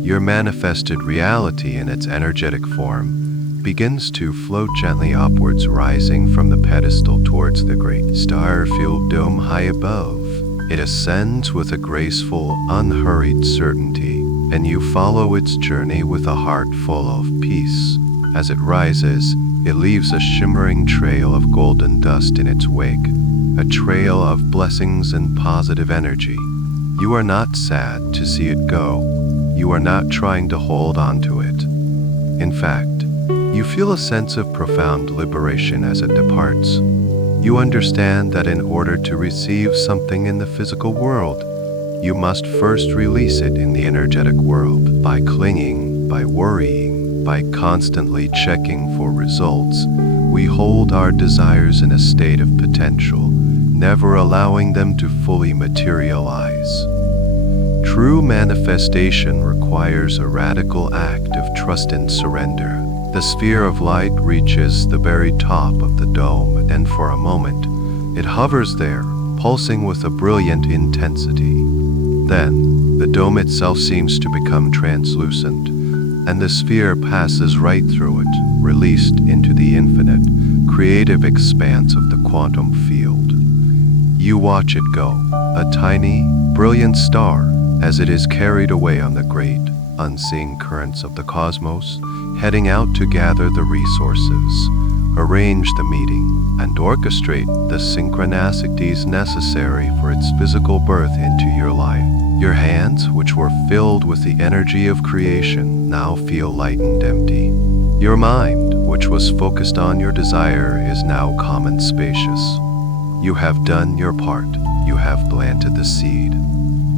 your manifested reality in its energetic form, begins to float gently upwards, rising from the pedestal towards the great star-filled dome high above. It ascends with a graceful, unhurried certainty, and you follow its journey with a heart full of peace. As it rises, it leaves a shimmering trail of golden dust in its wake, a trail of blessings and positive energy. You are not sad to see it go. You are not trying to hold on to it. In fact, you feel a sense of profound liberation as it departs. You understand that in order to receive something in the physical world, you must first release it in the energetic world. By clinging, by worrying, by constantly checking for results, we hold our desires in a state of potential, never allowing them to fully materialize. True manifestation requires a radical act of trust and surrender. The sphere of light reaches the very top of the dome, and for a moment, it hovers there, pulsing with a brilliant intensity. Then, the dome itself seems to become translucent, and the sphere passes right through it, released into the infinite, creative expanse of the quantum field. You watch it go, a tiny, brilliant star, as it is carried away on the great, unseen currents of the cosmos, heading out to gather the resources, arrange the meeting, and orchestrate the synchronicities necessary for its physical birth into your life. Your hands, which were filled with the energy of creation, now feel light and empty. Your mind, which was focused on your desire, is now calm and spacious. You have done your part. You have planted the seed.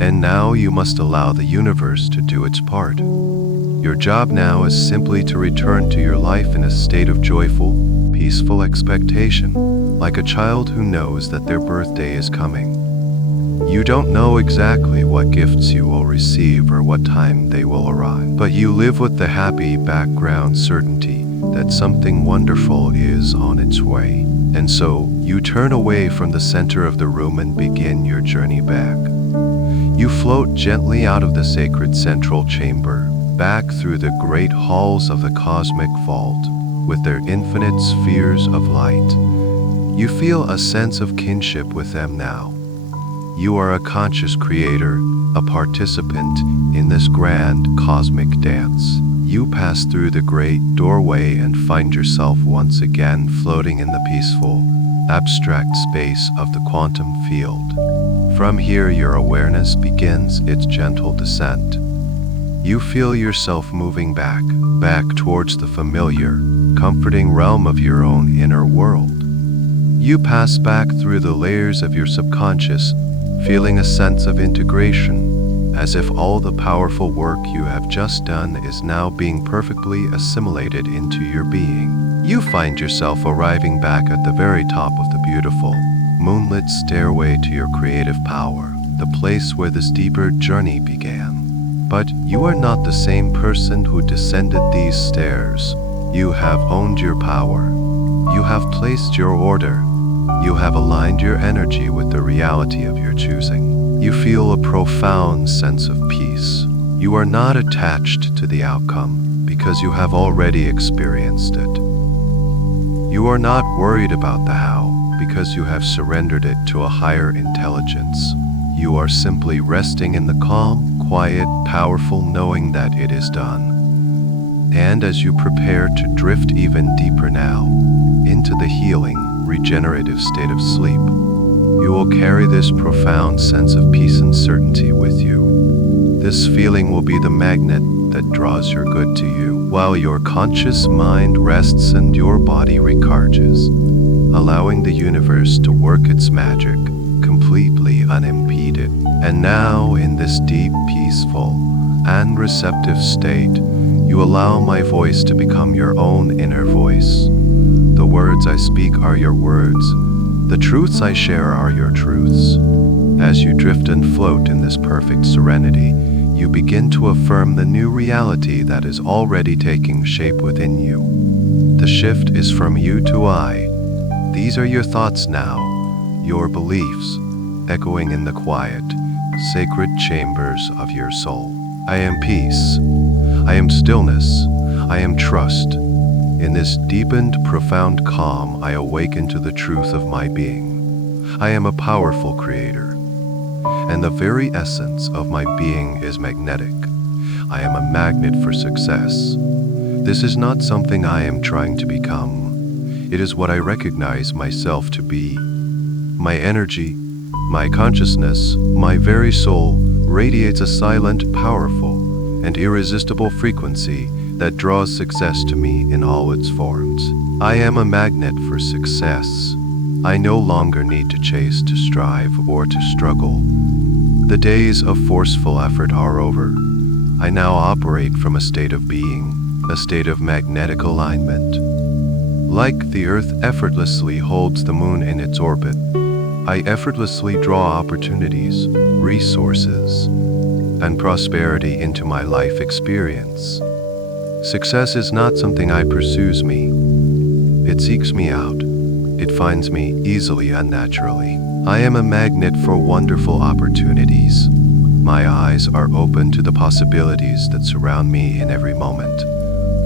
And now you must allow the universe to do its part. Your job now is simply to return to your life in a state of joyful, peaceful expectation, like a child who knows that their birthday is coming. You don't know exactly what gifts you will receive or what time they will arrive, but you live with the happy background certainty that something wonderful is on its way. And so, you turn away from the center of the room and begin your journey back. You float gently out of the sacred central chamber, back through the great halls of the cosmic vault, with their infinite spheres of light. You feel a sense of kinship with them now. You are a conscious creator, a participant in this grand cosmic dance. You pass through the great doorway and find yourself once again floating in the peaceful, abstract space of the quantum field. From here, your awareness begins its gentle descent. You feel yourself moving back towards the familiar, comforting realm of your own inner world. You pass back through the layers of your subconscious, feeling a sense of integration, as if all the powerful work you have just done is now being perfectly assimilated into your being. You find yourself arriving back at the very top of the beautiful, moonlit stairway to your creative power, the place where this deeper journey began. But you are not the same person who descended these stairs. You have owned your power. You have placed your order. You have aligned your energy with the reality of your choosing. You feel a profound sense of peace. You are not attached to the outcome because you have already experienced it. You are not worried about the how because you have surrendered it to a higher intelligence. You are simply resting in the calm, quiet, powerful knowing that it is done. And as you prepare to drift even deeper now, into the healing, regenerative state of sleep, you will carry this profound sense of peace and certainty with you. This feeling will be the magnet that draws your good to you, while your conscious mind rests and your body recharges, allowing the universe to work its magic, completely unimpeded. And now, in this deep, peaceful, and receptive state, you allow my voice to become your own inner voice. The words I speak are your words. The truths I share are your truths. As you drift and float in this perfect serenity, you begin to affirm the new reality that is already taking shape within you. The shift is from you to I. These are your thoughts now, your beliefs, echoing in the quiet, sacred chambers of your soul. I am peace. I am stillness. I am trust. In this deepened, profound calm, I awaken to the truth of my being. I am a powerful creator, and the very essence of my being is magnetic. I am a magnet for success. This is not something I am trying to become. It is what I recognize myself to be. My energy, my consciousness, my very soul radiates a silent, powerful, and irresistible frequency that draws success to me in all its forms. I am a magnet for success. I no longer need to chase, to strive, or to struggle. The days of forceful effort are over. I now operate from a state of being, a state of magnetic alignment. Like the Earth effortlessly holds the moon in its orbit, I effortlessly draw opportunities, resources, and prosperity into my life experience. Success is not something I pursues me. It seeks me out. It finds me easily and naturally. I am a magnet for wonderful opportunities. My eyes are open to the possibilities that surround me in every moment.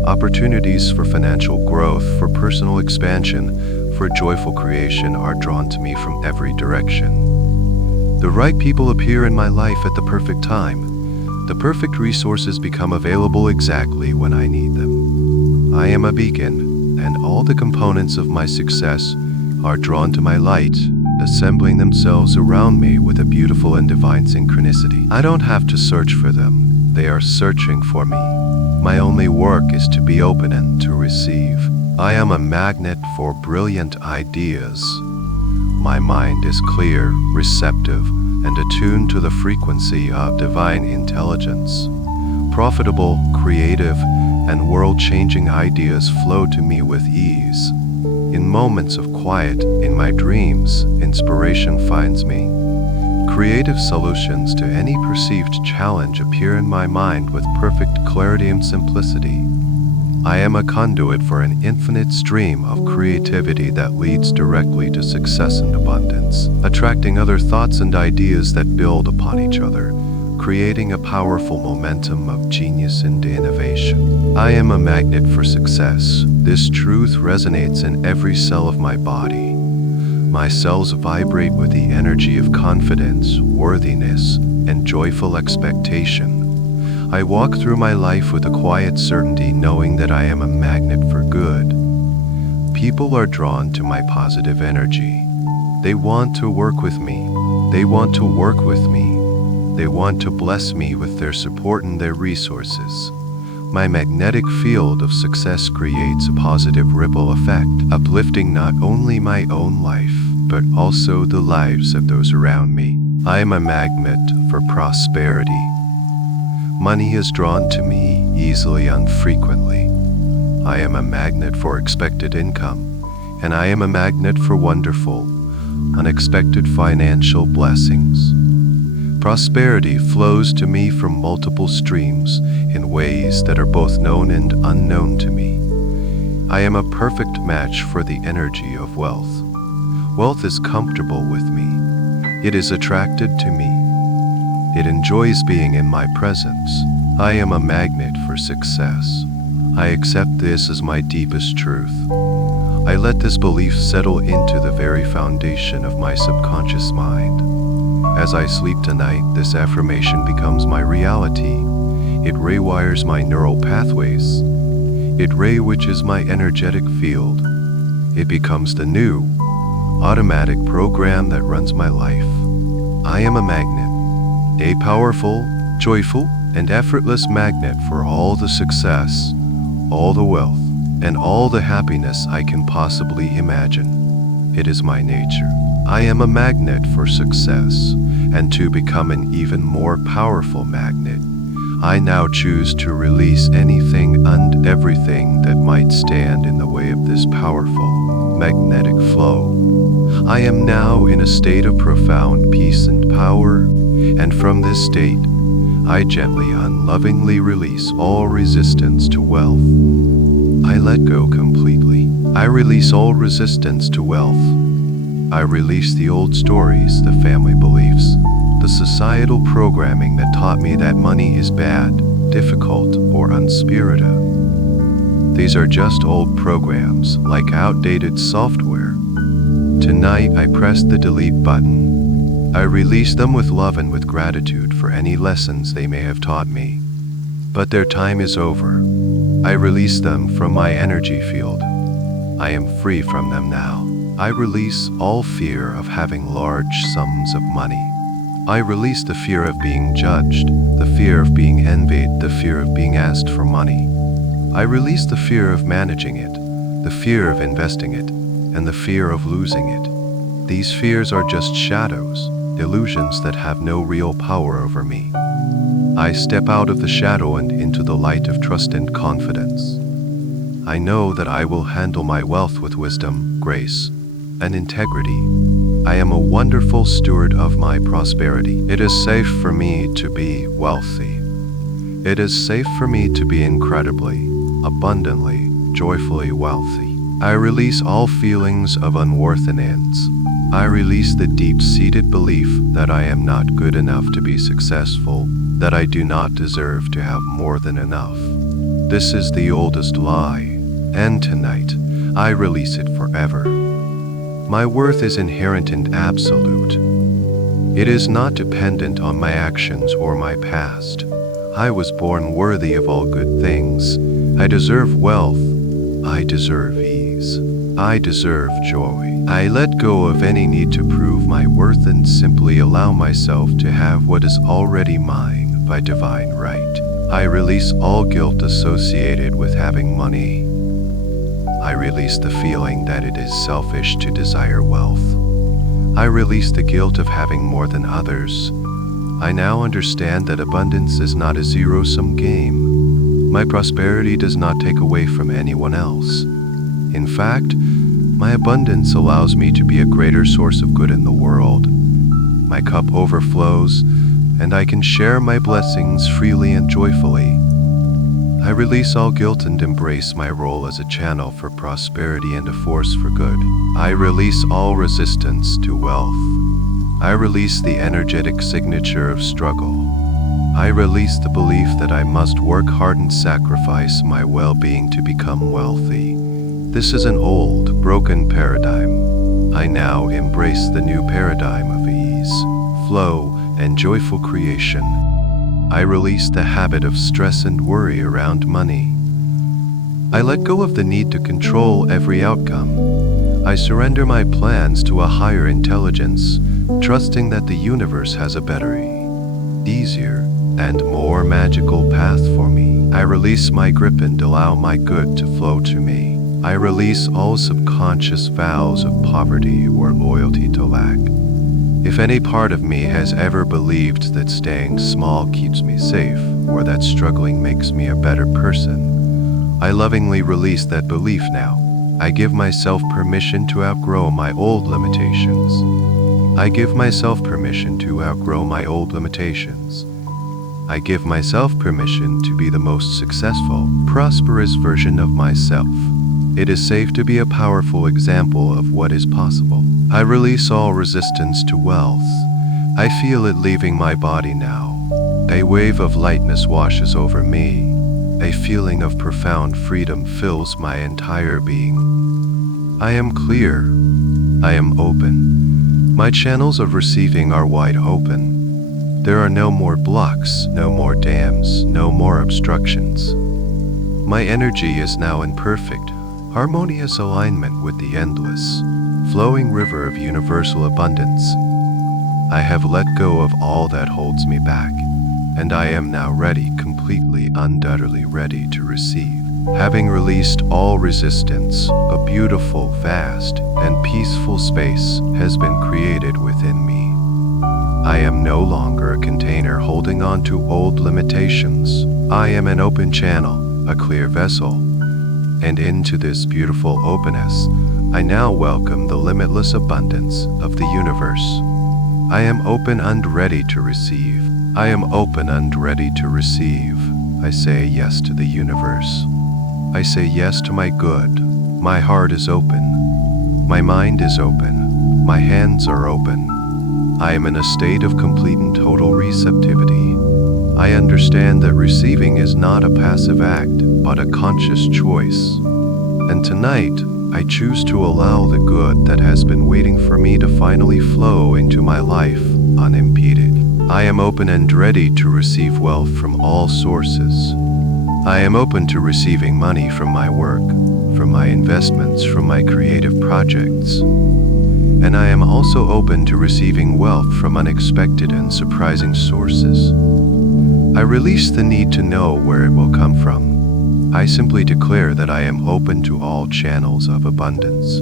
Opportunities for financial growth, for personal expansion, for joyful creation are drawn to me from every direction. The right people appear in my life at the perfect time. The perfect resources become available exactly when I need them. I am a beacon, and all the components of my success are drawn to my light, assembling themselves around me with a beautiful and divine synchronicity. I don't have to search for them. They are searching for me. My only work is to be open and to receive. I am a magnet for brilliant ideas. My mind is clear, receptive, and attuned to the frequency of divine intelligence. Profitable, creative, and world-changing ideas flow to me with ease. In moments of quiet, in my dreams, inspiration finds me. Creative solutions to any perceived challenge appear in my mind with perfect clarity and simplicity. I am a conduit for an infinite stream of creativity that leads directly to success and abundance, attracting other thoughts and ideas that build upon each other, creating a powerful momentum of genius and innovation. I am a magnet for success. This truth resonates in every cell of my body. My cells vibrate with the energy of confidence, worthiness, and joyful expectation. I walk through my life with a quiet certainty, knowing that I am a magnet for good. People are drawn to my positive energy. They want to work with me. They want to work with me. They want to bless me with their support and their resources. My magnetic field of success creates a positive ripple effect, uplifting not only my own life, but also the lives of those around me. I am a magnet for prosperity. Money is drawn to me easily and frequently. I am a magnet for expected income, and I am a magnet for wonderful, unexpected financial blessings. Prosperity flows to me from multiple streams in ways that are both known and unknown to me. I am a perfect match for the energy of wealth. Wealth is comfortable with me. It is attracted to me. It enjoys being in my presence. I am a magnet for success. I accept this as my deepest truth. I let this belief settle into the very foundation of my subconscious mind. As I sleep tonight, this affirmation becomes my reality. It rewires my neural pathways. It re-witches my energetic field. It becomes the new, automatic program that runs my life. I am a magnet. A powerful, joyful, and effortless magnet for all the success, all the wealth, and all the happiness I can possibly imagine. It is my nature. I am a magnet for success, and to become an even more powerful magnet, I now choose to release anything and everything that might stand in the way of this powerful, magnetic flow. I am now in a state of profound peace and power, and from this state, I gently and lovingly release all resistance to wealth. I let go completely. I release all resistance to wealth. I release the old stories, the family beliefs, the societal programming that taught me that money is bad, difficult, or unspirited. These are just old programs, like outdated software. Tonight I press the delete button. I release them with love and with gratitude for any lessons they may have taught me. But their time is over. I release them from my energy field. I am free from them now. I release all fear of having large sums of money. I release the fear of being judged, the fear of being envied, the fear of being asked for money. I release the fear of managing it, the fear of investing it, and the fear of losing it. These fears are just shadows, illusions that have no real power over me. I step out of the shadow and into the light of trust and confidence. I know that I will handle my wealth with wisdom, grace, and integrity. I am a wonderful steward of my prosperity. It is safe for me to be wealthy. It is safe for me to be incredibly, abundantly, joyfully wealthy. I release all feelings of unworthiness. I release the deep-seated belief that I am not good enough to be successful, that I do not deserve to have more than enough. This is the oldest lie, and tonight, I release it forever. My worth is inherent and absolute. It is not dependent on my actions or my past. I was born worthy of all good things. I deserve wealth. I deserve ease. I deserve joy. I let go of any need to prove my worth and simply allow myself to have what is already mine by divine right. I release all guilt associated with having money. I release the feeling that it is selfish to desire wealth. I release the guilt of having more than others. I now understand that abundance is not a zero-sum game. My prosperity does not take away from anyone else. In fact, my abundance allows me to be a greater source of good in the world. My cup overflows, and I can share my blessings freely and joyfully. I release all guilt and embrace my role as a channel for prosperity and a force for good. I release all resistance to wealth. I release the energetic signature of struggle. I release the belief that I must work hard and sacrifice my well-being to become wealthy. This is an old, broken paradigm. I now embrace the new paradigm of ease, flow, and joyful creation. I release the habit of stress and worry around money. I let go of the need to control every outcome. I surrender my plans to a higher intelligence, trusting that the universe has a better, easier, and more magical path for me. I release my grip and allow my good to flow to me. I release all subconscious vows of poverty or loyalty to lack. If any part of me has ever believed that staying small keeps me safe, or that struggling makes me a better person, I lovingly release that belief now. I give myself permission to outgrow my old limitations. I give myself permission to outgrow my old limitations. I give myself permission to be the most successful, prosperous version of myself. It is safe to be a powerful example of what is possible. I release all resistance to wealth. I feel it leaving my body now. A wave of lightness washes over me. A feeling of profound freedom fills my entire being. I am clear. I am open. My channels of receiving are wide open. There are no more blocks, no more dams, no more obstructions. My energy is now in perfect, harmonious alignment with the endless, flowing river of universal abundance. I have let go of all that holds me back, and I am now ready, completely, undoubtedly ready to receive. Having released all resistance, a beautiful, vast, and peaceful space has been created within me. I am no longer a container holding on to old limitations. I am an open channel, a clear vessel. And into this beautiful openness, I now welcome the limitless abundance of the universe. I am open and ready to receive. I am open and ready to receive. I say yes to the universe. I say yes to my good. My heart is open. My mind is open. My hands are open. I am in a state of complete and total receptivity. I understand that receiving is not a passive act, but a conscious choice. And tonight, I choose to allow the good that has been waiting for me to finally flow into my life unimpeded. I am open and ready to receive wealth from all sources. I am open to receiving money from my work, from my investments, from my creative projects. And I am also open to receiving wealth from unexpected and surprising sources. I release the need to know where it will come from. I simply declare that I am open to all channels of abundance.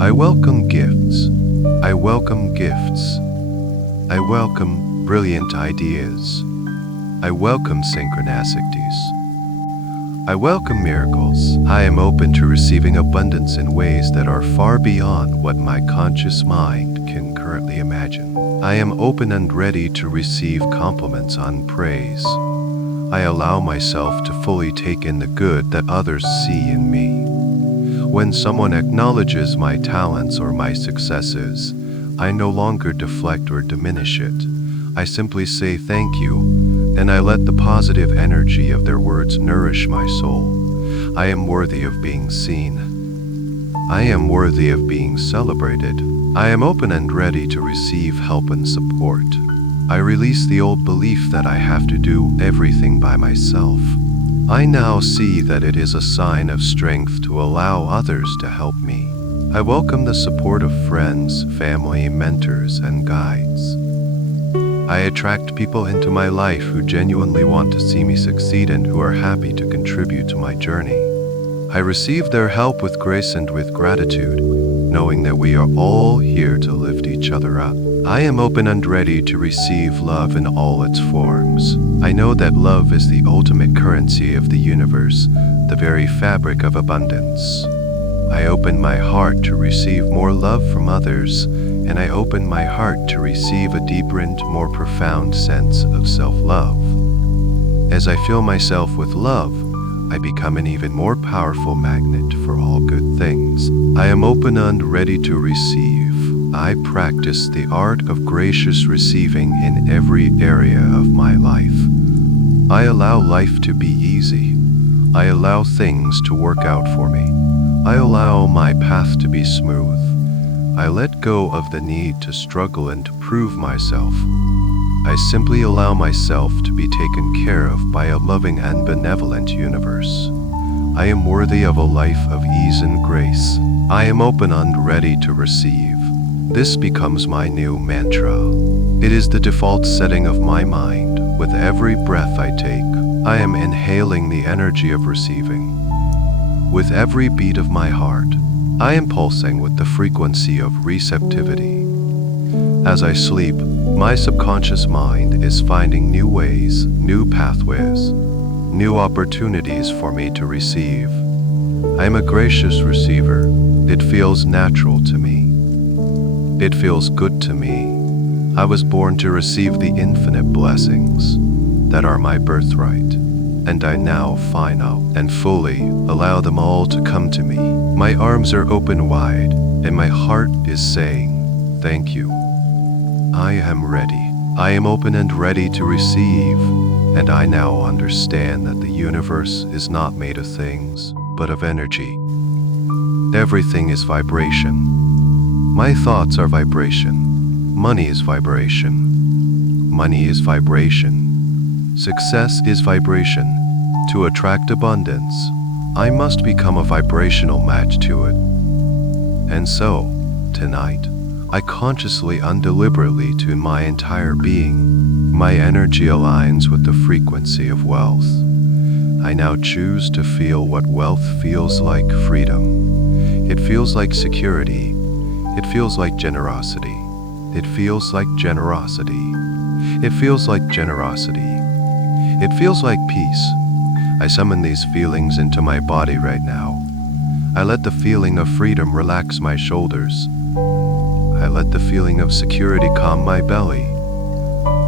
I welcome gifts. I welcome gifts. I welcome brilliant ideas. I welcome synchronicities. I welcome miracles. I am open to receiving abundance in ways that are far beyond what my conscious mind can currently imagine. I am open and ready to receive compliments and praise. I allow myself to fully take in the good that others see in me. When someone acknowledges my talents or my successes, I no longer deflect or diminish it. I simply say thank you, and I let the positive energy of their words nourish my soul. I am worthy of being seen. I am worthy of being celebrated. I am open and ready to receive help and support. I release the old belief that I have to do everything by myself. I now see that it is a sign of strength to allow others to help me. I welcome the support of friends, family, mentors, and guides. I attract people into my life who genuinely want to see me succeed and who are happy to contribute to my journey. I receive their help with grace and with gratitude, knowing that we are all here to lift each other up. I am open and ready to receive love in all its forms. I know that love is the ultimate currency of the universe, the very fabric of abundance. I open my heart to receive more love from others, and I open my heart to receive a deeper and more profound sense of self-love. As I fill myself with love, I become an even more powerful magnet for all good things. I am open and ready to receive. I practice the art of gracious receiving in every area of my life. I allow life to be easy. I allow things to work out for me. I allow my path to be smooth. I let go of the need to struggle and to prove myself. I simply allow myself to be taken care of by a loving and benevolent universe. I am worthy of a life of ease and grace. I am open and ready to receive. This becomes my new mantra. It is the default setting of my mind. With every breath I take, I am inhaling the energy of receiving. With every beat of my heart, I am pulsing with the frequency of receptivity. As I sleep, my subconscious mind is finding new ways, new pathways, new opportunities for me to receive. I am a gracious receiver. It feels natural to me. It feels good to me. I was born to receive the infinite blessings that are my birthright, and I now finally and fully allow them all to come to me. My arms are open wide, and my heart is saying, thank you. I am ready. I am open and ready to receive, and I now understand that the universe is not made of things, but of energy. Everything is vibration. My thoughts are vibration. Money is vibration. Money is vibration. Success is vibration. To attract abundance, I must become a vibrational match to it. And so, tonight, I consciously and deliberately tune my entire being. My energy aligns with the frequency of wealth. I now choose to feel what wealth feels like: freedom. It feels like security. It feels like generosity. It feels like generosity. It feels like generosity. It feels like peace. I summon these feelings into my body right now. I let the feeling of freedom relax my shoulders. I let the feeling of security calm my belly.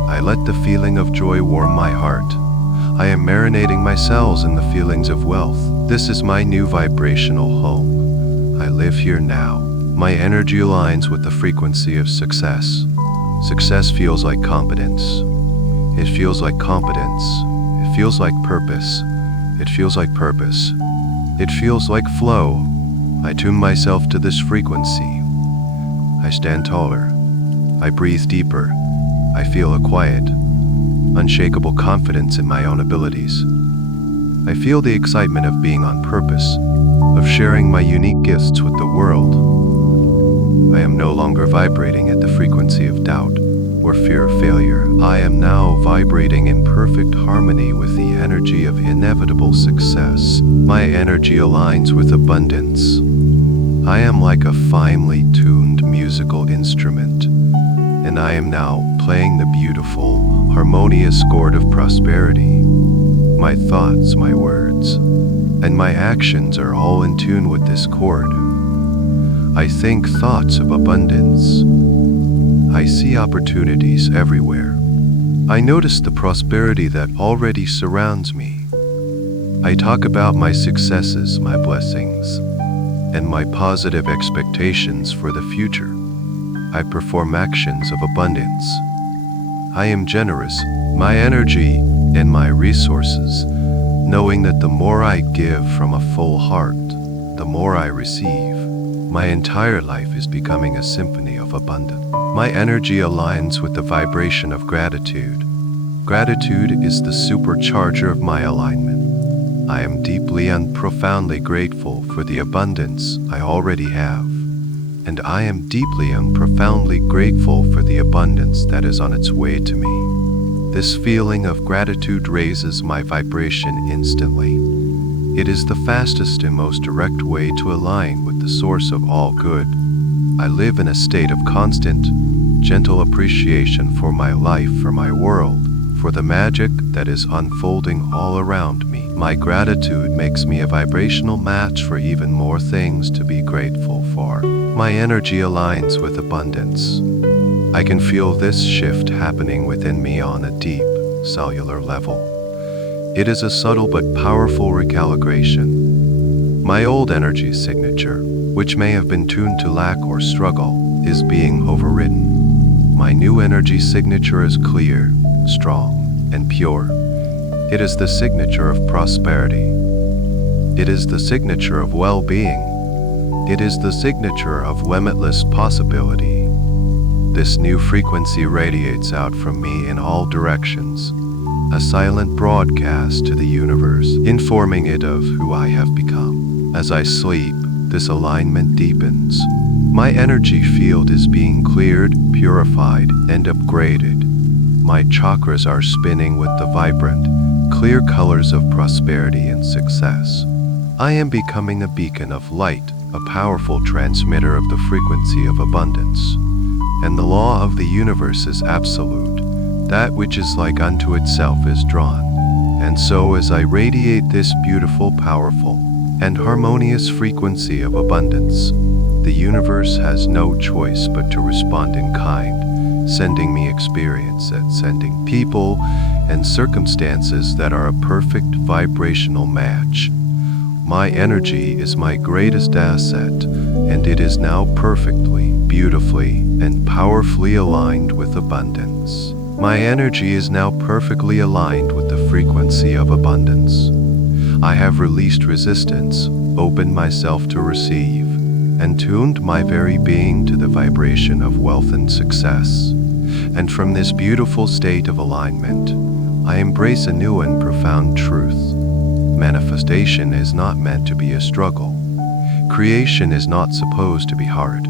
I let the feeling of joy warm my heart. I am marinating my cells in the feelings of wealth. This is my new vibrational home. I live here now. My energy aligns with the frequency of success. Success feels like competence. It feels like competence. It feels like purpose. It feels like purpose. It feels like flow. I tune myself to this frequency. I stand taller. I breathe deeper. I feel a quiet, unshakable confidence in my own abilities. I feel the excitement of being on purpose, of sharing my unique gifts with the world. I am no longer vibrating at the frequency of doubt or fear of failure. I am now vibrating in perfect harmony with the energy of inevitable success. My energy aligns with abundance. I am like a finely tuned musical instrument, and I am now playing the beautiful, harmonious chord of prosperity. My thoughts, my words, and my actions are all in tune with this chord. I think thoughts of abundance. I see opportunities everywhere. I notice the prosperity that already surrounds me. I talk about my successes, my blessings, and my positive expectations for the future. I perform actions of abundance. I am generous, my energy and my resources, knowing that the more I give from a full heart, the more I receive. My entire life is becoming a symphony of abundance. My energy aligns with the vibration of gratitude. Gratitude is the supercharger of my alignment. I am deeply and profoundly grateful for the abundance I already have. And I am deeply and profoundly grateful for the abundance that is on its way to me. This feeling of gratitude raises my vibration instantly. It is the fastest and most direct way to align with the source of all good. I live in a state of constant, gentle appreciation for my life, for my world, for the magic that is unfolding all around me. My gratitude makes me a vibrational match for even more things to be grateful for. My energy aligns with abundance. I can feel this shift happening within me on a deep, cellular level. It is a subtle but powerful recalibration. My old energy signature, which may have been tuned to lack or struggle, is being overridden. My new energy signature is clear, strong, and pure. It is the signature of prosperity. It is the signature of well-being. It is the signature of limitless possibility. This new frequency radiates out from me in all directions, a silent broadcast to the universe, informing it of who I have become. As I sleep, this alignment deepens. My energy field is being cleared, purified, and upgraded. My chakras are spinning with the vibrant, clear colors of prosperity and success. I am becoming a beacon of light, a powerful transmitter of the frequency of abundance. And the law of the universe is absolute. That which is like unto itself is drawn. And so as I radiate this beautiful, powerful, and harmonious frequency of abundance, the universe has no choice but to respond in kind, sending me experiences, sending people and circumstances that are a perfect vibrational match. My energy is my greatest asset, and it is now perfectly, beautifully, and powerfully aligned with abundance. My energy is now perfectly aligned with the frequency of abundance. I have released resistance, opened myself to receive, and tuned my very being to the vibration of wealth and success. And from this beautiful state of alignment, I embrace a new and profound truth. Manifestation is not meant to be a struggle. Creation is not supposed to be hard.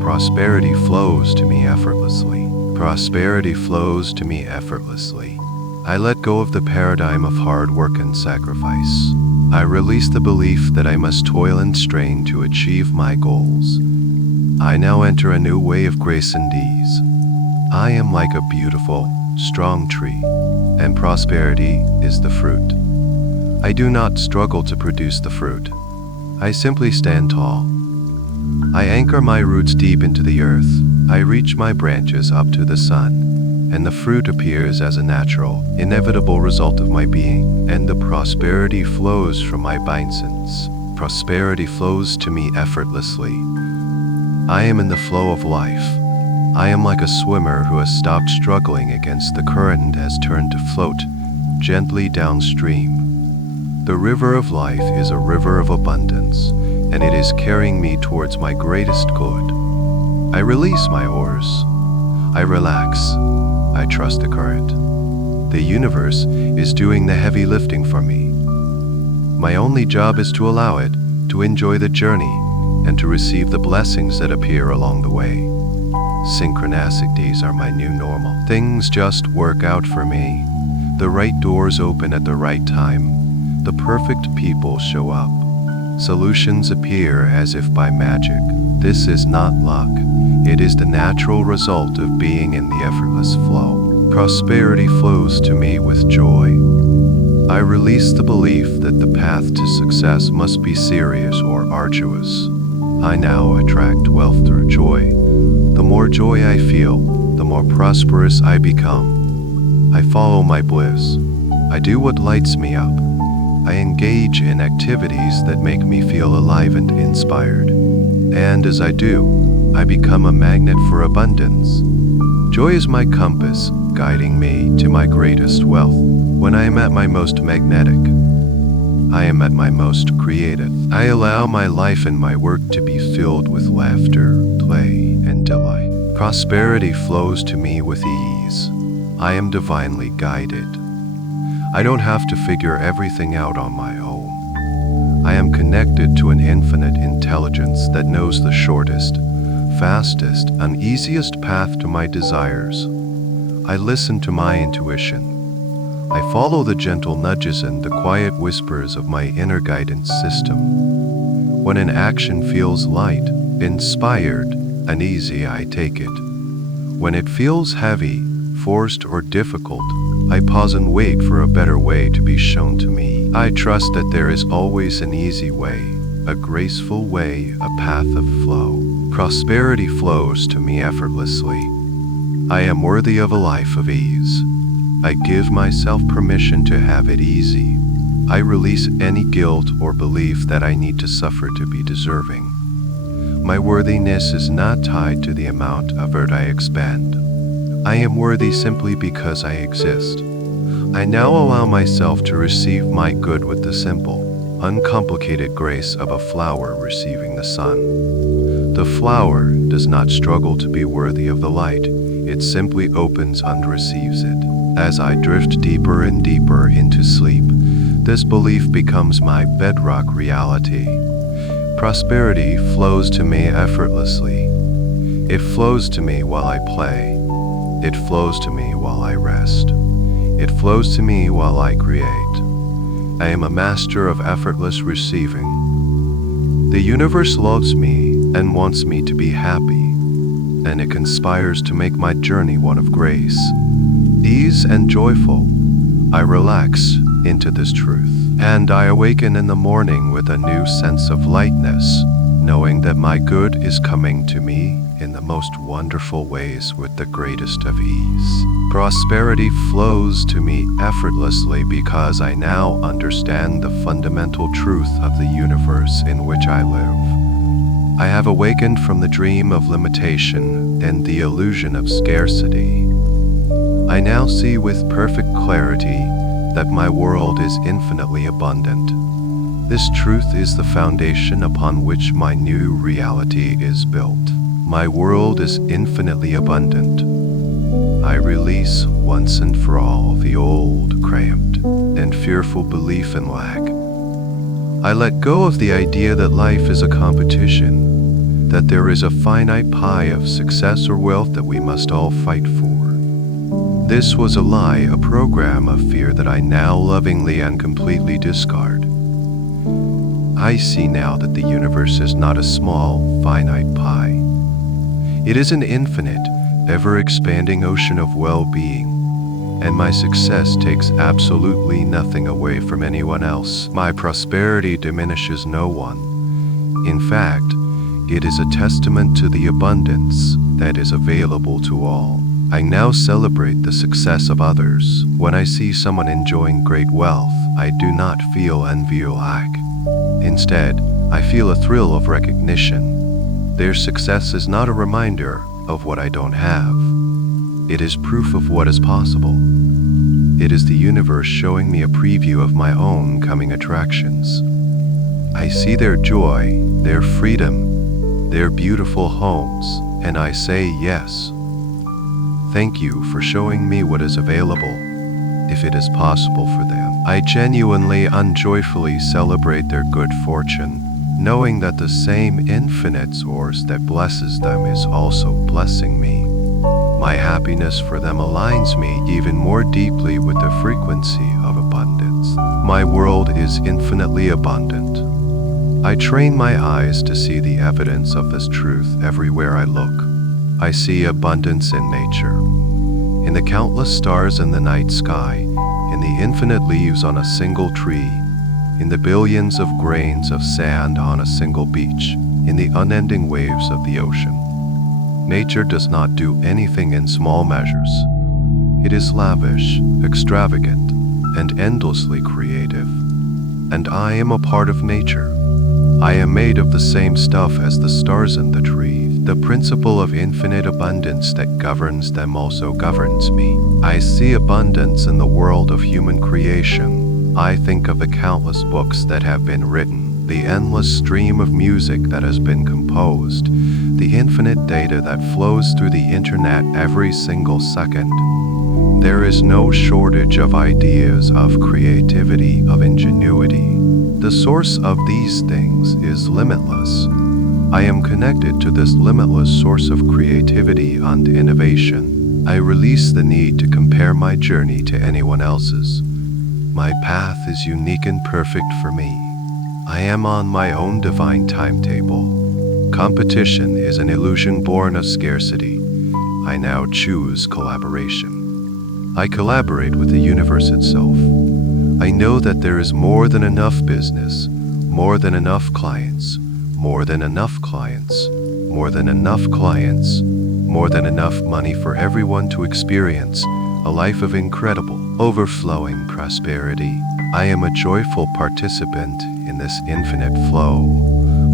Prosperity flows to me effortlessly. Prosperity flows to me effortlessly. I let go of the paradigm of hard work and sacrifice. I release the belief that I must toil and strain to achieve my goals. I now enter a new way of grace and ease. I am like a beautiful, strong tree, and prosperity is the fruit. I do not struggle to produce the fruit. I simply stand tall. I anchor my roots deep into the earth. I reach my branches up to the sun, and the fruit appears as a natural, inevitable result of my being, and the prosperity flows from my abundance. Prosperity flows to me effortlessly. I am in the flow of life. I am like a swimmer who has stopped struggling against the current and has turned to float gently downstream. The river of life is a river of abundance, and it is carrying me towards my greatest good. I release my oars. I relax. I trust the current. The universe is doing the heavy lifting for me. My only job is to allow it, to enjoy the journey, and to receive the blessings that appear along the way. Synchronicities are my new normal. Things just work out for me. The right doors open at the right time. The perfect people show up. Solutions appear as if by magic. This is not luck. It is the natural result of being in the effortless flow. Prosperity flows to me with joy. I release the belief that the path to success must be serious or arduous. I now attract wealth through joy. The more joy I feel, the more prosperous I become. I follow my bliss. I do what lights me up. I engage in activities that make me feel alive and inspired. And as I do, I become a magnet for abundance. Joy is my compass, guiding me to my greatest wealth. When I am at my most magnetic, I am at my most creative. I allow my life and my work to be filled with laughter, play, and delight. Prosperity flows to me with ease. I am divinely guided. I don't have to figure everything out on my own. I am connected to an infinite intelligence that knows the shortest, fastest, and easiest path to my desires. I listen to my intuition. I follow the gentle nudges and the quiet whispers of my inner guidance system. When an action feels light, inspired, and easy, I take it. When it feels heavy, forced, or difficult, I pause and wait for a better way to be shown to me. I trust that there is always an easy way, a graceful way, a path of flow. Prosperity flows to me effortlessly. I am worthy of a life of ease. I give myself permission to have it easy. I release any guilt or belief that I need to suffer to be deserving. My worthiness is not tied to the amount of effort I expend. I am worthy simply because I exist. I now allow myself to receive my good with the simple, uncomplicated grace of a flower receiving the sun. The flower does not struggle to be worthy of the light. It simply opens and receives it. As I drift deeper and deeper into sleep, this belief becomes my bedrock reality. Prosperity flows to me effortlessly. It flows to me while I play. It flows to me while I rest. It flows to me while I create. I am a master of effortless receiving. The universe loves me and wants me to be happy, and it conspires to make my journey one of grace, ease, and joyful. I relax into this truth, and I awaken in the morning with a new sense of lightness, knowing that my good is coming to me in the most wonderful ways with the greatest of ease. Prosperity flows to me effortlessly because I now understand the fundamental truth of the universe in which I live. I have awakened from the dream of limitation and the illusion of scarcity. I now see with perfect clarity that my world is infinitely abundant. This truth is the foundation upon which my new reality is built. My world is infinitely abundant. I release once and for all the old, cramped, and fearful belief in lack. I let go of the idea that life is a competition, that there is a finite pie of success or wealth that we must all fight for. This was a lie, a program of fear that I now lovingly and completely discard. I see now that the universe is not a small, finite pie. It is an infinite, ever-expanding ocean of well-being, and my success takes absolutely nothing away from anyone else. My prosperity diminishes no one, In fact, it is a testament to the abundance that is available to all. I now celebrate the success of others. When I see someone enjoying great wealth, I do not feel envy or lack. Instead, I feel a thrill of recognition. Their success is not a reminder of what I don't have. It is proof of what is possible. It is the universe showing me a preview of my own coming attractions. I see their joy, their freedom, their beautiful homes, and I say yes. Thank you for showing me what is available, if it is possible for them. I genuinely and joyfully celebrate their good fortune, knowing that the same infinite source that blesses them is also blessing me. My happiness for them aligns me even more deeply with the frequency of abundance. My world is infinitely abundant. I train my eyes to see the evidence of this truth everywhere I look. I see abundance in nature, in the countless stars in the night sky, in the infinite leaves on a single tree, in the billions of grains of sand on a single beach, in the unending waves of the ocean. Nature does not do anything in small measures. It is lavish, extravagant, and endlessly creative. And I am a part of nature. I am made of the same stuff as the stars in the tree. The principle of infinite abundance that governs them also governs me. I see abundance in the world of human creation. I think of the countless books that have been written, the endless stream of music that has been composed, the infinite data that flows through the internet every single second. There is no shortage of ideas, of creativity, of ingenuity. The source of these things is limitless. I am connected to this limitless source of creativity and innovation. I release the need to compare my journey to anyone else's. My path is unique and perfect for me. I am on my own divine timetable. Competition is an illusion born of scarcity. I now choose collaboration. I collaborate with the universe itself. I know that there is more than enough business, more than enough clients, more than enough clients, more than enough clients, more than enough money for everyone to experience a life of incredible, overflowing prosperity. I am a joyful participant in this infinite flow.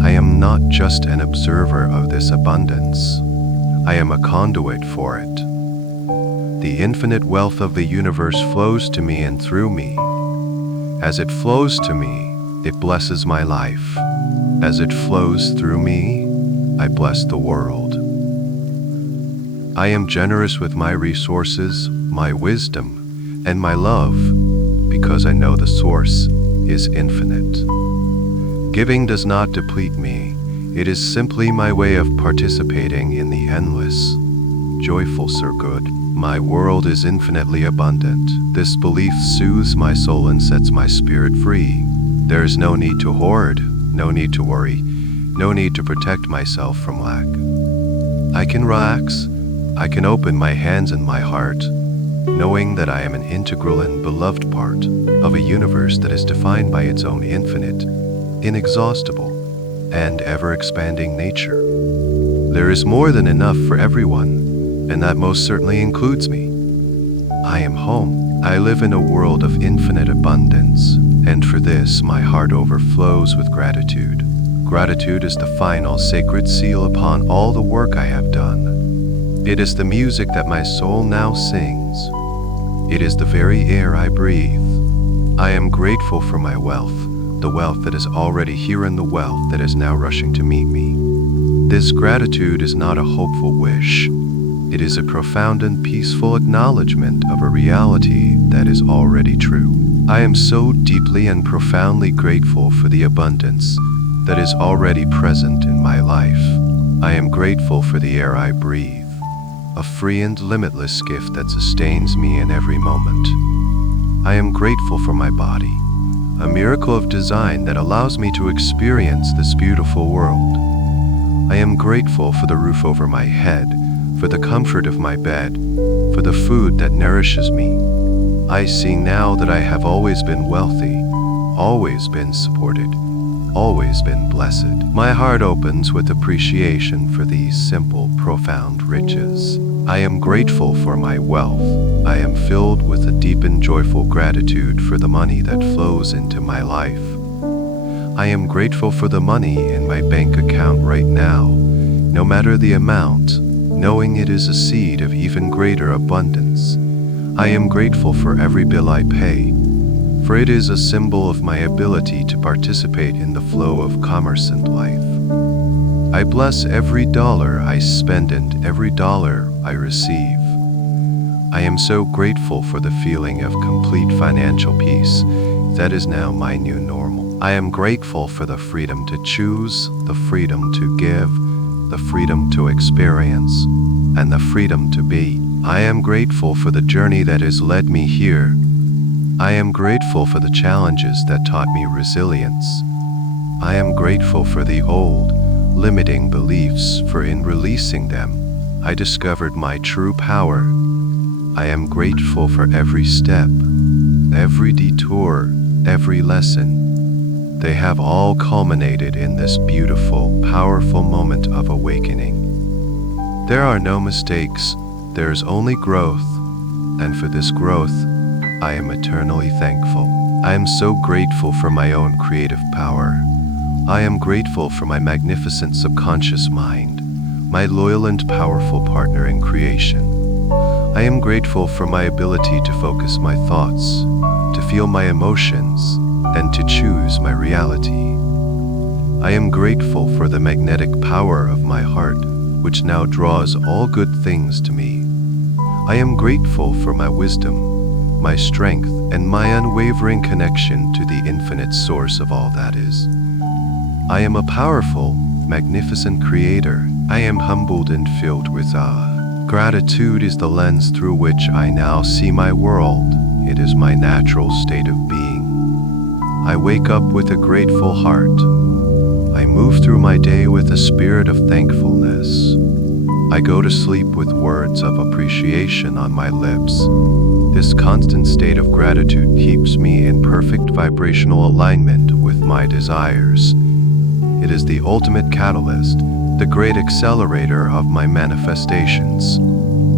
I am not just an observer of this abundance. I am a conduit for it. The infinite wealth of the universe flows to me and through me. As it flows to me, it blesses my life. As it flows through me, I bless the world. I am generous with my resources, my wisdom, and my love, because I know the source is infinite. Giving does not deplete me. It is simply my way of participating in the endless, joyful circuit. My world is infinitely abundant. This belief soothes my soul and sets my spirit free. There is no need to hoard, no need to worry, no need to protect myself from lack. I can relax. I can open my hands and my heart, knowing that I am an integral and beloved part of a universe that is defined by its own infinite, inexhaustible, and ever-expanding nature. There is more than enough for everyone, and that most certainly includes me. I am home. I live in a world of infinite abundance, and for this my heart overflows with gratitude. Gratitude is the final sacred seal upon all the work I have done. It is the music that my soul now sings. It is the very air I breathe. I am grateful for my wealth, the wealth that is already here and the wealth that is now rushing to meet me. This gratitude is not a hopeful wish. It is a profound and peaceful acknowledgement of a reality that is already true. I am so deeply and profoundly grateful for the abundance that is already present in my life. I am grateful for the air I breathe, a free and limitless gift that sustains me in every moment. I am grateful for my body, a miracle of design that allows me to experience this beautiful world. I am grateful for the roof over my head, for the comfort of my bed, for the food that nourishes me. I see now that I have always been wealthy, always been supported, always been blessed. My heart opens with appreciation for these simple, profound riches. I am grateful for my wealth. I am filled with a deep and joyful gratitude for the money that flows into my life. I am grateful for the money in my bank account right now, no matter the amount, knowing it is a seed of even greater abundance. I am grateful for every bill I pay, for it is a symbol of my ability to participate in the flow of commerce and life. I bless every dollar I spend and every dollar I receive. I am so grateful for the feeling of complete financial peace that is now my new normal. I am grateful for the freedom to choose, the freedom to give, the freedom to experience, and the freedom to be. I am grateful for the journey that has led me here. I am grateful for the challenges that taught me resilience. I am grateful for the old, limiting beliefs, for in releasing them, I discovered my true power. I am grateful for every step, every detour, every lesson. They have all culminated in this beautiful, powerful moment of awakening. There are no mistakes, there's only growth, and for this growth, I am eternally thankful. I am so grateful for my own creative power. I am grateful for my magnificent subconscious mind, my loyal and powerful partner in creation. I am grateful for my ability to focus my thoughts, to feel my emotions, and to choose my reality. I am grateful for the magnetic power of my heart, which now draws all good things to me. I am grateful for my wisdom, my strength, and my unwavering connection to the infinite source of all that is. I am a powerful, magnificent creator. I am humbled and filled with awe. Gratitude is the lens through which I now see my world. It is my natural state of being. I wake up with a grateful heart. I move through my day with a spirit of thankfulness. I go to sleep with words of appreciation on my lips. This constant state of gratitude keeps me in perfect vibrational alignment with my desires. It is the ultimate catalyst, the great accelerator of my manifestations.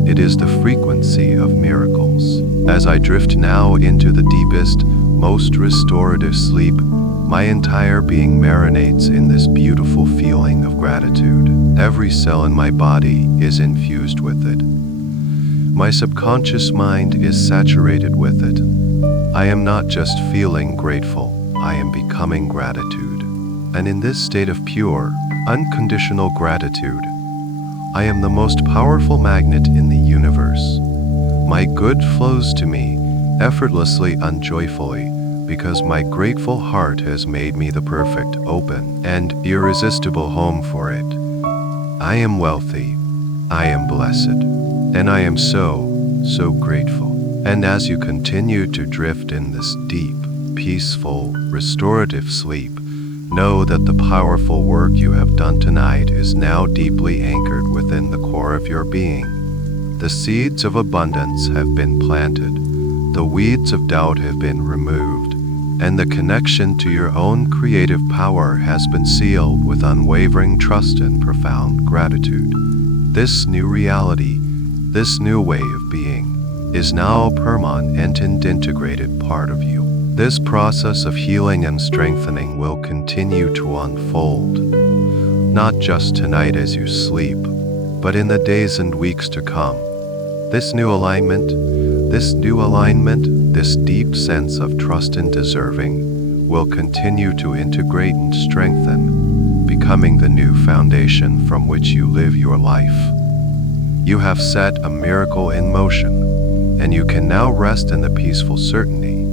It is the frequency of miracles. As I drift now into the deepest, most restorative sleep, my entire being marinates in this beautiful feeling of gratitude. Every cell in my body is infused with it. My subconscious mind is saturated with it. I am not just feeling grateful, I am becoming gratitude. And in this state of pure, unconditional gratitude, I am the most powerful magnet in the universe. My good flows to me effortlessly and joyfully, because my grateful heart has made me the perfect, open, and irresistible home for it. I am wealthy, I am blessed, and I am so grateful. And as you continue to drift in this deep, peaceful, restorative sleep, know that the powerful work you have done tonight is now deeply anchored within the core of your being. The seeds of abundance have been planted, the weeds of doubt have been removed, and the connection to your own creative power has been sealed with unwavering trust and profound gratitude. This new reality, this new way of being, is now a permanent and integrated part of you. This process of healing and strengthening will continue to unfold, not just tonight as you sleep, but in the days and weeks to come. This new alignment, this deep sense of trust and deserving will continue to integrate and strengthen, becoming the new foundation from which you live your life. You have set a miracle in motion, and you can now rest in the peaceful certainty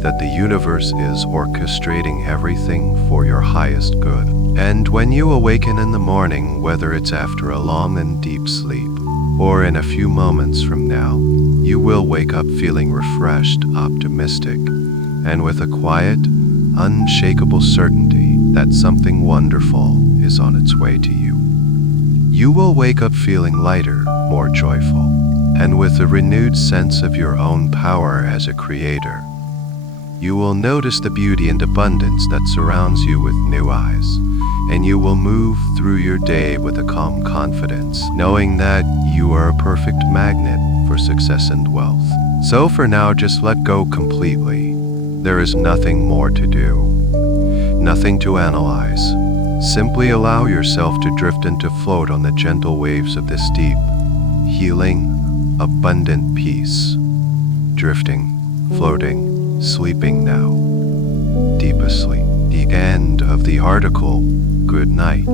that the universe is orchestrating everything for your highest good. And when you awaken in the morning, whether it's after a long and deep sleep, or in a few moments from now, you will wake up feeling refreshed, optimistic, and with a quiet, unshakable certainty that something wonderful is on its way to you. You will wake up feeling lighter, more joyful, and with a renewed sense of your own power as a creator. You will notice the beauty and abundance that surrounds you with new eyes, and you will move through your day with a calm confidence, knowing that you are a perfect magnet for success and wealth. So for now, just let go completely. There is nothing more to do, nothing to analyze. Simply allow yourself to drift and to float on the gentle waves of this deep, healing, abundant peace. Drifting, floating, sleeping now, deep asleep. The end of the article. Good night.